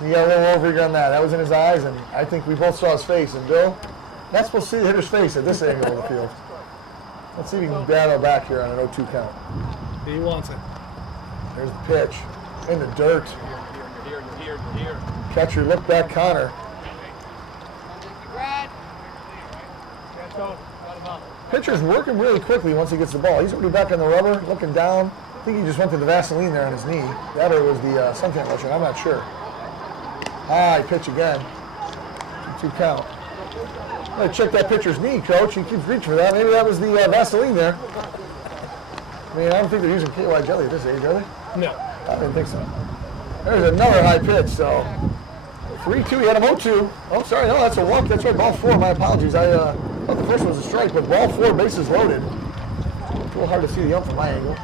he got a little over on that. That was in his eyes, and I think we both saw his face. And Bill, not supposed to see the hitter's face at this angle of the field. Let's see if he can battle back here on an 0-2 count. He wants it. There's the pitch. In the dirt. Catcher looked back, Connor. Pitcher's working really quickly once he gets the ball. He's already back on the rubber, looking down. I think he just went to the Vaseline there on his knee. That or it was the suntan lotion. I'm not sure. High pitch again. 2 count. I'm going to check that pitcher's knee, Coach. He keeps reaching for that. Maybe that was the Vaseline there. I mean, I don't think they're using KY jelly at this age, are they? No. I didn't think so. There's another high pitch, so 3-2, he had him 0-2. Oh, sorry, no, that's a walk. That's right, ball 4. My apologies. I thought the first one was a strike, but ball 4, bases loaded. It's a little hard to see the ump from my angle.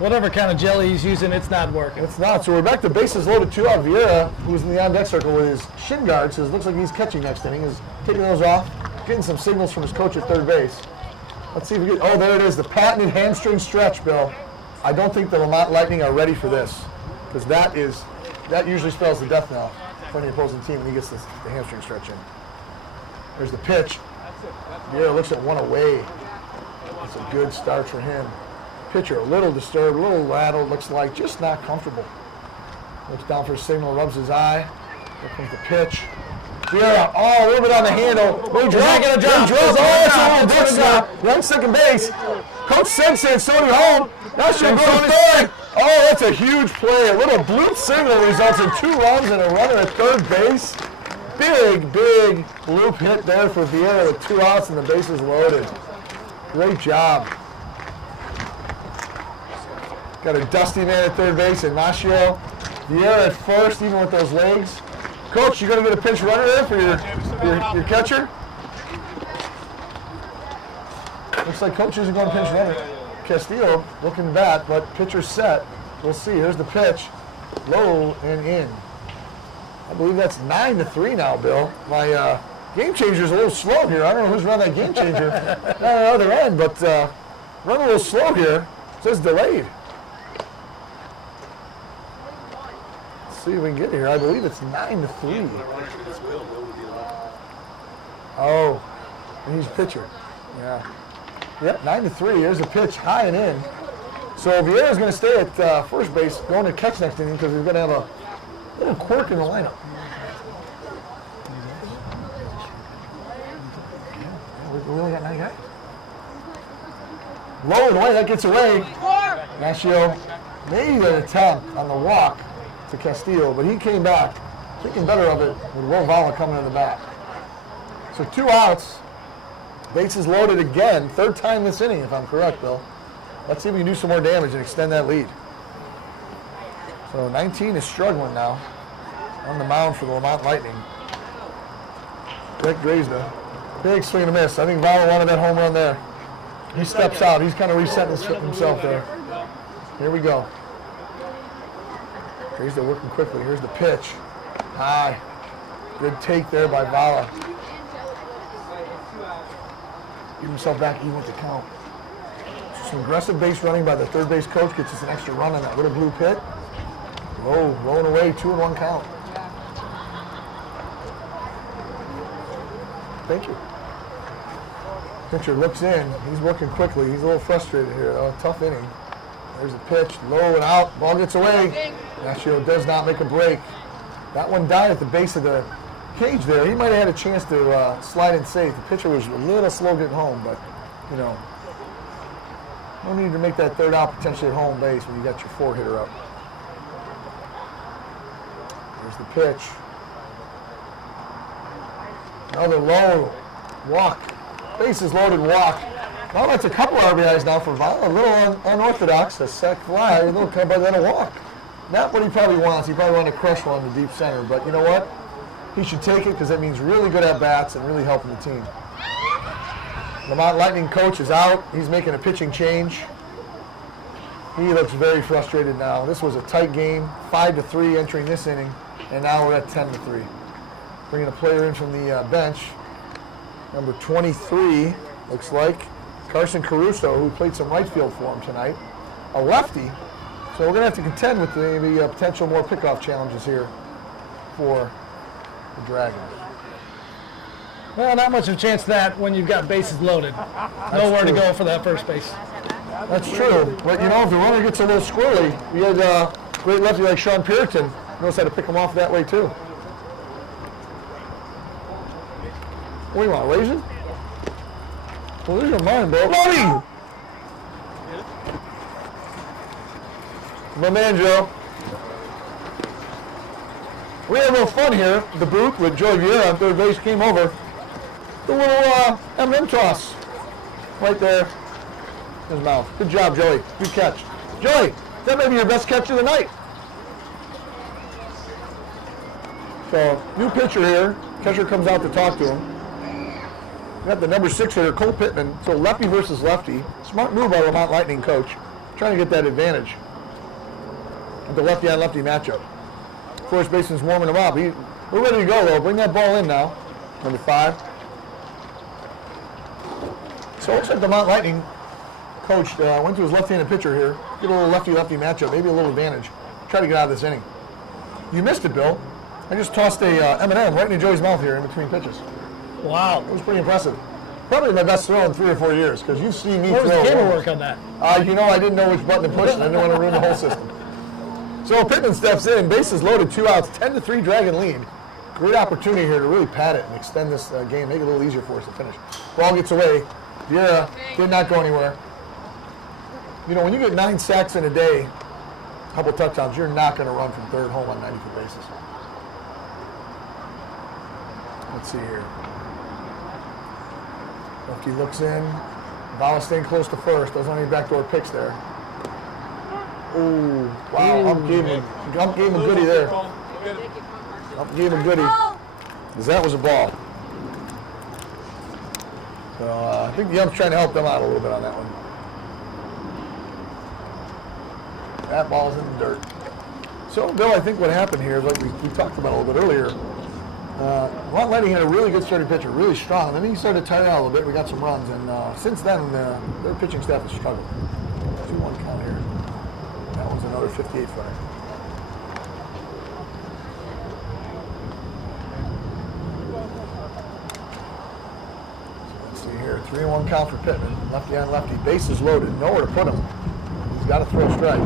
Whatever kind of jelly he's using, it's not working. It's not. So we're back to bases loaded, 2 out. Vieira, who's in the on-deck circle with his shin guard, so it looks like he's catching next inning, is taking those off, getting some signals from his coach at third base. Let's see if we get, oh, there it is, the patented hamstring stretch, Bill. I don't think the Lemont Lightning are ready for this, because that usually spells the death knell for any opposing team when he gets the hamstring stretch in. There's the pitch. Vieira looks at one away. That's a good start for him. Pitcher a little disturbed, a little rattled, looks like just not comfortable. Looks down for a signal, rubs his eye. Here comes the pitch. Vieira, oh, a little bit on the handle. Little drop, gonna drop. drills. Oh, it's a little ditch now. Runs second base. Coach sends Sansoni home. Now she'll go to third. Oh, that's a huge play. A little bloop signal results in 2 runs and a runner at third base. Big bloop hit there for Vieira with 2 outs and the bases loaded. Great job. Got a dusty man at third base and Ignacio. Vieira at first, even with those legs. Coach, you going to get a pinch runner there for your catcher? Looks like coach isn't going to pinch runner. Castillo looking to bat, but pitcher's set. We'll see. Here's the pitch. Low and in. I believe that's 9-3 now, Bill. My game changer's a little slow here. I don't know who's running that game changer on the other end, but running a little slow here. It says delayed. See if we can get here. I believe it's 9-3. Oh, and he's pitcher. Yeah. Yep, 9-3. Here's a pitch, high and in. So Vieira's going to stay at first base, going to catch next inning because he's going to have a little quirk in the lineup. We only got 9 guys. Low and away, that gets away. Ignacio made an attempt on the walk to Castillo, but he came back, thinking better of it with Will Vala coming in the bat. So 2 outs, bases loaded again, 3rd time this inning, if I'm correct, Bill. Let's see if we can do some more damage and extend that lead. So 19 is struggling now on the mound for the Lemont Lightning. Rick Grazda, big swing and a miss. I think Vala wanted that home run there. He steps out. He's kind of resetting himself there. Here we go. Grazda working quickly. Here's the pitch. High. Good take there by Vala. Give himself back even with the count. Some aggressive base running by the third base coach gets us an extra run on that little blue pit. Low, rolling away, 2-1 count. Thank you. Pitcher looks in. He's working quickly. He's a little frustrated here. Tough inning. There's a pitch, low and out. Ball gets away. Ignacio does not make a break. That one died at the base of the cage there. He might have had a chance to slide in safe. The pitcher was a little slow getting home, but, you know, no need to make that 3rd out potentially at home base when you got your 4-hitter up. There's the pitch. Another low walk. Bases loaded walk. Well, that's a couple RBIs now for Vala. A little unorthodox, a sac fly, a little cut by then a walk. Not what he probably wants. He probably wanted to crush one to deep center, but you know what? He should take it because that means really good at-bats and really helping the team. Lemont Lightning coach is out. He's making a pitching change. He looks very frustrated now. This was a tight game, 5-3 entering this inning, and now we're at 10-3. Bringing a player in from the bench, number 23, looks like, Carson Caruso, who played some right field for him tonight, a lefty. So we're going to have to contend with the potential more pickoff challenges here for the Dragons. Well, not much of a chance of that when you've got bases loaded. Nowhere to go for that first base. That's true. But, you know, if the runner gets a little squirrely, you had a great lefty like Sean Puritan knows how to pick him off that way, too. What do you want, raise it? Well, there's your mind, bro. Loading! My man, Joe. We had a little fun here. The boot with Joey Vieira on third base came over. The little M&M toss right there in his mouth. Good job, Joey. Good catch. Joey, that may be your best catch of the night. So, new pitcher here. Catcher comes out to talk to him. We got the number 6 hitter, Cole Pittman. So lefty versus lefty. Smart move by Lemont Lightning coach. trying to get that advantage. The lefty-on-lefty matchup. First baseman's warming him up. We're ready to go, though. Bring that ball in now. Number 5. So it looks like the Lemont Lightning coach went to his left-handed pitcher here. Get a little lefty-lefty matchup, maybe a little advantage. Try to get out of this inning. You missed it, Bill. I just tossed a M&M right into Joey's mouth here in between pitches. Wow. It was pretty impressive. Probably my best throw in 3 or 4 years, because you've seen me What was throw. the camera work on that? I didn't know which button to push, and I didn't want to ruin the whole system. So Pittman steps in, bases loaded, 2 outs, 10-3 Dragon lead. Great opportunity here to really pad it and extend this game, make it a little easier for us to finish. Ball gets away. Vieira did not go anywhere. When you get 9 sacks in a day, a couple touchdowns, you're not going to run from third home on 92 bases. Let's see here. Lefty looks in. Vala staying close to first. Doesn't want any backdoor picks there. Ooh, wow. Hump gave him a goodie there. Hump gave him a goodie. Because that was a ball. So I think the ump's trying to help them out a little bit on that one. That ball's in the dirt. So, Bill, I think what happened here, like we talked about a little bit earlier, Lemont Lightning had a really good starting pitcher, really strong. And then he started to tire out a little bit. We got some runs. And since then, their pitching staff has struggled. 2-1 count here. That one's another 58-footer. Let's see here. 3-1 count for Pittman. Lefty on lefty. Bases loaded. Nowhere to put him. He's got to throw a strike.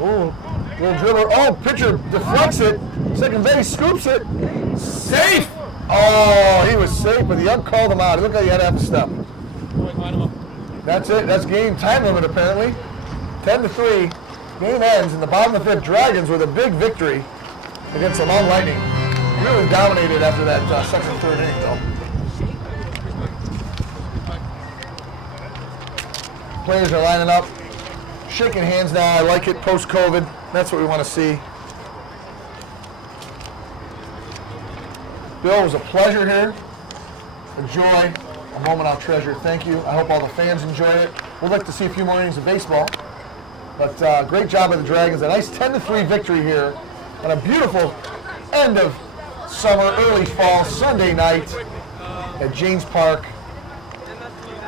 Ooh, little dribbler. Oh, pitcher deflects it. Second base scoops it. Safe! Oh, he was safe, but the ump called him out. It looked like he had to have a step. That's it. That's game time limit, apparently. 10-3. Game ends in the bottom of the 5th. Dragons with a big victory against the Lemont Lightning. Really dominated after that second and third inning, though. Players are lining up, shaking hands now. I like it post-COVID. That's what we want to see. Bill, it was a pleasure here. A joy, a moment I'll treasure. Thank you. I hope all the fans enjoyed it. We'd like to see a few more innings of baseball. But great job by the Dragons. A nice 10-3 victory here on a beautiful end of summer, early fall, Sunday night at James Park.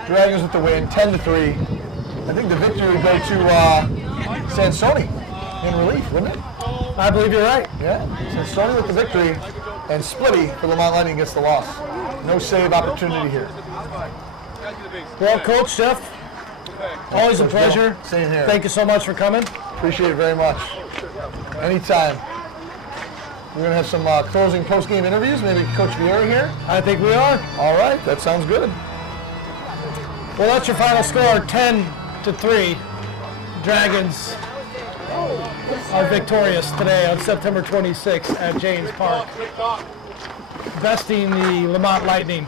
Dragons with the win, 10-3. I think the victory would go to Sansoni in relief, wouldn't it? I believe you're right. Yeah, Sansoni with the victory, and Splitty for Lemont Lightning gets the loss. No save opportunity here. Well, Coach, Jeff, always a pleasure. Same here. Thank you so much for coming. Appreciate it very much. Anytime. We're going to have some closing post-game interviews. Maybe Coach Vieira here. I think we are. All right, that sounds good. Well, that's your final score, 10-3. Dragons are victorious today on September 26th at James Park, besting the Lemont Lightning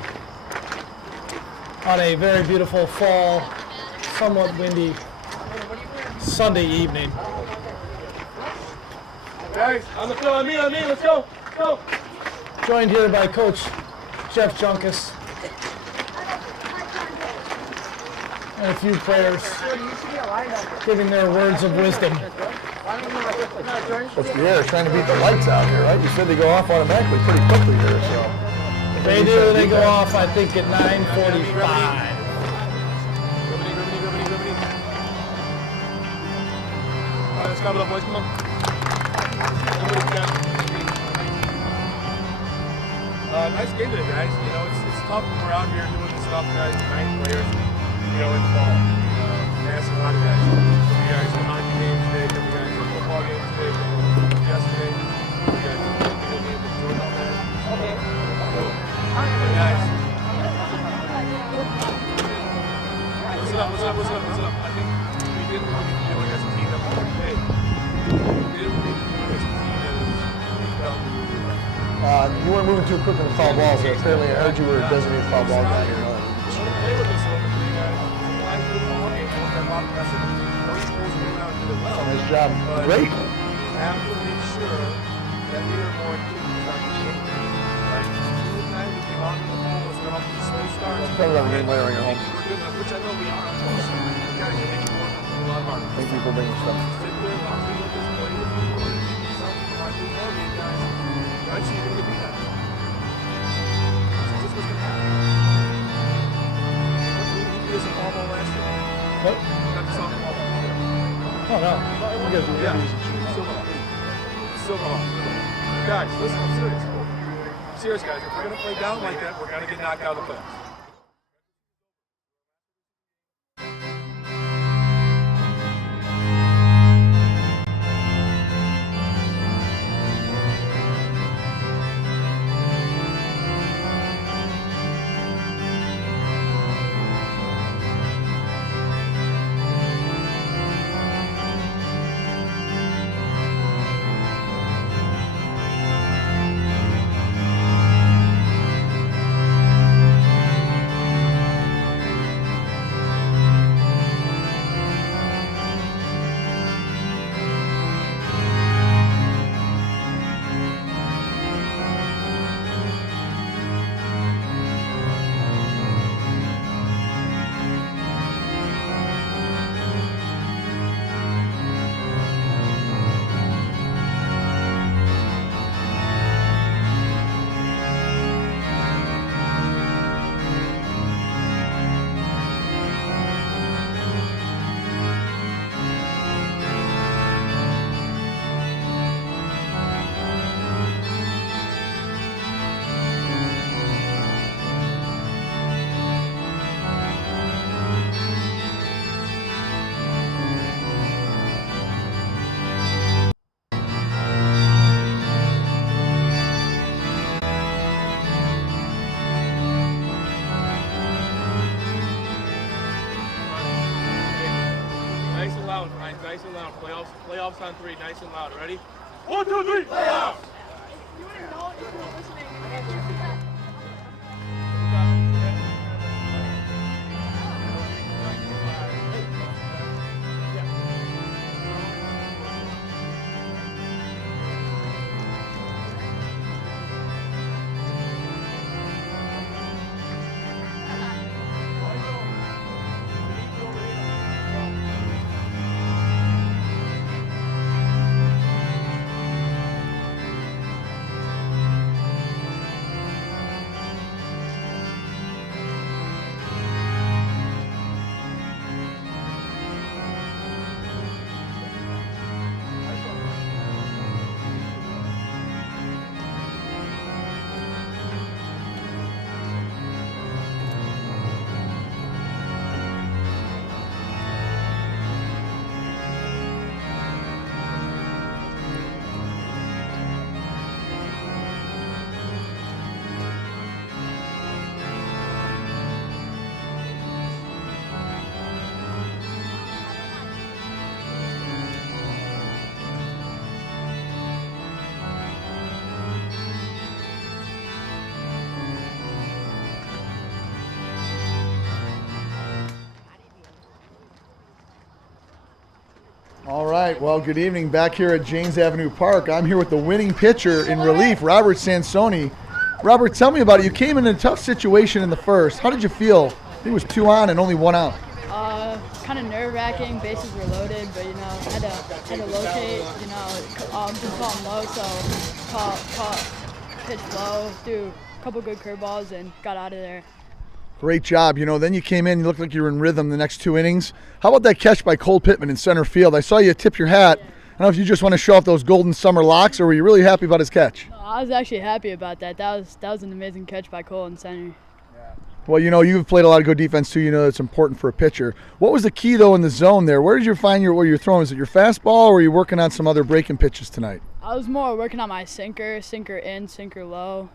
on a very beautiful fall, somewhat windy Sunday evening. Guys, on the field, on me, let's go, go. Joined here by Coach Jeff Junkus and a few players giving their words of wisdom. Coach Vieira trying to beat the lights out here, right? You said they go off automatically pretty quickly here, so. They do. They go off, I think, at 9:45. All right, let's cover it up, boys. Come on. Nice game today, guys. It's tough when we're out here doing this stuff, guys. 9 players, in fall. Asking a lot of guys. Some guys in hockey games today, some guys in football games today, yesterday. Some guys in video games with Jordan all that. Okay. Guys. What's up? I think we did what we did as a team that we were today. We did what we did as a team that is You weren't moving too quick on the foul balls there. Apparently, I heard you were a designated foul ball guy here. Nice job. Great. I have to make sure that we are more inclusive on the game. Right? Tonight we came out in the home, was going off with the slow start. Probably have a game later on your home. Which I know we are. You guys are making more a lot harder. Thank you for bringing stuff. Sit there, watch me like this play. Something like this ball game, guys. Eventually, you're going to get beat up. This is what's going to happen. We did this in ball last year. What? Not just on the ball. Oh, no. You guys do interviews and shit. Silver Hawk. Guys, listen, I'm serious. I'm serious, guys. If we're going to play down like that, we're going to get knocked out of the playoffs. Nice and loud, Ryan. Nice and loud. Playoffs on 3. Nice and loud. Ready? 1, 2, 3. Playoffs! All right, well, good evening. Back here at James Avenue Park. I'm here with the winning pitcher in relief, Robert Sansoni. Robert, tell me about it. You came in a tough situation in the first. How did you feel? I think it was 2 on and only 1 out. Kind of nerve-wracking. Bases were loaded, but had to locate. Just call them low, so call pitch low, do a couple good curveballs, and got out of there. Great job. Then you came in, you looked like you were in rhythm the next 2 innings. How about that catch by Cole Pittman in center field? I saw you tip your hat. I don't know if you just want to show off those golden summer locks, or were you really happy about his catch? No, I was actually happy about that. That was an amazing catch by Cole in center. Well, you've played a lot of good defense too. It's important for a pitcher. What was the key though in the zone there? Where did you find where you're throwing? Is it your fastball, or were you working on some other breaking pitches tonight? I was more working on my sinker in, sinker low,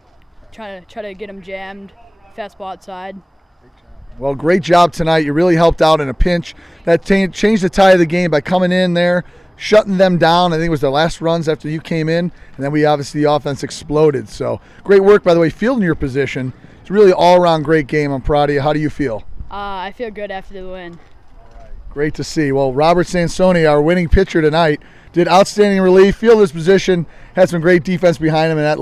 try to get him jammed, fastball outside. Well, great job tonight. You really helped out in a pinch. That changed the tide of the game by coming in there, shutting them down. I think it was the last runs after you came in, and then the offense exploded. So great work, by the way, fielding your position. It's really all-around great game. I'm proud of you. How do you feel? I feel good after the win. Great to see. Well, Robert Sansoni, our winning pitcher tonight, did outstanding relief, fielded his position, had some great defense behind him, and that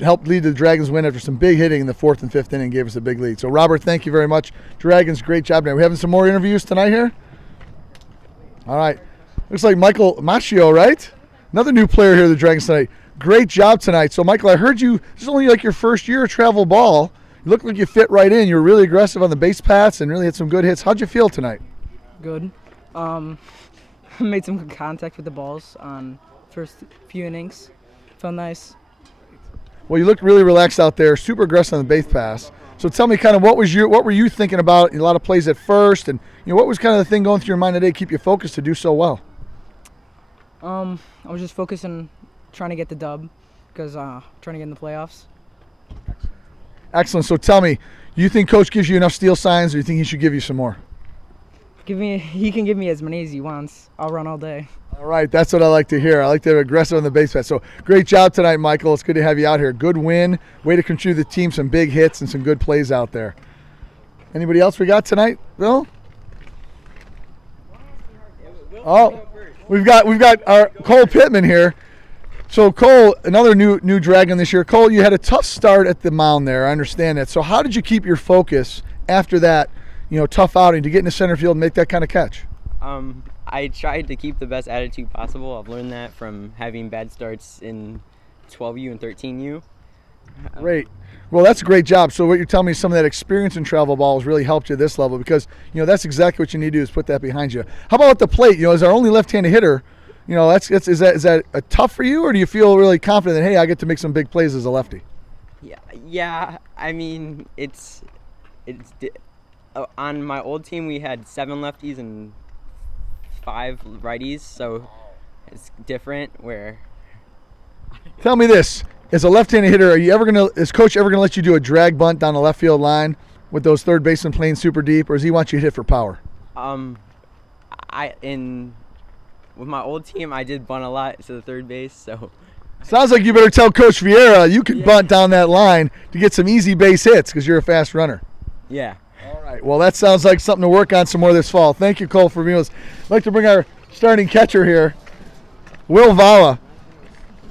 helped lead to the Dragons' win after some big hitting in the 4th and 5th inning, gave us a big lead. So, Robert, thank you very much. Dragons, great job. Are we having some more interviews tonight here? All right. Looks like Michael Macchio, right? Another new player here at the Dragons tonight. Great job tonight. So, Michael, I heard you, this is only like your first year of travel ball. You look like you fit right in. You were really aggressive on the base paths and really had some good hits. How'd you feel tonight? Good. Made some good contact with the balls on first few innings. Felt nice. Well, you looked really relaxed out there, super aggressive on the base pass. So tell me kind of what were you thinking about? A lot of plays at first, and what was kind of the thing going through your mind today to keep you focused to do so well? I was just focused on trying to get the dub because trying to get in the playoffs. Excellent. So tell me, do you think Coach gives you enough steal signs, or do you think he should give you some more? He can give me as many as he wants. I'll run all day. All right, that's what I like to hear. I like to have aggressive on the base pass. So great job tonight, Michael. It's good to have you out here. Good win. Way to contribute to the team. Some big hits and some good plays out there. Anybody else we got tonight, Bill? Oh, we've got our Cole Pittman here. So Cole, another new Dragon this year. Cole, you had a tough start at the mound there. I understand that. So how did you keep your focus after that, tough outing to get into center field and make that kind of catch? I tried to keep the best attitude possible. I've learned that from having bad starts in 12U and 13U. Great. Well, that's a great job. So what you're telling me is some of that experience in travel ball has really helped you at this level because, that's exactly what you need to do is put that behind you. How about at the plate? As our only left-handed hitter, is that tough for you, or do you feel really confident that, hey, I get to make some big plays as a lefty? Yeah. I mean, it's on my old team we had 7 lefties and 5 righties, so it's different where. Tell me this. As a left-handed hitter, is Coach ever gonna let you do a drag bunt down the left field line with those third basemen playing super deep, or does he want you to hit for power? With my old team, I did bunt a lot to the third base, so. Sounds like you better tell Coach Vieira you can bunt down that line to get some easy base hits because you're a fast runner. Yeah. All right. Well, that sounds like something to work on some more this fall. Thank you, Cole, for being with us. I'd like to bring our starting catcher here, Will Vala.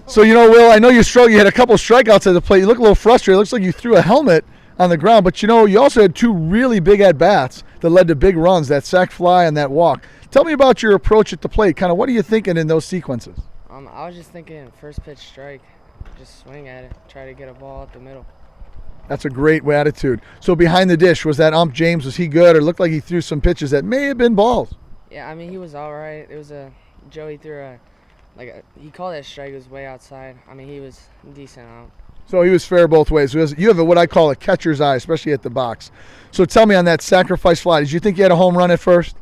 So, Will, I know you struggled. You had a couple strikeouts at the plate. You look a little frustrated. It looks like you threw a helmet on the ground. But, you also had 2 really big at-bats that led to big runs, that sac fly and that walk. Tell me about your approach at the plate. Kind of what are you thinking in those sequences? I was just thinking first pitch strike. Just swing at it. Try to get a ball up the middle. That's a great attitude. So behind the dish, was that Ump James, was he good, or looked like he threw some pitches that may have been balls? Yeah, I mean, he was all right. It was Joey threw he called that strike. It was way outside. I mean, he was decent out. So he was fair both ways. You have what I call a catcher's eye, especially at the box. So tell me on that sacrifice fly, did you think you had a home run at first?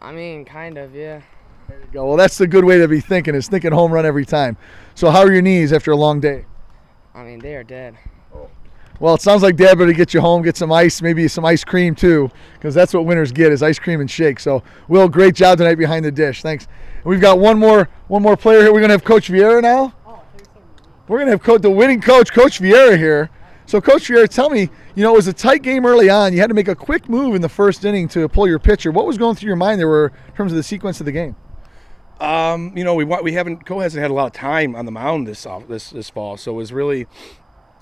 I mean, kind of, yeah. There you go. Well, that's the good way to be thinking, is thinking home run every time. So how are your knees after a long day? I mean, they are dead. Well, it sounds like Dad better get you home, get some ice, maybe some ice cream too, because that's what winners get is ice cream and shake. So, Will, great job tonight behind the dish. Thanks. We've got one more player here. We're going to have Coach Vieira now. We're going to have the winning coach, Coach Vieira here. So, Coach Vieira, tell me, it was a tight game early on. You had to make a quick move in the first inning to pull your pitcher. What was going through your mind there in terms of the sequence of the game? Cole hasn't had a lot of time on the mound this fall, so it was really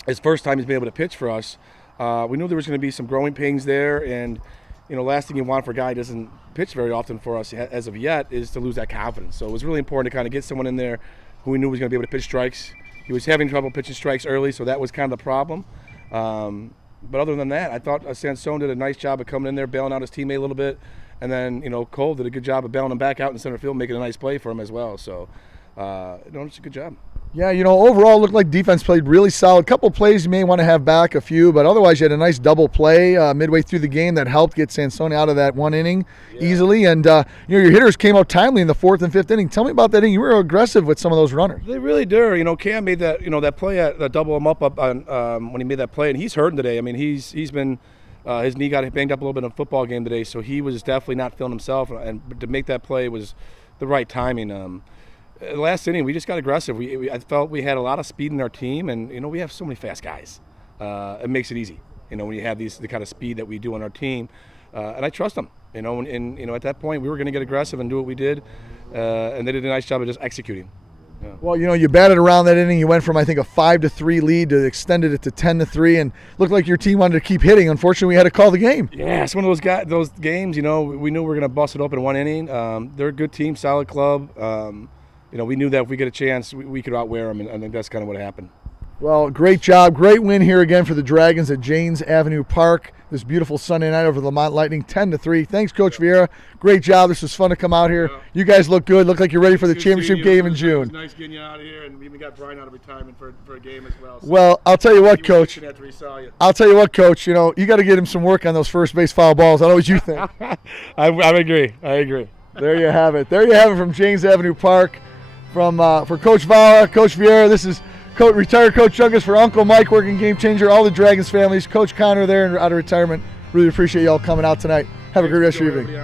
his first time he's been able to pitch for us. We knew there was going to be some growing pains there, and last thing you want for a guy who doesn't pitch very often for us as of yet is to lose that confidence. So it was really important to kind of get someone in there who we knew was going to be able to pitch strikes. He was having trouble pitching strikes early, so that was kind of the problem. But other than that, I thought Sansone did a nice job of coming in there, bailing out his teammate a little bit, and then Cole did a good job of bailing him back out in center field, making a nice play for him as well. So it's a good job. Yeah, overall it looked like defense played really solid. Couple plays you may want to have back, a few, but otherwise you had a nice double play midway through the game that helped get Sansone out of that one inning easily. And your hitters came out timely in the 4th and 5th inning. Tell me about that inning. You were aggressive with some of those runners. They really do. Cam made that that play that double him up on when he made that play, and he's hurting today. I mean, he's been his knee got banged up a little bit in a football game today, so he was definitely not feeling himself. And to make that play was the right timing. Last inning, we just got aggressive. I felt we had a lot of speed in our team, and we have so many fast guys. It makes it easy, when you have the kind of speed that we do on our team, and I trust them. And at that point, we were going to get aggressive and do what we did, and they did a nice job of just executing. Well, you batted around that inning. You went from, I think, a 5-3 lead to extended it to 10-3, and looked like your team wanted to keep hitting. Unfortunately, we had to call the game. Yeah, it's one of those games. We knew we were going to bust it open in one inning. They're a good team, solid club. We knew that if we get a chance, we could outwear them, and I think that's kind of what happened. Well, great job. Great win here again for the Dragons at Janes Avenue Park this beautiful Sunday night over the Lemont Lightning, 10-3. Thanks, Coach Vieira. Great job. This was fun to come out here. You guys look good. Look like you're ready for the championship game in June. It was nice getting you out of here, and we even got Brian out of retirement for a game as well. So well, I'll tell you what, Coach. After he saw you. I'll tell you what, Coach. You got to get him some work on those first base foul balls. I know what you think. I agree. There you have it. There you have it from Janes Avenue Park. For Coach Vala, Coach Vieira, this is retired Coach Junkus for Uncle Mike, working Game Changer, all the Dragons families, Coach Connor there out of retirement. Really appreciate y'all coming out tonight. Have a great rest of your evening.